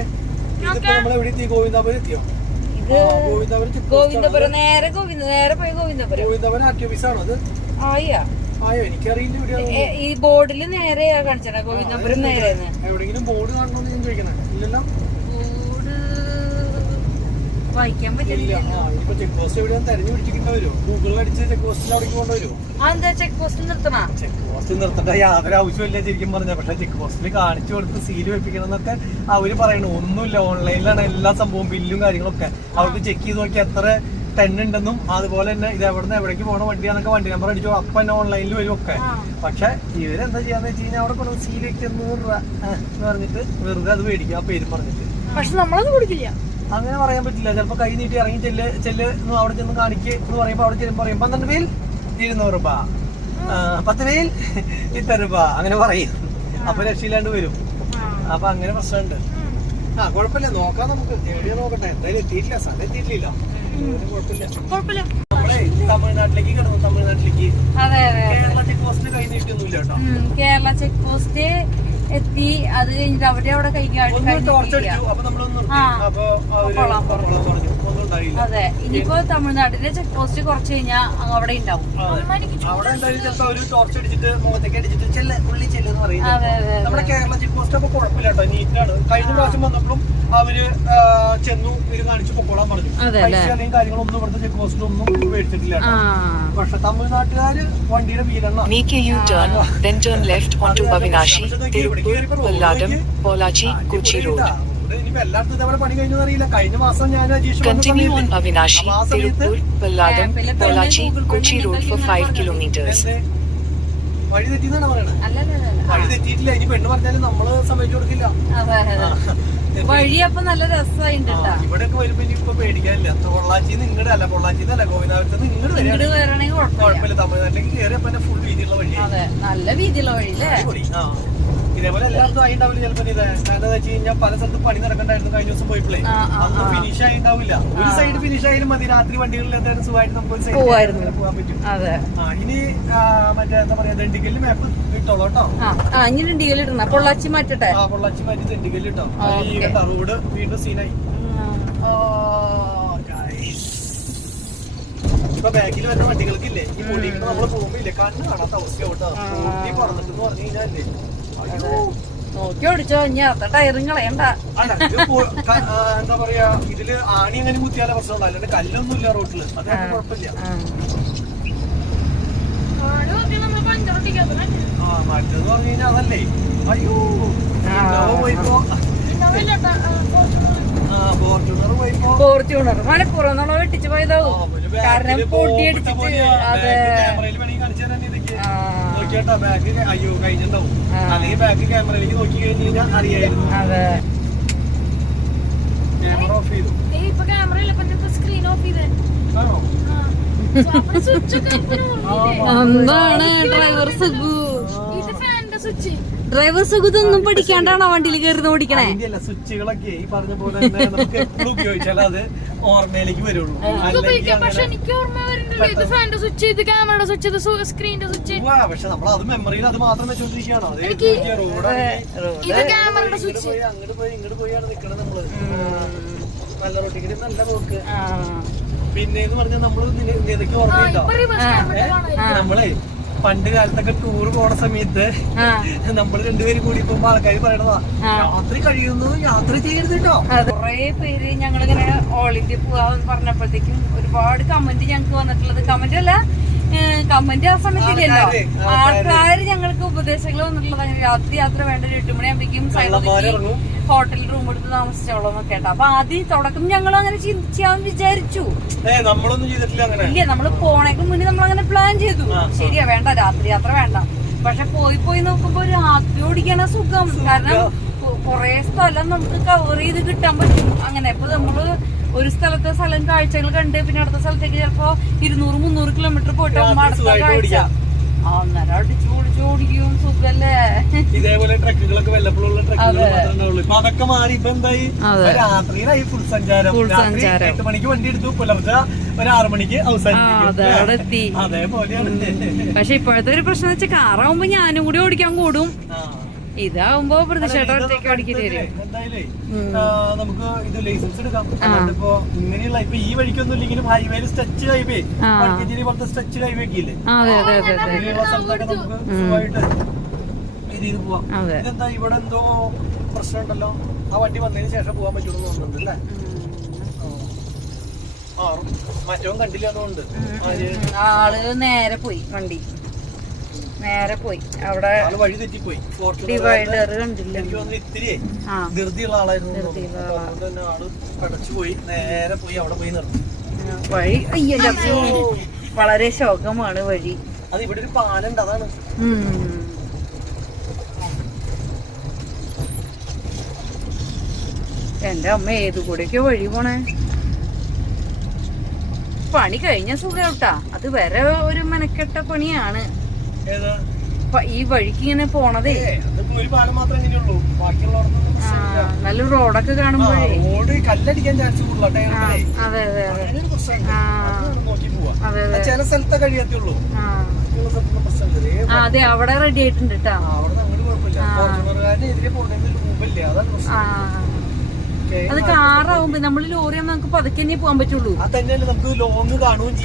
ഇതിപ്പോ നമ്മളെവിടെ എത്തി? ഗോവിന്ദാപുരം എത്തിയോ? ഗോവിന്ദപുരം നേരെ പോയി ഗോവിന്ദാപുരം ആർടി ഓഫീസാണോ അത്? ആയോ, എനിക്കറിയില്ല. ഈ ബോർഡില് നേരെയാ കാണിച്ചത് ഗോവിന്ദപുരം നേരെ. എവിടെങ്കിലും ബോർഡ് കാണണമെന്ന് ഞാൻ ചോദിക്കണേ. ഇല്ലല്ലോ, ബോർഡ് വായിക്കാൻ പറ്റില്ല. ഇപ്പൊ ചെക്ക് പോസ്റ്റ് എവിടെയും തെരഞ്ഞു പിടിച്ചിട്ട് വരുമോ? ഗൂഗിളിൽ അടിച്ച് ചെക്ക് പോസ്റ്റിൽ അവിടേക്ക് കൊണ്ടുവരുമോ? അതെന്താ ചെക്ക് പോസ്റ്റ് നിർത്തണ? ചെക്ക് പോസ്റ്റ് നിർത്തേണ്ട യാതൊരു ആവശ്യമില്ല ശരിക്കും പറഞ്ഞ. പക്ഷെ ചെക്ക് പോസ്റ്റിൽ കാണിച്ചു കൊടുത്ത് സീല് വെപ്പിക്കണം എന്നൊക്കെ അവര് പറയണു. ഒന്നുമില്ല, ഓൺലൈനിലാണ് എല്ലാ സംഭവം, ബില്ലും കാര്യങ്ങളൊക്കെ. അവർക്ക് ചെക്ക് ചെയ്ത് നോക്കി എത്ര ടെൻ ഉണ്ടെന്നും അതുപോലെ തന്നെ ഇത് എവിടുന്ന് എവിടേക്ക് പോകണ വണ്ടിയാന്നൊക്കെ വണ്ടി നമ്പർ അടിച്ചോ അപ്പൊ തന്നെ ഓൺലൈനിൽ വരും ഒക്കെ. പക്ഷെ ഇവരെന്താ ചെയ്യാന്ന് വെച്ച് കഴിഞ്ഞാൽ അവിടെ കൊണ്ട് സീൽ വെച്ച് 100 രൂപ എന്ന് പറഞ്ഞിട്ട് വെറുതെ അത് മേടിക്കുക, ആ പേരും പറഞ്ഞിട്ട്. പക്ഷെ നമ്മളത് കൊടുക്കില്ല, അങ്ങനെ പറയാൻ പറ്റില്ല. ചിലപ്പോ കൈ നീട്ടി ഇറങ്ങി ചെല്ല് അവിടെ ചെന്ന് കാണിക്ക് എന്ന് പറയുമ്പോ അവിടെ ചെല്ലുമ്പോ പറയും 12 പേൽ 200 രൂപ, 10 പേൽ ഇത്ര രൂപ, അങ്ങനെ പറയും. അപ്പൊ രക്ഷയില്ലാണ്ട് വരും. അപ്പൊ അങ്ങനെ പ്രശ്നമുണ്ട്. കുഴപ്പമില്ല, നോക്കാം നമുക്ക്. എവിടെയാ നോക്കട്ടെ, എന്തായാലും എത്തിയിട്ടില്ല, സ്ഥലം എത്തിയിട്ടില്ല, കുഴപ്പമില്ല. നമ്മളെ തമിഴ്നാട്ടിലേക്ക് കിടന്നു, തമിഴ്നാട്ടിലേക്ക്. കേരള ചെക്ക് പോസ്റ്റിൽ കൈ നീട്ടിയൊന്നുമില്ല കേട്ടോ. കേരള ചെക്ക് പോസ്റ്റ് എത്തി. അത് കഴിഞ്ഞിട്ട് അവിടെ ടോർച്ചടിച്ചു. അപ്പൊ നമ്മളൊന്നും പറഞ്ഞു. അതെ, ഇനിയിപ്പോ തമിഴ്നാട്ടിലെ ചെക്ക് പോസ്റ്റ് കുറച്ച് കഴിഞ്ഞാൽ അവിടെ ഉണ്ടാവും. അവിടെ എന്തായാലും ചിലപ്പോ അവര് ടോർച്ച് അടിച്ചിട്ട് മുഖത്തേക്ക് അടിച്ചിട്ട് ഉള്ളി ചെല്ലെന്ന് പറയുന്നത്. നമ്മുടെ കേരള ചെക്ക് പോസ്റ്റ് അപ്പൊ കുഴപ്പമില്ല കേട്ടോ, നീറ്റാണ്. കഴിഞ്ഞ പ്രാവശ്യം വന്നപ്പോഴും അവര് ചെന്നു ഇത് കാണിച്ചു പൊക്കോളാൻ പറഞ്ഞു. പൈസ അല്ലെങ്കിൽ കാര്യങ്ങളൊന്നും ഇവിടുത്തെ ചെക്ക് പോസ്റ്റിലൊന്നും മേടിച്ചിട്ടില്ല. പക്ഷെ തമിഴ്നാട്ടുകാര് വണ്ടിയുടെ വീരെണ്ണ. ഇനിയിപ്പോ എല്ലായിടത്തും ഇതേപോലെ പണി കഴിഞ്ഞു അറിയില്ല. കഴിഞ്ഞ മാസം ഞാൻ അജീഷ് വഴി തെറ്റിന്നാണ് പറയണത്. വഴി തെറ്റിയിട്ടില്ല. ഇനി പെണ്ണ് പറഞ്ഞാലും നമ്മള് സമ്മതിച്ചു കൊടുക്കില്ല. വഴി അപ്പൊ നല്ല രസമായിട്ടുണ്ട്. ഇവിടെയൊക്കെ വരുമ്പോ ഇനിയിപ്പോ പേടിക്കാനില്ല. പൊള്ളാച്ചിന്ന് ഇങ്ങോട്ട് അല്ല, പൊള്ളാച്ചിന്നല്ല ഗോവിന്ദാപുരത്ത് ഇങ്ങോട്ട് വരികയാണെങ്കിൽ കുഴപ്പമില്ല. തമിഴ്നാട്ടിലേക്ക് കയറിയപ്പോ ഫുൾ വീതിയുള്ള വഴി, നല്ല വീതിയുള്ള വഴി. ഇതേപോലെ എല്ലായിടത്തും ആയിണ്ടാവില്ല ചിലപ്പോ. ഇത് എന്താ വെച്ച് കഴിഞ്ഞാൽ പല സ്ഥലത്തും പണി നടക്കണ്ടായിരുന്നു. കഴിഞ്ഞ ദിവസം പോയിപ്പോഴേ അന്ന് ഫിനിഷ് ആയിണ്ടാവില്ല. ഒരു സൈഡ് ഫിനിഷ് ആയാലും മതി. രാത്രി വണ്ടികളിൽ എന്തായാലും സുഖമായിട്ട് നമുക്ക് ഒരു സൈഡ് പോകാൻ പറ്റും. ഇനി മറ്റേ എന്താ പറയാ, ദണ്ഡിക്കലിൽ മാപ്പ് ഇട്ടോളൂ കേട്ടോ. പൊള്ളാച്ചി മാറ്റട്ടെ. പൊള്ളാച്ചി മാറ്റി ദണ്ഡിക്കലിൽ ഇട്ടോ. റോഡ് വീണ്ടും സീനായി. ഇപ്പൊ ബാക്കിൽ വരുന്ന വണ്ടികൾക്കില്ലേ, ഈ പൊടിയിട്ട് നമ്മള് പോകുമ്പോ ഇല്ലേ കണ്ണ് കാണാത്ത അവസ്ഥയോട്ടോ. പൊടി പറഞ്ഞിട്ടെന്ന് പറഞ്ഞു കഴിഞ്ഞാലേ നോക്കി ഓടിച്ചോ, ഇനി അത്ര ടയറും കളയണ്ട. എന്താ പറയാ, ഇതില് ആണി അങ്ങനെ കുത്തിയാലേ പ്രശ്നമുള്ളൂ, അല്ലാണ്ട് കല്ലൊന്നും ഇല്ല റോട്ടില്. അതൊന്നും കുഴപ്പമില്ല. മറ്റേന്ന് പറഞ്ഞു കഴിഞ്ഞാൽ അതല്ലേ. അയ്യോ, പോയിപ്പോ ഫോർച്യൂണർ മലപ്പുറം വെട്ടിച്ചു പോയതാവും. കാരണം പൊടിയടിച്ചിട്ട് ക്യാമറയിൽ വേണമെങ്കിൽ കാണിച്ചു തരാൻ ഇതൊക്കെ നോക്കിയാട്ടോ. ബാക്ക് അയ്യോ കഴിഞ്ഞിട്ടുണ്ടാവും. അല്ലെങ്കിൽ ബാക്ക് ക്യാമറയിലേക്ക് നോക്കി കഴിഞ്ഞ് കഴിഞ്ഞാൽ അറിയായിരുന്നു. ക്യാമറ ഓഫ് ചെയ്തു. ആണോ? എന്താണ് ഡ്രൈവർ സുഖു? ഡ്രൈവർ സുഖത്തൊന്നും പഠിക്കാണ്ടാണോ വണ്ടിയിൽ കയറുന്ന ഓടിക്കണേ? സ്വിച്ചുകളൊക്കെ ഈ പറഞ്ഞ പോലെ തന്നെ നമുക്ക് എപ്പോഴും ഉപയോഗിച്ചാൽ അത് ഓർമ്മയിലേക്ക് വരുള്ളൂ. പക്ഷെ നമ്മൾ അത് മെമ്മറിയിൽ അത് മാത്രം വെച്ചോണ്ടിരിക്കുകയാണോ? അങ്ങോട്ട് പോയി ഇങ്ങോട്ട് പോയാണ് നിക്കണത് നമ്മള്. നല്ല റോട്ടിക്ക് നല്ല പോക്ക്. പിന്നെന്ന് പറഞ്ഞാൽ നമ്മള് നിനക്ക് ഓർമ്മയുണ്ടോ, നമ്മളെ പണ്ട് കാലത്തൊക്കെ ടൂർ പോണ സമയത്ത് നമ്മൾ രണ്ടുപേരും കൂടി പോകുമ്പോ ആൾക്കാർ പറയണതാ രാത്രി കഴിയുന്നു യാത്ര ചെയ്യരുത് കേട്ടോ. കുറെ പേര് ഞങ്ങളിങ്ങനെ ഓൾ ഇന്ത്യ പോവാന്ന് പറഞ്ഞപ്പോഴത്തേക്കും ഒരുപാട് കമന്റ് ഞങ്ങക്ക് വന്നിട്ടുള്ളത്. കമന്റ് അല്ല, കമന്റ് ആ സമയത്തില്ലല്ലോ, ആൾക്കാര് ഞങ്ങൾക്ക് ഉപദേശങ്ങൾ വന്നിട്ടുള്ളത് അങ്ങനെ രാത്രി യാത്ര വേണ്ട, ഒരു 8 മണിയാകുമ്പോഴേക്കും സൈഡിൽ ഹോട്ടലിൽ റൂം എടുത്ത് താമസിച്ചോളന്നൊക്കെ കേട്ടോ. അപ്പൊ ആദ്യം തുടക്കം ഞങ്ങൾ അങ്ങനെ ചെയ്യാന്ന് വിചാരിച്ചു. നമ്മളൊന്നും ചെയ്തിട്ടില്ല അങ്ങനെ. ഇല്ല, നമ്മള് പോണേക്ക് മുന്നേ നമ്മൾ അങ്ങനെ പ്ലാൻ ചെയ്തു. ശരിയാ, വേണ്ട രാത്രി യാത്ര വേണ്ട. പക്ഷെ പോയി നോക്കുമ്പോ രാത്രി ഓടിക്കാനാ സുഖം. കാരണം കൊറേ സ്ഥലം നമുക്ക് കവർ ചെയ്ത് കിട്ടാൻ പറ്റും. അങ്ങനെ ഇപ്പൊ നമ്മള് ഒരു സ്ഥലത്തെ സ്ഥലം കാഴ്ചകൾ കണ്ട് പിന്നെ അടുത്ത സ്ഥലത്തേക്ക് ചിലപ്പോ 200-300 കിലോമീറ്റർ പോയിട്ട് അടുത്ത കാഴ്ച അന്നേരം അടിച്ചു പൊളിച്ചു ഓടിക്കും. സുഖല്ലേ? ഇതേപോലെ ട്രക്കുകളൊക്കെ വല്ലപ്പോഴുള്ള ട്രക്കുകൾ മാത്രമേ ഉണ്ടാവുള്ളൂ. ഇപ്പൊ അതൊക്കെ മാറി. ഇപ്പൊ എന്തായി, രാത്രിയിലായി ഫുൾ സഞ്ചാരം. 8 മണിക്ക് വണ്ടി എടുത്തു, പുലർച്ചെ ഒരു 6 മണിക്ക് അവസാനിക്കും. അതേപോലെയാണ്. പക്ഷെ ഇപ്പോഴത്തെ ഒരു പ്രശ്നം വെച്ചാൽ കാറാവുമ്പോ ഞാനും കൂടി ഓടിക്കാൻ കൂടും. ഇതാവുമ്പോ പ്രതിഷേധം ഒറ്റയ്ക്ക് ഓടിക്കേണ്ടി വരും. നമുക്ക് ഇത് ലൈസൻസ് എടുക്കാം. ഇപ്പൊ ഇങ്ങനെയുള്ള ഇപ്പൊ ഈ വഴിക്കൊന്നും ഇല്ലെങ്കിലും ഹൈവേയിൽ സ്ട്രെച്ച് ഹൈവേ, പോലത്തെ സ്ട്രെച്ച് ഹൈവേ ഒക്കെ ഇല്ലേ, ഇങ്ങനെയുള്ള സ്ഥലത്തൊക്കെ നമുക്ക് സുഖമായിട്ട് ഇത് ചെയ്ത് പോവാം. ഇതെന്താ ഇവിടെ എന്തോ പ്രശ്നം ഉണ്ടല്ലോ, ആ വണ്ടി വന്നതിന് ശേഷം പോവാൻ പറ്റുള്ളൂ തോന്നുന്നുണ്ട് അല്ലേ? മറ്റവും കണ്ടില്ല അതുകൊണ്ട് ആള് നേരെ പോയി, വണ്ടി നേരെ പോയി. അവിടെ വഴി തെറ്റിപ്പോയി, ഡിവൈഡർ കണ്ടില്ല. എനിക്ക് തോന്നുന്നു ഇത്തിരി ധൃതിയുള്ള ആളായിരുന്നു. ആള് കടച്ചു പോയി, നേരെ പോയി അവിടെ പോയി നിർത്തി. വഴി അയ്യോ വളരെ ശോകമാണ് വഴി. അത് ഇവിടെ ഒരു പാലുണ്ട്, അതാണ്. എന്റെ അമ്മ ഏതു കൂടെയൊക്കെ വഴി പോണേ. പണി കഴിഞ്ഞ സുഖം കേട്ടാ, അത് വരെ ഒരു മെനക്കെട്ട പണിയാണ് ഈ വഴിക്ക് ഇങ്ങനെ പോണതേ. നല്ല റോഡൊക്കെ കാണുമ്പോഴേ കല്ലടിക്കാൻ ചാൻസ് കൂടുതൽ. അതെ അതെ അതെ, ചില സ്ഥലത്തെ കഴിയാത്തുള്ളൂ. അതെ, അവിടെ റെഡി ആയിട്ടുണ്ട് കേട്ടാ. അത് കാറാവുമ്പോ നമ്മള് ലോറിയാകുമ്പോ നമുക്ക് പതുക്കെ തന്നെ പോകാൻ പറ്റുള്ളൂ,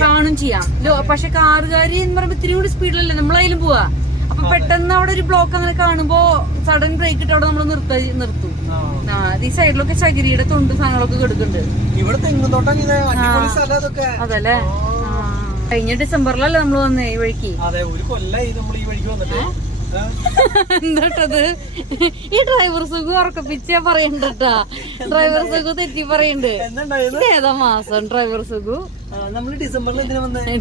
കാണും ചെയ്യാം. പക്ഷെ കാറുകാരി എന്ന് പറയുമ്പോ ഇത്തിരി കൂടി സ്പീഡിലല്ലേ നമ്മളതിലും പോവാ. അപ്പൊ പെട്ടെന്ന് അവിടെ ഒരു ബ്ലോക്ക് അങ്ങനെ കാണുമ്പോ സഡൻ ബ്രേക്ക് ഇട്ട് അവിടെ നമ്മൾ നിർത്തും. ഈ സൈഡിലൊക്കെ ചകിരിയുടെ തൊണ്ട് സാധനങ്ങളൊക്കെ കിടക്കുന്നുണ്ട്. അതല്ലേ, കഴിഞ്ഞ ഡിസംബറിലല്ലേ നമ്മള് വന്നേ ഈ വഴിക്ക്. എന്താട്ടത് ഈ ഡ്രൈവർ സുഖം ഉറക്കപ്പിച്ച പറയണ്ടട്ടാ. ഡ്രൈവർ സുഖം തെറ്റി പറയണ്ട്. ഏതാ മാസം ഡ്രൈവർ സുഖം? നമ്മള്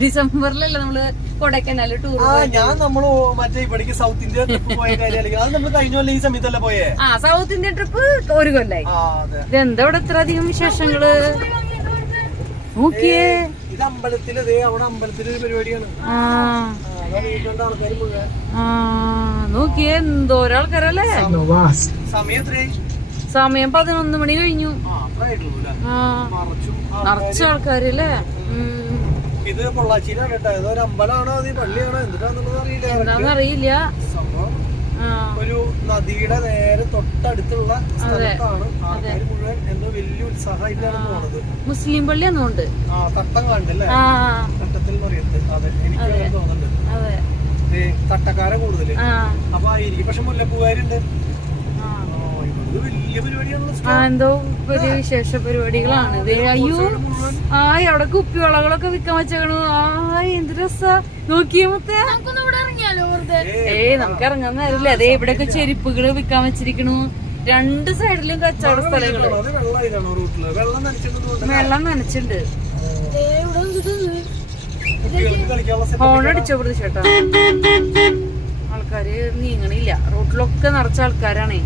ഡിസംബറിലല്ല നമ്മള് കൊടൈക്കനാൽ ടൂർ. ഞാൻ നമ്മള് മറ്റേ ഇവിടേക്ക് സൗത്ത് ഇന്ത്യ ട്രിപ്പ് പോയ കാര്യമായിരിക്കും. അത് നമ്മള് കഴിഞ്ഞ കൊല്ലം ഈ സമയത്തല്ലേ പോയേ? സൗത്ത് ഇന്ത്യ ട്രിപ്പ് ഒരു കൊല്ലായി. ഇതെന്താ ഇവിടെ ഇത്ര അധികം വിശേഷങ്ങള് നോക്കിയേ. ഇത് അമ്പലത്തില്, അവിടെ അമ്പലത്തിലൊരു പരിപാടിയാണ്. നോക്കിയേ എന്തോരം ആൾക്കാരല്ലേ. സമയം 11 മണി കഴിഞ്ഞു. നിറച്ച ആൾക്കാരല്ലേ. ഇത് പൊള്ളാച്ചിയിലാണ് കേട്ടോ. ഏതൊരു അമ്പലമാണോ അത് പള്ളിയാണോ എന്താന്നറിയില്ല. ഒരു നദിയുടെ നേരെ തൊട്ടടുത്തുള്ള സ്ഥലത്താണ്. ആൾക്കാർ മുഴുവൻ എന്തോ വലിയ ഉത്സാഹമായിട്ടാണ് പോണത്. മുസ്ലിം പള്ളിയാന്നുണ്ട്. തട്ടം കണ്ടല്ലേ, തട്ടത്തിൽ പറയുന്നത്. അതെ, എനിക്ക് തോന്നുന്നുണ്ട് തട്ടക്കാരെ കൂടുതല്. അപ്പൊ ആയിരിക്കും. പക്ഷെ മുല്ലപ്പൂകാരുണ്ട്. വലിയ പരിപാടിയാണല്ലോ. എന്തോ വലിയ വിശേഷ പരിപാടികളാണ്. അയ്യോ അവിടെ കുപ്പിവളകളൊക്കെ വിൽക്കാൻ വെച്ചേക്കണു. എന്ത് രസാ നോക്കിയേ മുത്തേ. നമുക്ക് ഇറങ്ങാൻ നേരല്ലേ. അതെ, ഇവിടെയൊക്കെ ചെരുപ്പുകള് വിൽക്കാൻ വെച്ചിരിക്കണു. 2 സൈഡിലും കച്ചവട സ്ഥലങ്ങള്. വെള്ളം നനച്ചിട്ടുണ്ട്. ഹോണടിച്ചോ പ്രതിഷേട്ടാ. ആൾക്കാര് നീങ്ങണില്ല. റോട്ടിലൊക്കെ നിറച്ച ആൾക്കാരാണേ.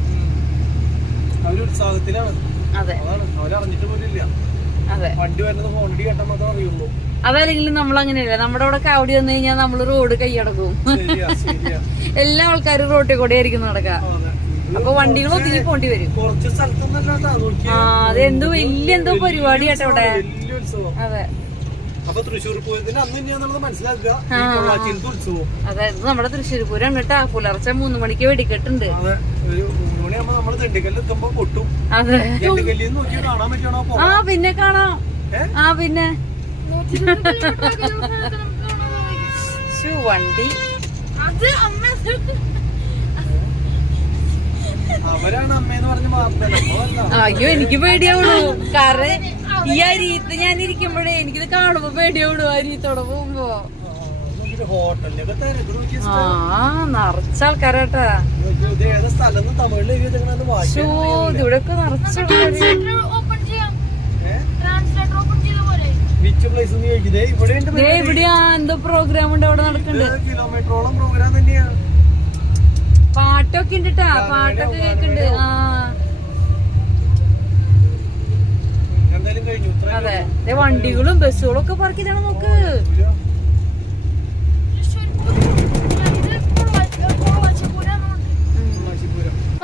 അതെ അതെ, അതല്ലെങ്കിലും നമ്മൾ അങ്ങനെയല്ല. നമ്മുടെ അവിടെ കാവടി വന്നു കഴിഞ്ഞാൽ നമ്മള് റോഡ് കൈയടക്കും. എല്ലാ ആൾക്കാരും റോട്ടിൽ കൂടെ ആയിരിക്കും നടക്കുക. അപ്പൊ വണ്ടികൾ ഒത്തിരി പോണ്ടി വരും. അതെന്തോ വലിയ എന്തോ പരിപാടി കേട്ടോ ഇവിടെ. അതെ, അതായത് നമ്മുടെ തൃശ്ശൂർ പൂരം കേട്ടാ. പുലർച്ചെ 3 മണിക്ക് വെടിക്കെട്ടുണ്ട്. അതെ, പിന്നെ കാണാം. പിന്നെ വണ്ടി അത് അമ്മ അവരാണ് അമ്മയെന്ന് പറഞ്ഞ് മാറുന്നത്. അയ്യോ എനിക്ക് പേടിയാവുള്ളൂ. കാരണം ഈ അരിയത്ത് ഞാൻ ഇരിക്കുമ്പോഴേ എനിക്കിത് കാണുമ്പോ പേടിയാവുള്ളൂ. അരിയത്തോടെ പോകുമ്പോ ഹോട്ടലിലൊക്കെ തിരക്ക് നോക്കി നിറച്ച ആൾക്കാരാട്ടാ. ഏതാ സ്ഥലം തമിഴില് ഷോ ഇവിടെ ഒക്കെ നിറച്ച ആൾക്കാര്. ഓപ്പൺ ചെയ്യാം. ട്രാൻസ്ലേറ്റർ ഓപ്പൺ ചെയ്ത പോലെ. ബീച്ച് പ്ലേസ് ഇവിടെ എവിടെയാ എന്തോ പ്രോഗ്രാം ഉണ്ട് അവിടെ നടക്കുന്നുണ്ട്. കിലോമീറ്ററോളം പ്രോഗ്രാം തന്നെയാണ്. പാട്ടൊക്കെ ഉണ്ട് ട്ടാ. പാട്ടൊക്കെ കേക്കുന്നുണ്ട്. എന്തായാലും കഴിഞ്ഞു. അതെ വണ്ടികളും ബസ്സുകളും ഒക്കെ പാർക്ക് ചെയ്താണ് നോക്ക്.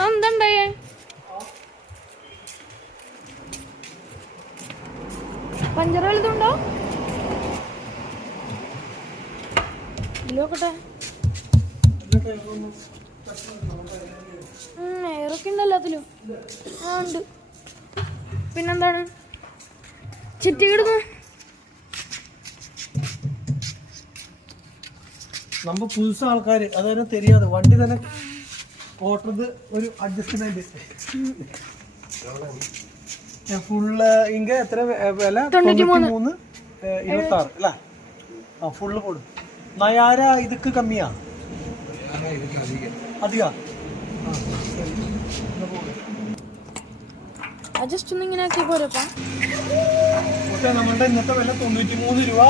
എന്താണ്ടായേ പഞ്ചറ വലുതുണ്ടോ നോക്കട്ടെ. എയറൊക്കെ ഉണ്ട് എല്ലാത്തിലും. ആ ഉണ്ട്. പിന്നെന്താണ് ചിറ്റി കിടന്നു. நம்ம புதுசா ஆൾക്കാര് അതായത് தெரியாது വണ്ടി തന്നെ ഓട്ടത് ഒരു അഡ്ജസ്റ്റ്മെന്റ് ഫുള്ള് ഇങ്ങ എത്ര വില 93 26 അല്ല ആ ഫുള്ള് പോടും. നയാര ഇതൊക്കെ കമ്മിയാ അധിക ജസ്റ്റ് ഒന്ന് ഇങ്ങനെ ആക്കി പോരപ്പാ. നമ്മളുടെ ഇന്നത്തെ വില 93 രൂപ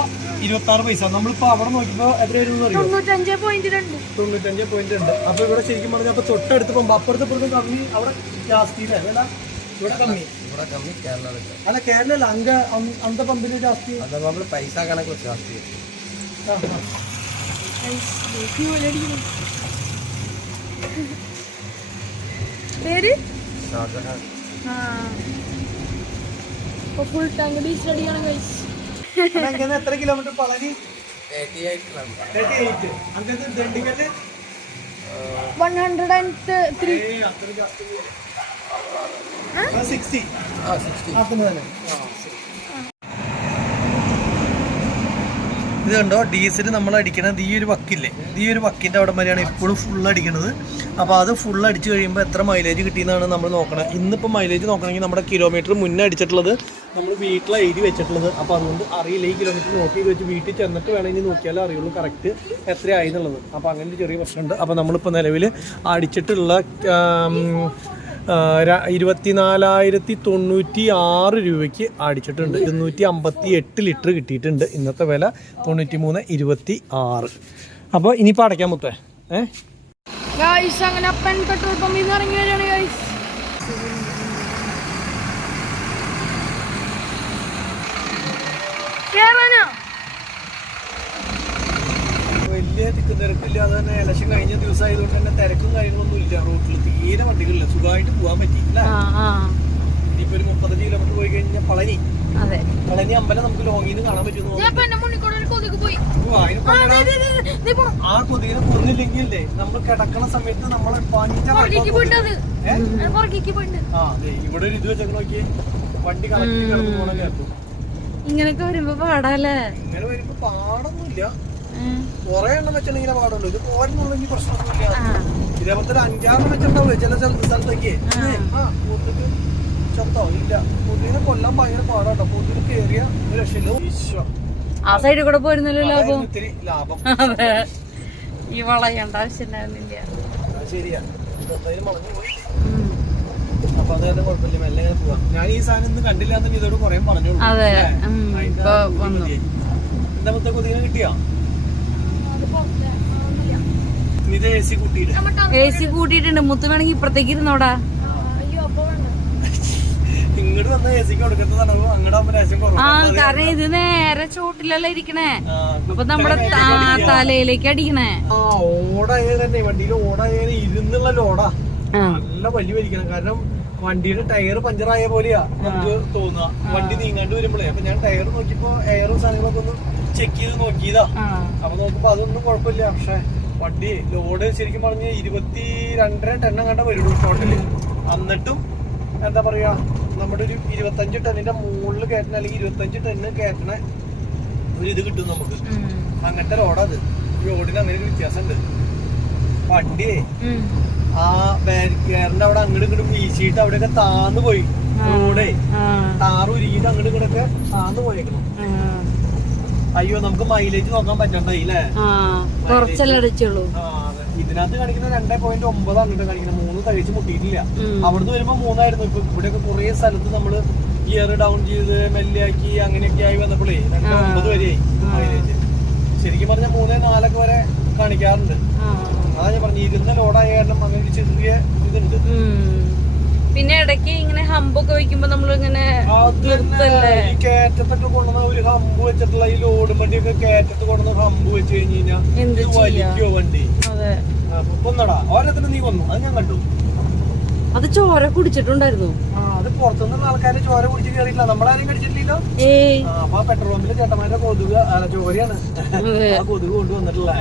26 പൈസ. നമ്മളിപ്പോ അവിടെ നോക്കിയപ്പോ എത്ര വരും 95.2. അപ്പൊ ഇവിടെ ശരിക്കും പറഞ്ഞാൽ അപ്പൊ തൊട്ടടുത്ത് പോകുമ്പോ അപ്പുറത്തെ കമ്മി അവിടെ ജാസ്തി അല്ല ഇവിടെ കമ്മി അല്ല കേരള അല്ല അങ്ക അന്ത പമ്പിന് ജാസ്തി പൈസ കണക്ക് ജാസ്തി. പേര് ഫുൾ ടാങ്ക് ഡീസൽ അടിയാണ് ഗൈസ്. എത്ര കിലോമീറ്റർ പളനി 38 അങ്ങനത്തെ ദണ്ഡിക്കല് 103 60 ആക്കുന്നത് തന്നെ. ഇത് കണ്ടോ ഡീസൽ നമ്മൾ അടിക്കണത് ഈ ഒരു വക്കില്ലേ, ഈ ഒരു വക്കിൻ്റെ അവിടെ വരെയാണ് എപ്പോഴും ഫുൾ അടിക്കണത്. അപ്പോൾ അത് ഫുൾ അടിച്ച് കഴിയുമ്പോൾ എത്ര മൈലേജ് കിട്ടിയെന്നാണ് നമ്മൾ നോക്കണത്. ഇന്നിപ്പോൾ മൈലേജ് നോക്കണമെങ്കിൽ നമ്മുടെ കിലോമീറ്റർ മുന്നേ അടിച്ചിട്ടുള്ളത് നമ്മൾ വീട്ടിലാണ് എഴുതി വെച്ചിട്ടുള്ളത്. അപ്പോൾ അതുകൊണ്ട് അറിയില്ല, ഈ കിലോമീറ്റർ നോക്കി വെച്ച് വീട്ടിൽ ചെന്നിട്ട് വേണമെങ്കിൽ നോക്കിയാലേ അറിയുള്ളൂ കറക്റ്റ് എത്രയായി എന്നുള്ളത്. അപ്പോൾ അങ്ങനെ ഒരു ചെറിയ പ്രശ്നമുണ്ട്. അപ്പോൾ നമ്മളിപ്പോൾ നിലവിൽ അടിച്ചിട്ടുള്ള 24,096 രൂപയ്ക്ക് അടിച്ചിട്ടുണ്ട്. 258 ലിറ്റർ കിട്ടിയിട്ടുണ്ട്. ഇന്നത്തെ വില 93.26. അപ്പോൾ ഇനിയിപ്പോൾ അടയ്ക്കാൻ മുത്തേ ഗൈസ്. അങ്ങനെ പെട്രോൾ പമ്പിൽ നിന്ന് ഇറങ്ങി വരികയാണ് ഗൈസ്. വലിയ തിക്കും തിരക്കില്ലാതെ തന്നെ ഇലക്ഷൻ കഴിഞ്ഞ ദിവസം ആയതുകൊണ്ട് തന്നെ തിരക്കും കാര്യങ്ങളൊന്നും ഇല്ല. റോട്ടിൽ തീരെ വണ്ടികളില്ല, സുഖമായിട്ട് പോകാൻ പറ്റി. ഇനിയിപ്പോ ഒരു 30 കിലോമീറ്റർ പോയി കഴിഞ്ഞാൽ പളനി അമ്പലം നമുക്ക് ലോങ്ങിൽ നിന്ന് കാണാൻ പറ്റുന്നു. ആ കൊതുകിനെ കൊന്നില്ലെങ്കിലേ നമ്മൾ കിടക്കണ സമയത്ത് നമ്മളെ ഇവിടെ ഒരു ഇത് വെച്ചൊക്കെ നോക്കിയേ, വണ്ടി കറക്റ്റ് കിടന്നു പോണ കേട്ടു. ഇങ്ങനൊക്കെ വരുമ്പോ പാടല്ലേ? ഇങ്ങനെ വരുമ്പോ പാടൊന്നുമില്ല, കൊറേ എണ്ണം വെച്ചിട്ടുണ്ടെങ്കിൽ പാടുള്ളൂ. ഇത് പോരുന്നുള്ളെങ്കിൽ പ്രശ്നമൊന്നുമില്ല. ഇതേപോലത്തെ ഒരു 5-6 വെച്ചിട്ടുണ്ടാവില്ലേ ചില സ്ഥലത്തേക്ക്. കൊതുക് ചത്തോ ഇല്ല. കൊതുകിനെ കൊല്ലാൻ ഭയങ്കര പാടാട്ടോ. കൊതുകിന് കേറിയ ഒരു രക്ഷയില്ല. ആ സൈഡിൽ കൂടെ പോയിരുന്നല്ലോ ലാഭം. ഇത്തിരി ലാഭം. അതെ, ഈ വളയണ്ട ആവശ്യമില്ല. ശരിയാ, എന്തായാലും മറന്നു പോയി. അപ്പൊ അതായത് കുഴപ്പമില്ല, മെല്ലെ പോവാം. ഞാൻ ഈ സാധനം ഇന്ന് കണ്ടില്ല എന്ന് ഇതോട് കൊറേ പറഞ്ഞോളൂ. എന്താ മൊത്തം കൊതുകിനെ കിട്ടിയാ? ഇത് AC കൂട്ടിയിട്ടുണ്ട്. മുത്ത് വേണമെങ്കിൽ ഇപ്പുറത്തേക്ക് ഇരുന്നോടാ. ഇങ്ങോട്ട് വന്ന AC-ക്ക് കൊടുക്കുന്നതാണ്. അങ്ങോട്ട് ആകുമ്പോ ലേശം കുറവ്. കാരണം ഇത് നേരെ ചോട്ടിലല്ലേ ഇരിക്കണേ, അപ്പൊ നമ്മുടെ തലയിലേക്ക് അടിക്കണേ. ഓടായ തന്നെ വണ്ടിയിൽ ഓടായ ഇരുന്നുള്ള ലോഡാ നല്ല വലിയ വലിക്കണം. കാരണം വണ്ടിയുടെ ടയർ പഞ്ചറായ പോലെയാ നമുക്ക് തോന്നുക വണ്ടി നീങ്ങാണ്ട് വരുമ്പോഴേ. അപ്പൊ ഞാൻ ടയർ നോക്കിയപ്പോ എയറും സാധനങ്ങളൊക്കെ ഒന്ന് ചെക്ക് ചെയ്ത് നോക്കിയതാ. അപ്പൊ നോക്കുമ്പോ അതൊന്നും കുഴപ്പമില്ല. പക്ഷെ വണ്ടി ലോഡ് ശരിക്കും പറഞ്ഞ് 22.5 ടൺ കണ്ട വരുള്ളൂ ടോട്ടല്. എന്നിട്ടും എന്താ പറയാ, നമ്മുടെ ഒരു 25 ടണ്ണിന്റെ മുകളിൽ കയറ്റണ അല്ലെങ്കിൽ 25 ടണ്ണ് കയറ്റണ ഒരു ഇത് കിട്ടും നമുക്ക്. അങ്ങനത്തെ ലോഡാത്. ലോഡിന് അങ്ങനെ ഒരു വ്യത്യാസം ഉണ്ട്. വണ്ടി ആ ബാരിക്കേറിന്റെ അവിടെ അങ്ങോട്ട് ഇങ്ങോട്ട് വീശിയിട്ട് അവിടെയൊക്കെ താന്ന് പോയി. റോഡേ താറ് ഉരുകിട്ട് അങ്ങോട്ട് ഇങ്ങോട്ടൊക്കെ താന്ന് പോയേക്കണം. അയ്യോ നമുക്ക് മൈലേജ് നോക്കാൻ പറ്റണ്ടായി അല്ലേ? ഇതിനകത്ത് കാണിക്കുന്ന 2.9 അങ്ങോട്ട് കാണിക്കുന്നത്. 3 കഴിച്ച് മുട്ടിയിട്ടില്ല. അവിടുന്ന് വരുമ്പോ 3 ഇപ്പൊ ഇവിടെയൊക്കെ കുറെ സ്ഥലത്ത് നമ്മള് ഗിയർ ഡൗൺ ചെയ്ത് മെല്ലിയാക്കി അങ്ങനെയൊക്കെ ആയി വന്നപ്പോഴേ 2.9 വരെയായി മൈലേജ്. ശരിക്കും പറഞ്ഞാൽ 3-4 വരെ കാണിക്കാറുണ്ട്. അതാ ഞാൻ പറഞ്ഞു, ഇരുന്ന ലോഡായ കാരണം അങ്ങനെ ഒരു ചെറിയ ഇതുണ്ട്. പിന്നെ ഇടയ്ക്ക് ഇങ്ങനെ ഹമ്പൊക്കെ വെക്കുമ്പോ നമ്മൾ ഇങ്ങനെ ഈ കയറ്റത്തൊക്കെ കൊണ്ടുവന്ന ഒരു ഹമ്പ് വെച്ചിട്ടുള്ള ഈ ലോഡ് വണ്ടിയൊക്കെ കയറ്റത്ത് കൊണ്ടുവന്ന ഹമ്പ് വെച്ച് കഴിഞ്ഞാൽ വലിക്കോ വണ്ടി? കൊന്നടാ ഓരോരുത്തരും നീ കൊന്നു, അത് ഞാൻ കണ്ടു. അത് ചോര കുടിച്ചിട്ടുണ്ടായിരുന്നു. അത് പുറത്തുനിന്നുള്ള ആൾക്കാര് ചോര കുടിച്ച് കയറിയില്ല, നമ്മളാരും കടിച്ചിട്ടില്ലല്ലോ. അപ്പൊ പെട്രോൾ പമ്പിലെ ചേട്ടന്മാരുടെ കൊതുക് ചോരയാണ് ആ കൊതുക് കൊണ്ടുവന്നിട്ടുള്ള.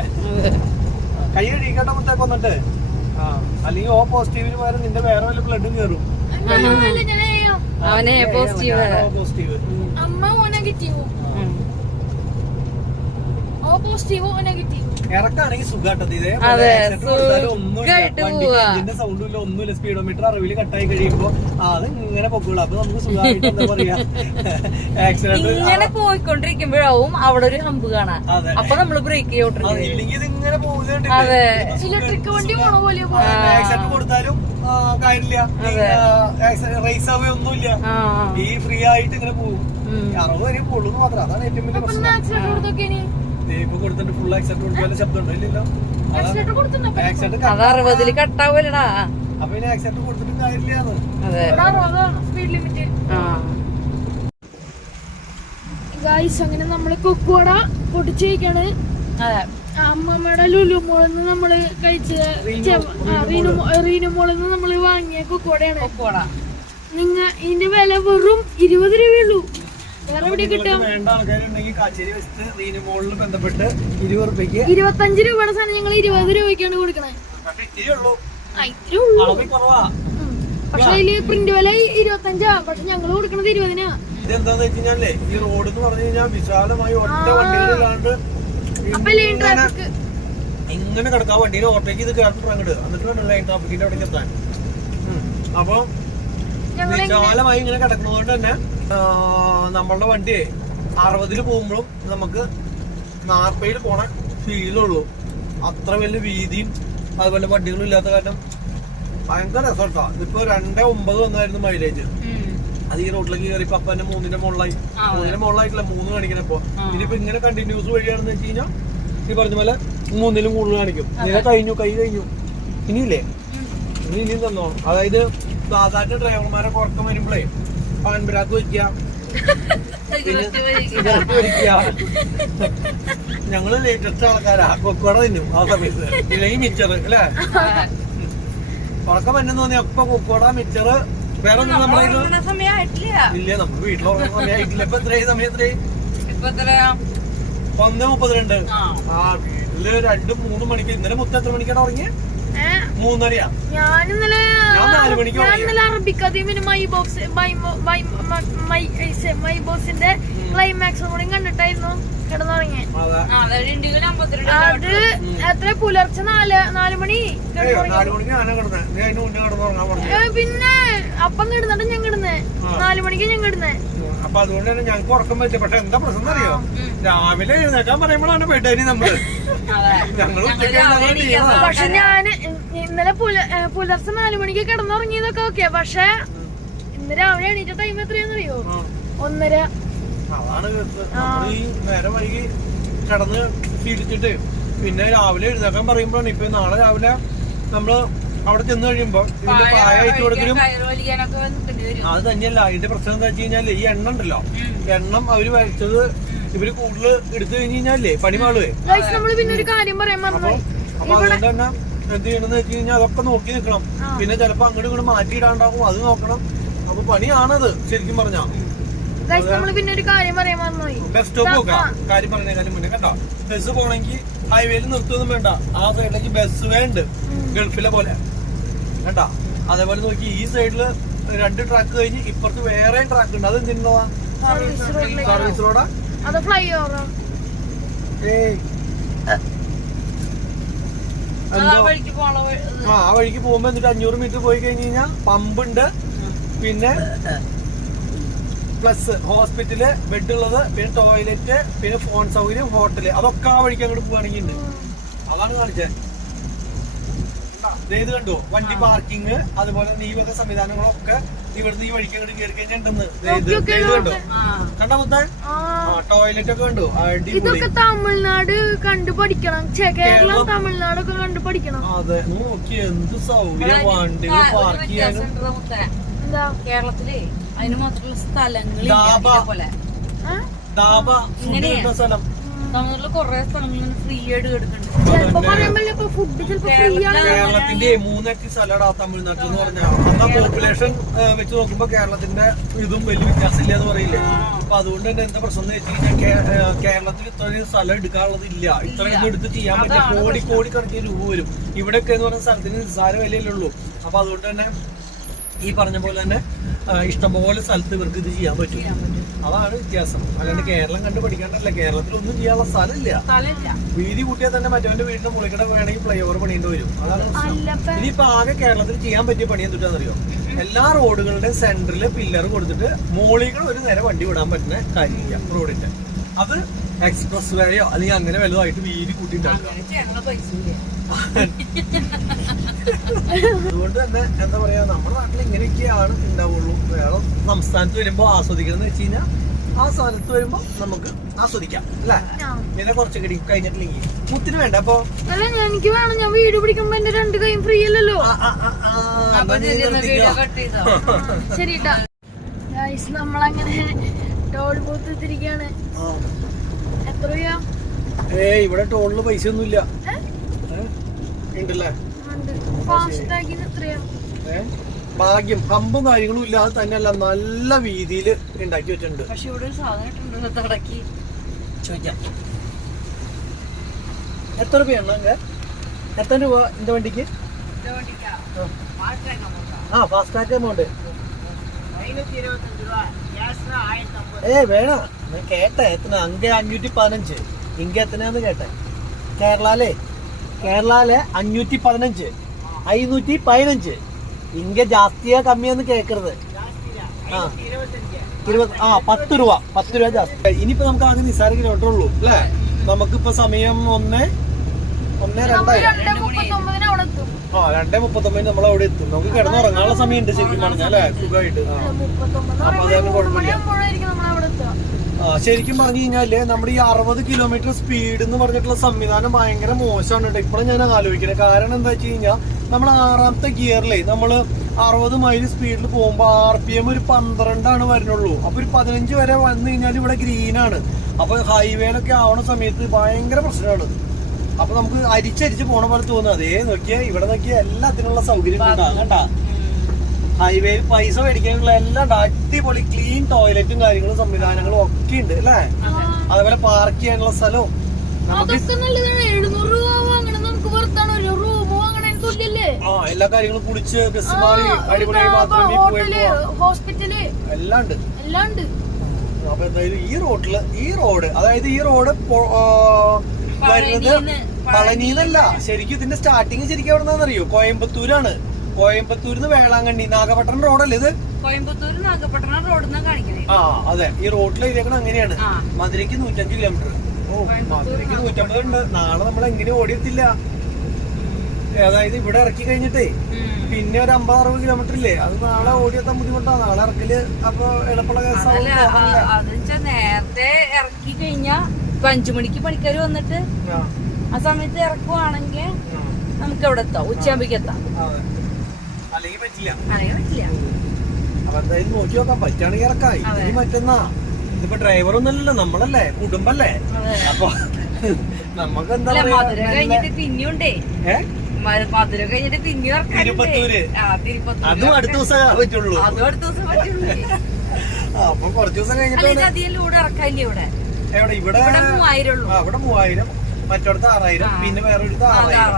കൈ കഴുകിക്കട്ടെ മുത്തേക്ക് വന്നിട്ട്. അല്ലെങ്കിൽ ഓ പോസിറ്റീവിന് പകരം നിന്റെ വേറെ വല്ല ബ്ലഡും കയറും. അവനെ പോസിറ്റീവ്. ഇറക്കാണെങ്കിൽ സുഖാട്ടത്. ഇതേ സൗണ്ടും ഇല്ല, ഒന്നുമില്ല. സ്പീഡോമീറ്റർ 60 കട്ടായി കഴിയുമ്പോ അത് ഇങ്ങനെ പൊക്കോളൂ. അപ്പൊ നമുക്ക് സുഖമായിട്ട് എന്താ പറയാ, ആക്സിഡന്റ് ഇങ്ങനെ പോയിക്കൊണ്ടിരിക്കുമ്പോഴാവും അവിടെ ഒരു ഹമ്പ് കാണാം. അപ്പൊ നമ്മള് ബ്രേക്ക് ചെയ്യോട്ടില്ല. ഇല്ലെങ്കിൽ ഇത് ഇങ്ങനെ പോകുന്നുണ്ട്. ആക്സിഡന്റ് കൊടുത്താലും കാര്യമില്ല, റേസ് ആവേ ഒന്നുമില്ല. ഈ ഫ്രീ ആയിട്ട് ഇങ്ങനെ പോകും. 60 വരെ പൊള്ളുന്നു മാത്രം. അതാണ് ഏറ്റവും വലിയ പ്രശ്നം. ഇപ്പൊ കൊടുത്തിട്ട് ഫുൾ ആക്സിഡന്റ് കൊടുത്താലും ശബ്ദം ഉണ്ടോ? ഇല്ലല്ലോ. ആക്സിഡന്റ് കട്ടാവൂലടാ. അപ്പൊ ഇനി ആക്സിഡന്റ് കൊടുത്തിട്ട് കാര്യമില്ലാന്ന്. അങ്ങനെ നമ്മള് കൊക്കോട പൊട്ടിച്ചേക്കാണ്. അമ്മമ്മയുടെ ലുലുമോളിന്ന് നമ്മള് കഴിച്ച റീനുമോളിന്ന് നമ്മള് വാങ്ങിയ കൊക്കോടയാണ്. ഇതിന്റെ വില വെറും 20 രൂപയുള്ളൂ. വേറെ എവിടെ കിട്ടും? വേണ്ട ആൾക്കാരുണ്ടെങ്കിൽ കാച്ചേരി വെച്ചിട്ട് റീനുമോളിൽ ബന്ധപ്പെട്ട് 20 രൂപയ്ക്ക് 25 രൂപയുടെ സാധനം ഞങ്ങൾ 20 രൂപയ്ക്കാണ് കൊടുക്കണേ. പക്ഷെ അതില് പ്രിന്റ് വില 25. പക്ഷെ ഞങ്ങള് കൊടുക്കണത് 20. ഇതെന്താന്ന് വെച്ച് കഴിഞ്ഞാലേ, ഈ റോഡ് എന്ന് പറഞ്ഞു കഴിഞ്ഞാൽ വിശാലമായി ഒറ്റ വണ്ടികളില്ലാണ്ട് ഇങ്ങനെ കിടക്കാ. വണ്ടീനെ ഓവർടേക്ക് ചെയ്ത് കയറിട്ട് അങ്ങോട്ട് എന്നിട്ട് വേണം ലൈൻ ട്രാഫിക്കിന്റെ അവിടേക്ക് എത്താൻ. അപ്പൊ വിശാലമായി ഇങ്ങനെ കിടക്കുന്നതുകൊണ്ട് തന്നെ നമ്മളുടെ വണ്ടിയെ 60 പോകുമ്പോഴും നമുക്ക് 40 പോണ ഫീലുള്ളൂ. അത്ര വലിയ വീതിയും അതുപോലെ വണ്ടികളും ഇല്ലാത്ത കാരണം ഭയങ്കര രസമാ. ഇപ്പൊ 2.9 വന്നായിരുന്നു മൈലേജ്. അത് ഈ റോഡിലേക്ക് കയറിയപ്പോ അപ്പൊ തന്നെ 3ന്റെ മുകളിലായി. 3ന്റെ മുകളിലായിട്ടില്ല, 3 കാണിക്കണപ്പോ. ഇനിയിപ്പോ ഇങ്ങനെ കണ്ടിന്യൂസ് വഴിയാണെന്ന് വെച്ച് കഴിഞ്ഞാൽ ഈ പറഞ്ഞ പോലെ 3ലും കൂടുതൽ കാണിക്കും. ഇങ്ങനെ കഴിഞ്ഞു, കൈ കഴിഞ്ഞു. ഇനിയില്ലേ, ഇനിയും തന്നോ. അതായത് സാധാരണ ഡ്രൈവർമാരെ കുറക്കം വരുമ്പോഴേ പാൻപരാക്ക് വെക്കുക, പിന്നെ സിഗരറ്റ് വലിക്കുക. ഞങ്ങള് ലേറ്റസ്റ്റ് ആൾക്കാരാ, കൊക്കോട തിന്നും ആ സമയത്ത്. ഇല്ലെങ്കിൽ മിച്ചറ് അല്ലേ? ഉറക്കം എന്നു തോന്നിയ അപ്പൊ കൊക്കോട, മിച്ചറ്, വേറെ ഒന്നും നമ്മളെ ഇല്ല. നമ്മൾ വീട്ടിലുറങ്ങുന്ന സമയമായിട്ടില്ല. ഇപ്പൊ എത്രയായി സമയം? എത്രയായി? 1:32. ആ വീട്ടില് 2-3 മണിക്ക്. ഇന്നലെ മൊത്തം എത്ര മണിക്കാണ് ഉറങ്ങിയത്? 3:30. ഞാൻ 4 മണിക്ക് അറബിക്കഥയും മൈ ബോസിന്റെ ക്ലൈമാക്സും കൂടി കണ്ടിട്ടായിരുന്നു കിടന്നുറങ്ങിയത്. അത് എത്ര പുലർച്ചെ 4 മണി. പിന്നെ അപ്പം കിടന്നിട്ട് ഞാൻ കിടന്നേ 4 മണിക്ക് ഞാൻ കിടന്നേ. അപ്പൊ അതുകൊണ്ട് തന്നെ ഞങ്ങൾക്ക് ഉറക്കം പറ്റും. പക്ഷെ എന്താ പ്രശ്നം അറിയോ, രാവിലെ എഴുന്നേക്കാൻ പറയുമ്പോഴാണ് പെട്ടതിന് നമ്മള് പക്ഷെ ഞാന് ഇന്നലെ പുലർച്ചെ 4 മണിക്ക് കിടന്നുറങ്ങിയതൊക്കെ ഓക്കെ. പക്ഷെ ഇന്ന് രാവിലെ എണീറ്റ ടൈം എത്രയാന്നറിയോ? 1:30. അതാണ് ഈ നേരം വൈകി കിടന്ന് ശീലിച്ചിട്ട് പിന്നെ രാവിലെ എഴുന്നേക്കാൻ പറയുമ്പോഴാണ്. ഇപ്പൊ നാളെ രാവിലെ നമ്മള് അവിടെ ചെന്ന് കഴിയുമ്പോ ഇതിന്റെ പായ അയച്ചു കൊടുക്കലും അത് തന്നെയല്ല. ഇതിന്റെ പ്രശ്നം എന്താ വെച്ച് കഴിഞ്ഞാല് ഈ എണ്ണ ഉണ്ടല്ലോ, എണ്ണം അവര് വരച്ചത് ഇവര് കൂടുതൽ എടുത്തു കഴിഞ്ഞ് കഴിഞ്ഞാലേ പണി മാളുവേ. പിന്നെ ഒരു കാര്യം പറയാൻ അപ്പൊ അതുകൊണ്ട് തന്നെ എന്ത് ചെയ്യണമെന്ന് വെച്ച് കഴിഞ്ഞാൽ അതൊക്കെ നോക്കി നിൽക്കണം. പിന്നെ ചിലപ്പോ അങ്ങോട്ട് ഇങ്ങോട്ട് മാറ്റിയിടാണ്ടാവും, അത് നോക്കണം. അപ്പൊ പണിയാണത് ശരിക്കും പറഞ്ഞാ. പിന്നെ ഒരു കാര്യം പറയാൻ മറന്നുപോയി. ബസ് സ്റ്റോപ്പ് നോക്കാം. കാര്യം പറഞ്ഞേക്കാളും മുന്നേ കണ്ടോ, ബസ് പോണെങ്കിൽ ഹൈവേയിൽ നിർത്തുമൊന്നും വേണ്ട. ആ സൈഡിലേക്ക് ബസ് വേണ്ട, ഗൾഫിലെ പോലെ കണ്ടാ. അതേപോലെ നോക്കി ഈ സൈഡില് 2 ട്രാക്ക് കഴിഞ്ഞ് ഇപ്പുറത്ത് വേറെ ട്രാക്ക് ഉണ്ട്. അത് എന്തിനാ? സർവീസ് റോഡാ? അത് ഫ്ലൈ ഓവർ. ആ വഴിക്ക് പോകുമ്പോ എന്നിട്ട് 500 മീറ്റർ പോയി കഴിഞ്ഞ് കഴിഞ്ഞാൽ പമ്പുണ്ട്, പിന്നെ പ്ലസ് ഹോസ്പിറ്റല്, ബെഡ് ഉള്ളത്, പിന്നെ ടോയ്ലറ്റ്, പിന്നെ ഫോൺ സൗകര്യം, ഹോട്ടല്, അതൊക്കെ ആ വഴിക്ക് അങ്ങോട്ട് പോവാണെങ്കിൽ ഉണ്ട്. അതാണ് കാണിച്ചത്. ഇത് കണ്ടു, വണ്ടി പാർക്കിങ്, അതുപോലെ ഈ വക സംവിധാനങ്ങളൊക്കെ ഇവിടുന്ന് ഈ വഴിക്ക് അങ്ങോട്ട് കയറി കഴിഞ്ഞിട്ടുണ്ടെന്ന്. കണ്ടോ കണ്ടാ മൊത്തം ടോയ്ലറ്റ് ഒക്കെ കണ്ടു. ഇതൊക്കെ തമിഴ്നാട് കണ്ടു പഠിക്കണം, കേരളം തമിഴ്നാടൊക്കെ കണ്ടു പഠിക്കണം. അതെ, നോക്കി എന്ത് സൗകര്യം വണ്ടികൾ പാർക്ക് ചെയ്യാനും. എന്താ കേരളത്തില് അതിന് മാത്രമുള്ള സ്ഥലങ്ങൾ സ്ഥലം തമിഴ്നാട്ടില് കൊറേ സ്ഥലങ്ങൾ ഫ്രീ ആയിട്ട് കിടക്കുന്നുണ്ട്. കേരളത്തിന്റെ 3 സ്ഥലമാണ് തമിഴ്നാട്ടിൽ എന്ന് പറഞ്ഞാൽ. അന്നാ പോപ്പുലേഷൻ വെച്ച് നോക്കുമ്പോ കേരളത്തിന്റെ ഇതും വലിയ വ്യത്യാസമില്ല എന്ന് പറയില്ലേ. അപ്പൊ അതുകൊണ്ട് തന്നെ എന്താ പ്രശ്നം എന്ന് വെച്ച് കഴിഞ്ഞാൽ കേരളത്തിൽ ഇത്രയും സ്ഥലം എടുക്കാനുള്ളത് ഇല്ല. ഇത്രയും എടുത്ത് ചെയ്യാൻ പറ്റില്ല. കോടി കണക്കിന് രൂപ വരും. ഇവിടെയൊക്കെ എന്ന് പറഞ്ഞ സ്ഥലത്തിന് നിസ്സാര വിലയല്ലേ ഉള്ളൂ. അപ്പൊ അതുകൊണ്ട് തന്നെ ഈ പറഞ്ഞ പോലെ തന്നെ ഇഷ്ടംപോലെ സ്ഥലത്ത് ഇവർക്ക് ഇത് ചെയ്യാൻ പറ്റും. അതാണ് വ്യത്യാസം. അല്ലാണ്ട് കേരളം കണ്ടു പഠിക്കാണ്ടല്ല. കേരളത്തിൽ ഒന്നും ചെയ്യാനുള്ള സ്ഥലമില്ല. വീതി കൂട്ടിയാൽ തന്നെ മറ്റവന്റെ വീടിന്റെ മുകളിൽ വേണമെങ്കിൽ ഫ്ലൈ ഓവർ പണിയേണ്ടി വരും. അതാണ് പ്രശ്നം. ഇനിയിപ്പോ ആകെ കേരളത്തിൽ ചെയ്യാൻ പറ്റിയ പണി എന്തുട്ടാന്നറിയോ? എല്ലാ റോഡുകളുടെ സെന്ററിൽ പില്ലർ കൊടുത്തിട്ട് മോളികൾ ഒരു നേരെ വണ്ടി വിടാൻ പറ്റുന്ന കാര്യം റോഡിന്റെ. അത് എക്സ്പ്രസ് വേയോ അല്ലെങ്കിൽ അങ്ങനെ വലുതായിട്ട് വീതി കൂട്ടിയിട്ടുണ്ടാക്കുക. അതുകൊണ്ട് തന്നെ എന്താ പറയാ, നമ്മുടെ നാട്ടിൽ ഇങ്ങനെയൊക്കെയാണ് ഉണ്ടാവുള്ളൂ. വേറെ സംസ്ഥാനത്ത് വരുമ്പോ ആസ്വദിക്കണം എന്ന് വെച്ച് കഴിഞ്ഞാൽ ആ സ്ഥലത്ത് വരുമ്പോ നമുക്ക് ആസ്വദിക്കാം അല്ലേ. പിന്നെ കുറച്ച് കടി കഴിഞ്ഞിട്ടില്ലെങ്കിൽ മുത്തിന് വേണ്ട. അപ്പൊ എനിക്ക് വേണം, ഞാൻ വീഡിയോ പിടിക്കുമ്പോ എന്റെ 2 കൈയും ഫ്രീ അല്ലല്ലോ. ശരിട്ടാ, നമ്മളങ്ങനെ ടോൾ ബൂത്ത് എത്തിരിക്കാണ്. എത്ര രൂപ? ഇവിടെ ടോളിന് പൈസ ഒന്നുമില്ല. ഉണ്ടല്ലേ? ഭാഗ്യം, ഹമ്പും കാര്യങ്ങളും ഇല്ലാതെ തന്നെയല്ല, നല്ല വീതിയിൽ ഉണ്ടാക്കി വെച്ചിട്ടുണ്ട്. പക്ഷെ ഇവിടെ ഒരു സാധനം ചോദിക്കാം, എത്ര രൂപയാണ്? എത്ര രൂപ എന്റെ വണ്ടിക്ക്? ഫാസ്റ്റ് ടാഗ് എമൗണ്ട് വേണ കേട്ടെ. എത്ര അങ്ക 515 ഇങ്ക എത്രയാന്ന് കേട്ടെ. കേരളാലെ 515 515 ഇങ്ക ജാസ്തിയാ കമ്മിയാന്ന് കേക്കരുത്. 10 രൂപ ജാസ്തി. ഇനിയിപ്പോ നമുക്ക് ആകെ നിസ്സാര കിലോമീറ്റർ ഉള്ളൂ അല്ലേ. നമുക്കിപ്പോ സമയം 1:02 2:39 നമ്മൾ അവിടെ എത്തും. നമുക്ക് കിടന്നുറങ്ങാനുള്ള സമയമുണ്ട് ശരിക്കും പറഞ്ഞാൽ അല്ലെ, സുഖമായിട്ട്. അപ്പൊ അതൊന്നും കുഴപ്പമില്ല. ശരിക്കും പറഞ്ഞു കഴിഞ്ഞാല് നമ്മുടെ ഈ 60 കിലോമീറ്റർ സ്പീഡ് എന്ന് പറഞ്ഞിട്ടുള്ള സംവിധാനം ഭയങ്കര മോശമാണ് കേട്ടോ. ഇപ്പോഴും ഞാൻ ആലോചിക്കുന്നത്. കാരണം എന്താ വെച്ച് കഴിഞ്ഞാൽ നമ്മൾ 6ാമത്തെ ഗിയറിലേ നമ്മള് 60 മൈൽ സ്പീഡിൽ പോകുമ്പോ RPM ഒരു 12 വരുന്നുള്ളൂ. അപ്പൊ ഒരു 15 വരെ വന്നു കഴിഞ്ഞാൽ ഇവിടെ ഗ്രീനാണ്. അപ്പൊ ഹൈവേയിലൊക്കെ ആവണ സമയത്ത് ഭയങ്കര പ്രശ്നമാണ്. അപ്പൊ നമുക്ക് അരിച്ചരിച്ച് പോണ പോലെ തോന്നുന്നു. അതേ നോക്കിയാൽ ഇവിടെ നോക്കിയാൽ എല്ലാത്തിനുള്ള സൗകര്യം കണ്ടാ. ഹൈവേയിൽ പൈസ മേടിക്കാനുള്ള എല്ലാം അടിപൊളി ക്ലീൻ ടോയ്ലറ്റും കാര്യങ്ങളും സംവിധാനങ്ങളും ഒക്കെ ഉണ്ട് അല്ലേ. അതേപോലെ പാർക്ക് ചെയ്യാനുള്ള സ്ഥലവും എല്ലാ കാര്യങ്ങളും കുടിച്ച് ബസ് മാറി അടിപൊളിയായി ബാത്റൂമിൽ പോയി എല്ലാം ഉണ്ട്. അപ്പൊ എന്തായാലും ഈ റോഡ് അതായത് ഈ റോഡ് വരുന്നത് പളനിന്നല്ല. ശരിക്കും ഇതിന്റെ സ്റ്റാർട്ടിങ് ശരിക്കും എവിടെ നിന്നാണെന്നറിയോ? കോയമ്പത്തൂരാണ്. കോയമ്പത്തൂരിന്ന് വേളാങ്കണ്ണി നാഗപട്ടണം റോഡല്ലേ ഇത്? കോയമ്പത്തൂർ നാഗപട്ടണം റോഡിൽ കാണിക്കുന്നത്. അതെ, ഈ റോഡിൽ ഇരിക്കണം അങ്ങനെയാണ്. മധുരയ്ക്ക് 105 കിലോമീറ്റർ. മധുരയ്ക്ക് 150 ഉണ്ട്. നാളെ നമ്മൾ എങ്ങനെ ഓടിയെത്തില്ല. അതായത് ഇവിടെ ഇറക്കി കഴിഞ്ഞിട്ടേ പിന്നെ ഒരു 50-60 കിലോമീറ്റർ ഇല്ലേ, അത് നാളെ ഓടിയെത്താൻ ബുദ്ധിമുട്ടാണ്. നാളെ ഇറക്കല് അപ്പൊ എളുപ്പമുള്ള കേസാവും. നേരത്തെ ഇറക്കി കഴിഞ്ഞാ 5 മണിക്ക് പണിക്കാർ വന്നിട്ട് ആ സമയത്ത് ഇറക്കുവാണെങ്കിൽ നമുക്ക് എവിടെ എത്താം, ഉച്ചയാകുമ്പോ എത്താം. അല്ലെങ്കിൽ പറ്റില്ല. അപ്പൊ എന്തായാലും നോക്കി നോക്കാം, പറ്റുകയാണെങ്കിൽ ഇറക്കായി. ഇനി മറ്റന്നാ ഇതിപ്പോ ഡ്രൈവറൊന്നുമല്ലല്ലോ, നമ്മളല്ലേ, കുടുംബല്ലേ. അപ്പൊ നമുക്ക് എന്താ മധുര കഴിഞ്ഞിട്ട് പിന്നെയുണ്ടേ, മധുര കഴിഞ്ഞിട്ട് പിന്നെയും തിരുപ്പത്തൂര്. അതും അടുത്ത ദിവസം പറ്റുള്ളൂ. അപ്പൊ കുറച്ച് ദിവസം കഴിഞ്ഞിട്ട് അധികം ലോഡ് ഇറക്കാല്ലേ ഇവിടെ. എവിടെ? ഇവിടെ 3000, മറ്റോടത്ത് 6000, പിന്നെ വേറെ ഒരു 6000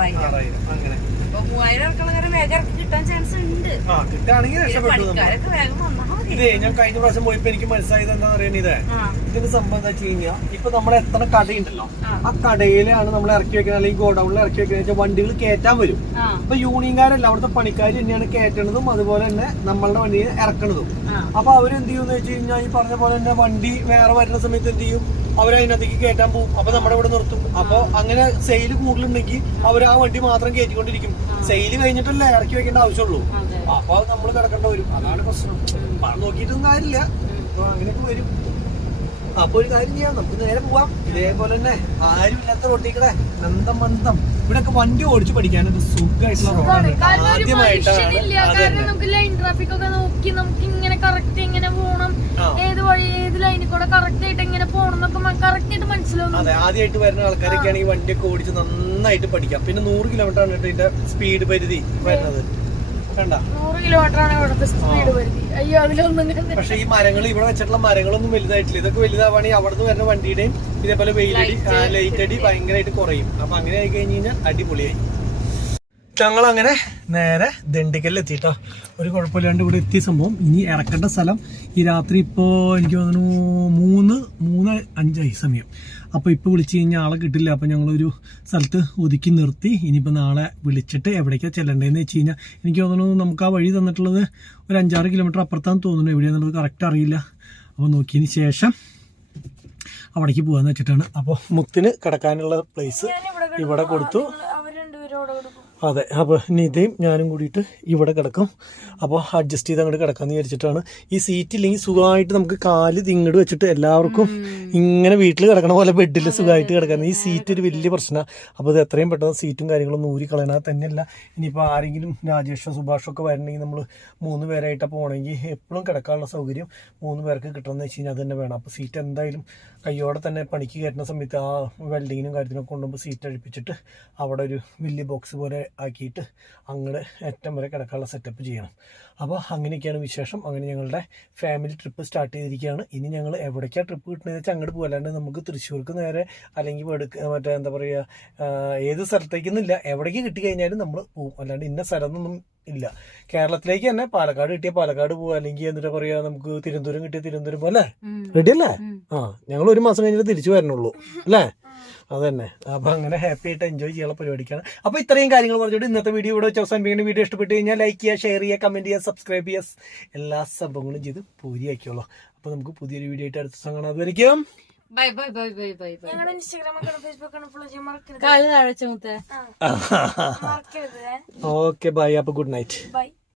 അങ്ങനെ. 3000 ഇറക്കണ വേഗം ഇറക്കി കിട്ടാൻ ചാൻസ് ഉണ്ട്. കിട്ടാണെങ്കിൽ രക്ഷപ്പെട്ടു. വേഗം വന്നാൽ മതി. ഇതേ ഞാൻ കഴിഞ്ഞ പ്രാവശ്യം പോയപ്പോ എനിക്ക് മനസ്സിലായത് എന്താ പറയുന്നത്, ഇതിന്റെ സംഭവം എന്താ വെച്ച് കഴിഞ്ഞാൽ ഇപ്പൊ നമ്മൾ എത്ര കടയുണ്ടല്ലോ ആ കടയിലാണ് നമ്മൾ ഇറക്കി വെക്കുന്നത്, അല്ലെങ്കിൽ ഗോഡൌണിൽ ഇറക്കി വെക്കുന്നത് വണ്ടികൾ കയറ്റാൻ വരും. അപ്പൊ യൂണിയൻകാരല്ല അവിടുത്തെ പണിക്കാർ തന്നെയാണ് കയറ്റണതും അതുപോലെ തന്നെ നമ്മളുടെ വണ്ടി ഇറക്കണതും. അപ്പൊ അവരെന്ത് ചെയ്യുമെന്ന് വെച്ച് കഴിഞ്ഞാൽ ഈ പറഞ്ഞ പോലെ തന്നെ വണ്ടി വേറെ വരുന്ന സമയത്ത് എന്ത് ചെയ്യും, അവരതിനകത്തേക്ക് കയറ്റാൻ പോകും. അപ്പൊ നമ്മുടെ ഇവിടെ നിർത്തും. അപ്പൊ അങ്ങനെ സെയിൽ കൂടുതലുണ്ടെങ്കിൽ അവർ ആ വണ്ടി മാത്രം കയറ്റിക്കൊണ്ടിരിക്കും. സെയിൽ കഴിഞ്ഞിട്ടല്ലേ ഇറക്കി വെക്കേണ്ട ആവശ്യമുള്ളൂ. അപ്പൊ അത് നമ്മൾ കിടക്കേണ്ട വരും. അതാണ് പ്രശ്നം. നോക്കിയിട്ടൊന്നും കാര്യമില്ല. അപ്പൊ അങ്ങനെയൊക്കെ വരും. അപ്പൊ ഒരു കാര്യം ചെയ്യാം, നമുക്ക് നേരെ പോവാം. ഇതേപോലെ തന്നെ ആരും ഇല്ലാത്ത റോട്ടിക്കടെ നന്ദം മന്ദം ഇവിടെയൊക്കെ വണ്ടി ഓടിച്ച് പഠിക്കാനൊരു സുഖമായിട്ടുള്ള റോഡാണ്. ആദ്യമായിട്ടാണ് നമുക്ക് ലൈൻ ട്രാഫിക് ഒക്കെ നോക്കി നമുക്ക് ഇങ്ങനെ കറക്റ്റ് എങ്ങനെ പോകണം, ഏത് വഴി ഏത് ലൈനിൽ കൂടെ കറക്റ്റ് ആയിട്ട് എങ്ങനെ പോകണം എന്നൊക്കെ കറക്റ്റ് ആയിട്ട് മനസ്സിലാവും. അതെ, ആദ്യമായിട്ട് വരുന്ന ആൾക്കാരൊക്കെ ആണെങ്കിൽ വണ്ടിയൊക്കെ ഓടിച്ച് നന്നായിട്ട് പഠിക്കാം. പിന്നെ 100 കിലോമീറ്റർ ആണ് ഇതിന്റെ സ്പീഡ് പരിധി വരുന്നത്. 100 കിലോമീറ്റർ ആണ് ഇവിടുത്തെ സ്പീഡ് പരിധി. അയ്യോ അതിലൊന്നും. പക്ഷെ ഈ മരങ്ങൾ ഇവിടെ വെച്ചിട്ടുള്ള മരങ്ങളൊന്നും വലുതായിട്ടില്ല. ഇതൊക്കെ വലുതാവാണെങ്കിൽ അവിടെ നിന്ന് വരുന്ന വണ്ടിയുടെയും ഇതേപോലെ വെയിലടി ലൈറ്റ് അടി ഭയങ്കരമായിട്ട് കുറയും. അപ്പൊ അങ്ങനെ ആയി കഴിഞ്ഞ് കഴിഞ്ഞാൽ അടിപൊളിയായി. ഞങ്ങൾ അങ്ങനെ നേരെ ദണ്ഡിക്കലിൽ എത്തിയിട്ടോ. ഒരു കുഴപ്പമില്ലാണ്ട് ഇവിടെ എത്തിയ സംഭവം. ഇനി ഇറക്കേണ്ട സ്ഥലം ഈ രാത്രി ഇപ്പോൾ എനിക്ക് തോന്നുന്നു 3:05 സമയം. അപ്പോൾ ഇപ്പോൾ വിളിച്ച് കഴിഞ്ഞാൽ ആളെ കിട്ടില്ല. അപ്പോൾ ഞങ്ങളൊരു സ്ഥലത്ത് ഒതുക്കി നിർത്തി. ഇനിയിപ്പോൾ നാളെ വിളിച്ചിട്ട് എവിടേക്കാണ് ചെല്ലണ്ടതെന്ന് വെച്ച് കഴിഞ്ഞാൽ എനിക്ക് തോന്നുന്നു നമുക്ക് ആ വഴി തന്നിട്ടുള്ളത് ഒരു 5-6 കിലോമീറ്റർ അപ്പുറത്താന്ന് തോന്നുന്നു. എവിടെയാണെന്നുള്ളത് കറക്റ്റ് അറിയില്ല. അപ്പോൾ നോക്കിയതിന് ശേഷം അവിടേക്ക് പോകാമെന്ന് വെച്ചിട്ടാണ്. അപ്പോൾ മുത്തിന് കിടക്കാനുള്ള പ്ലേസ് ഇവിടെ കൊടുത്തു. അതെ, അപ്പോൾ നിതയും ഞാനും കൂടിയിട്ട് ഇവിടെ കിടക്കും. അപ്പോൾ അഡ്ജസ്റ്റ് ചെയ്ത് അങ്ങോട്ട് കിടക്കാമെന്ന് വിചാരിച്ചിട്ടാണ്. ഈ സീറ്റ് ഇല്ലെങ്കിൽ സുഖമായിട്ട് നമുക്ക് കാല് തിങ്ങട് വെച്ചിട്ട് എല്ലാവർക്കും ഇങ്ങനെ വീട്ടിൽ കിടക്കണ പോലെ ബെഡിൽ സുഖമായിട്ട് കിടക്കാൻ. ഈ സീറ്റ് ഒരു വലിയ പ്രശ്നമാണ്. അപ്പോൾ ഇത് എത്രയും പെട്ടെന്ന് സീറ്റും കാര്യങ്ങളൊന്നും ഊരി കളയണത് തന്നെയല്ല. ഇനിയിപ്പോൾ ആരെങ്കിലും രാജേഷോ സുഭാഷോ ഒക്കെ വരണമെങ്കിൽ നമ്മൾ 3 പേരായിട്ടാണ് പോകണമെങ്കിൽ എപ്പോഴും കിടക്കാനുള്ള സൗകര്യം 3 പേർക്ക് കിട്ടണമെന്ന് വെച്ച് കഴിഞ്ഞാൽ അത് തന്നെ വേണം. അപ്പോൾ സീറ്റ് എന്തായാലും കയ്യോടെ തന്നെ പണിക്ക് കയറ്റുന്ന സമയത്ത് ആ വെൽഡിങ്ങിനും കാര്യത്തിനൊക്കെ കൊണ്ടുപോകുമ്പോൾ സീറ്റ് അഴിപ്പിച്ചിട്ട് അവിടെ ഒരു വലിയ ബോക്സ് പോലെ ആക്കിയിട്ട് അങ്ങോട്ട് അറ്റം വരെ കിടക്കാനുള്ള സെറ്റപ്പ് ചെയ്യണം. അപ്പോൾ അങ്ങനെയൊക്കെയാണ് വിശേഷം. അങ്ങനെ ഞങ്ങളുടെ ഫാമിലി ട്രിപ്പ് സ്റ്റാർട്ട് ചെയ്തിരിക്കുകയാണ്. ഇനി ഞങ്ങൾ എവിടേക്കാണ് ട്രിപ്പ് കിട്ടുന്നത് വെച്ചാൽ അങ്ങോട്ട് പോകും. അല്ലാണ്ട് നമുക്ക് തൃശ്ശൂർക്ക് നേരെ അല്ലെങ്കിൽ മറ്റേ എന്താ പറയുക ഏത് സ്ഥലത്തേക്കൊന്നുമില്ല. എവിടേക്ക് കിട്ടിക്കഴിഞ്ഞാലും നമ്മൾ പോകും. അല്ലാണ്ട് ഇന്ന സ്ഥലമൊന്നും ഇല്ല. കേരളത്തിലേക്ക് തന്നെ പാലക്കാട് കിട്ടിയ പാലക്കാട് പോവുക, അല്ലെങ്കിൽ എന്താ പറയുക നമുക്ക് തിരുവനന്തപുരം കിട്ടിയ തിരുവനന്തപുരം പോലെ റെഡി അല്ലേ? ഞങ്ങൾ 1 മാസം കഴിഞ്ഞിട്ട് തിരിച്ചു വരണുള്ളൂ അല്ലേ? അതന്നെ. അപ്പൊ അങ്ങനെ ഹാപ്പി ആയിട്ട് എൻജോയ് ചെയ്യാനുള്ള പരിപാടിക്കാണ്. അപ്പൊ ഇത്രയും കാര്യങ്ങൾ പറഞ്ഞിട്ട് ഇന്നത്തെ വീഡിയോ ഇവിടെ വെച്ച് അവസാനിപ്പിക്കുന്ന. വീഡിയോ ഇഷ്ടപ്പെട്ട് കഴിഞ്ഞാൽ ലൈക്ക് ചെയ്യുക, ഷെയർ ചെയ്യുക, കമന്റ് ചെയ്യുക, സബ്സ്ക്രൈബ് ചെയ്യുക, എല്ലാ സംഭവങ്ങളും ചെയ്ത് പൂരിയാക്കിയോളൂ. അപ്പൊ നമുക്ക് പുതിയൊരു വീഡിയോ ആയിട്ട് അടുത്ത ദിവസം കാണാം. അതുവരെയ്ക്കും bye bye bye bye bye bye. ഞങ്ങളുടെ Instagram account Facebook account follow ചെയ്യാൻ മറക്കരുത്. കാല് താഴെ ചുമത്തെ. മറക്കരുത്. Okay bye. അപ്പൊ ഗുഡ് നൈറ്റ്. ബൈ.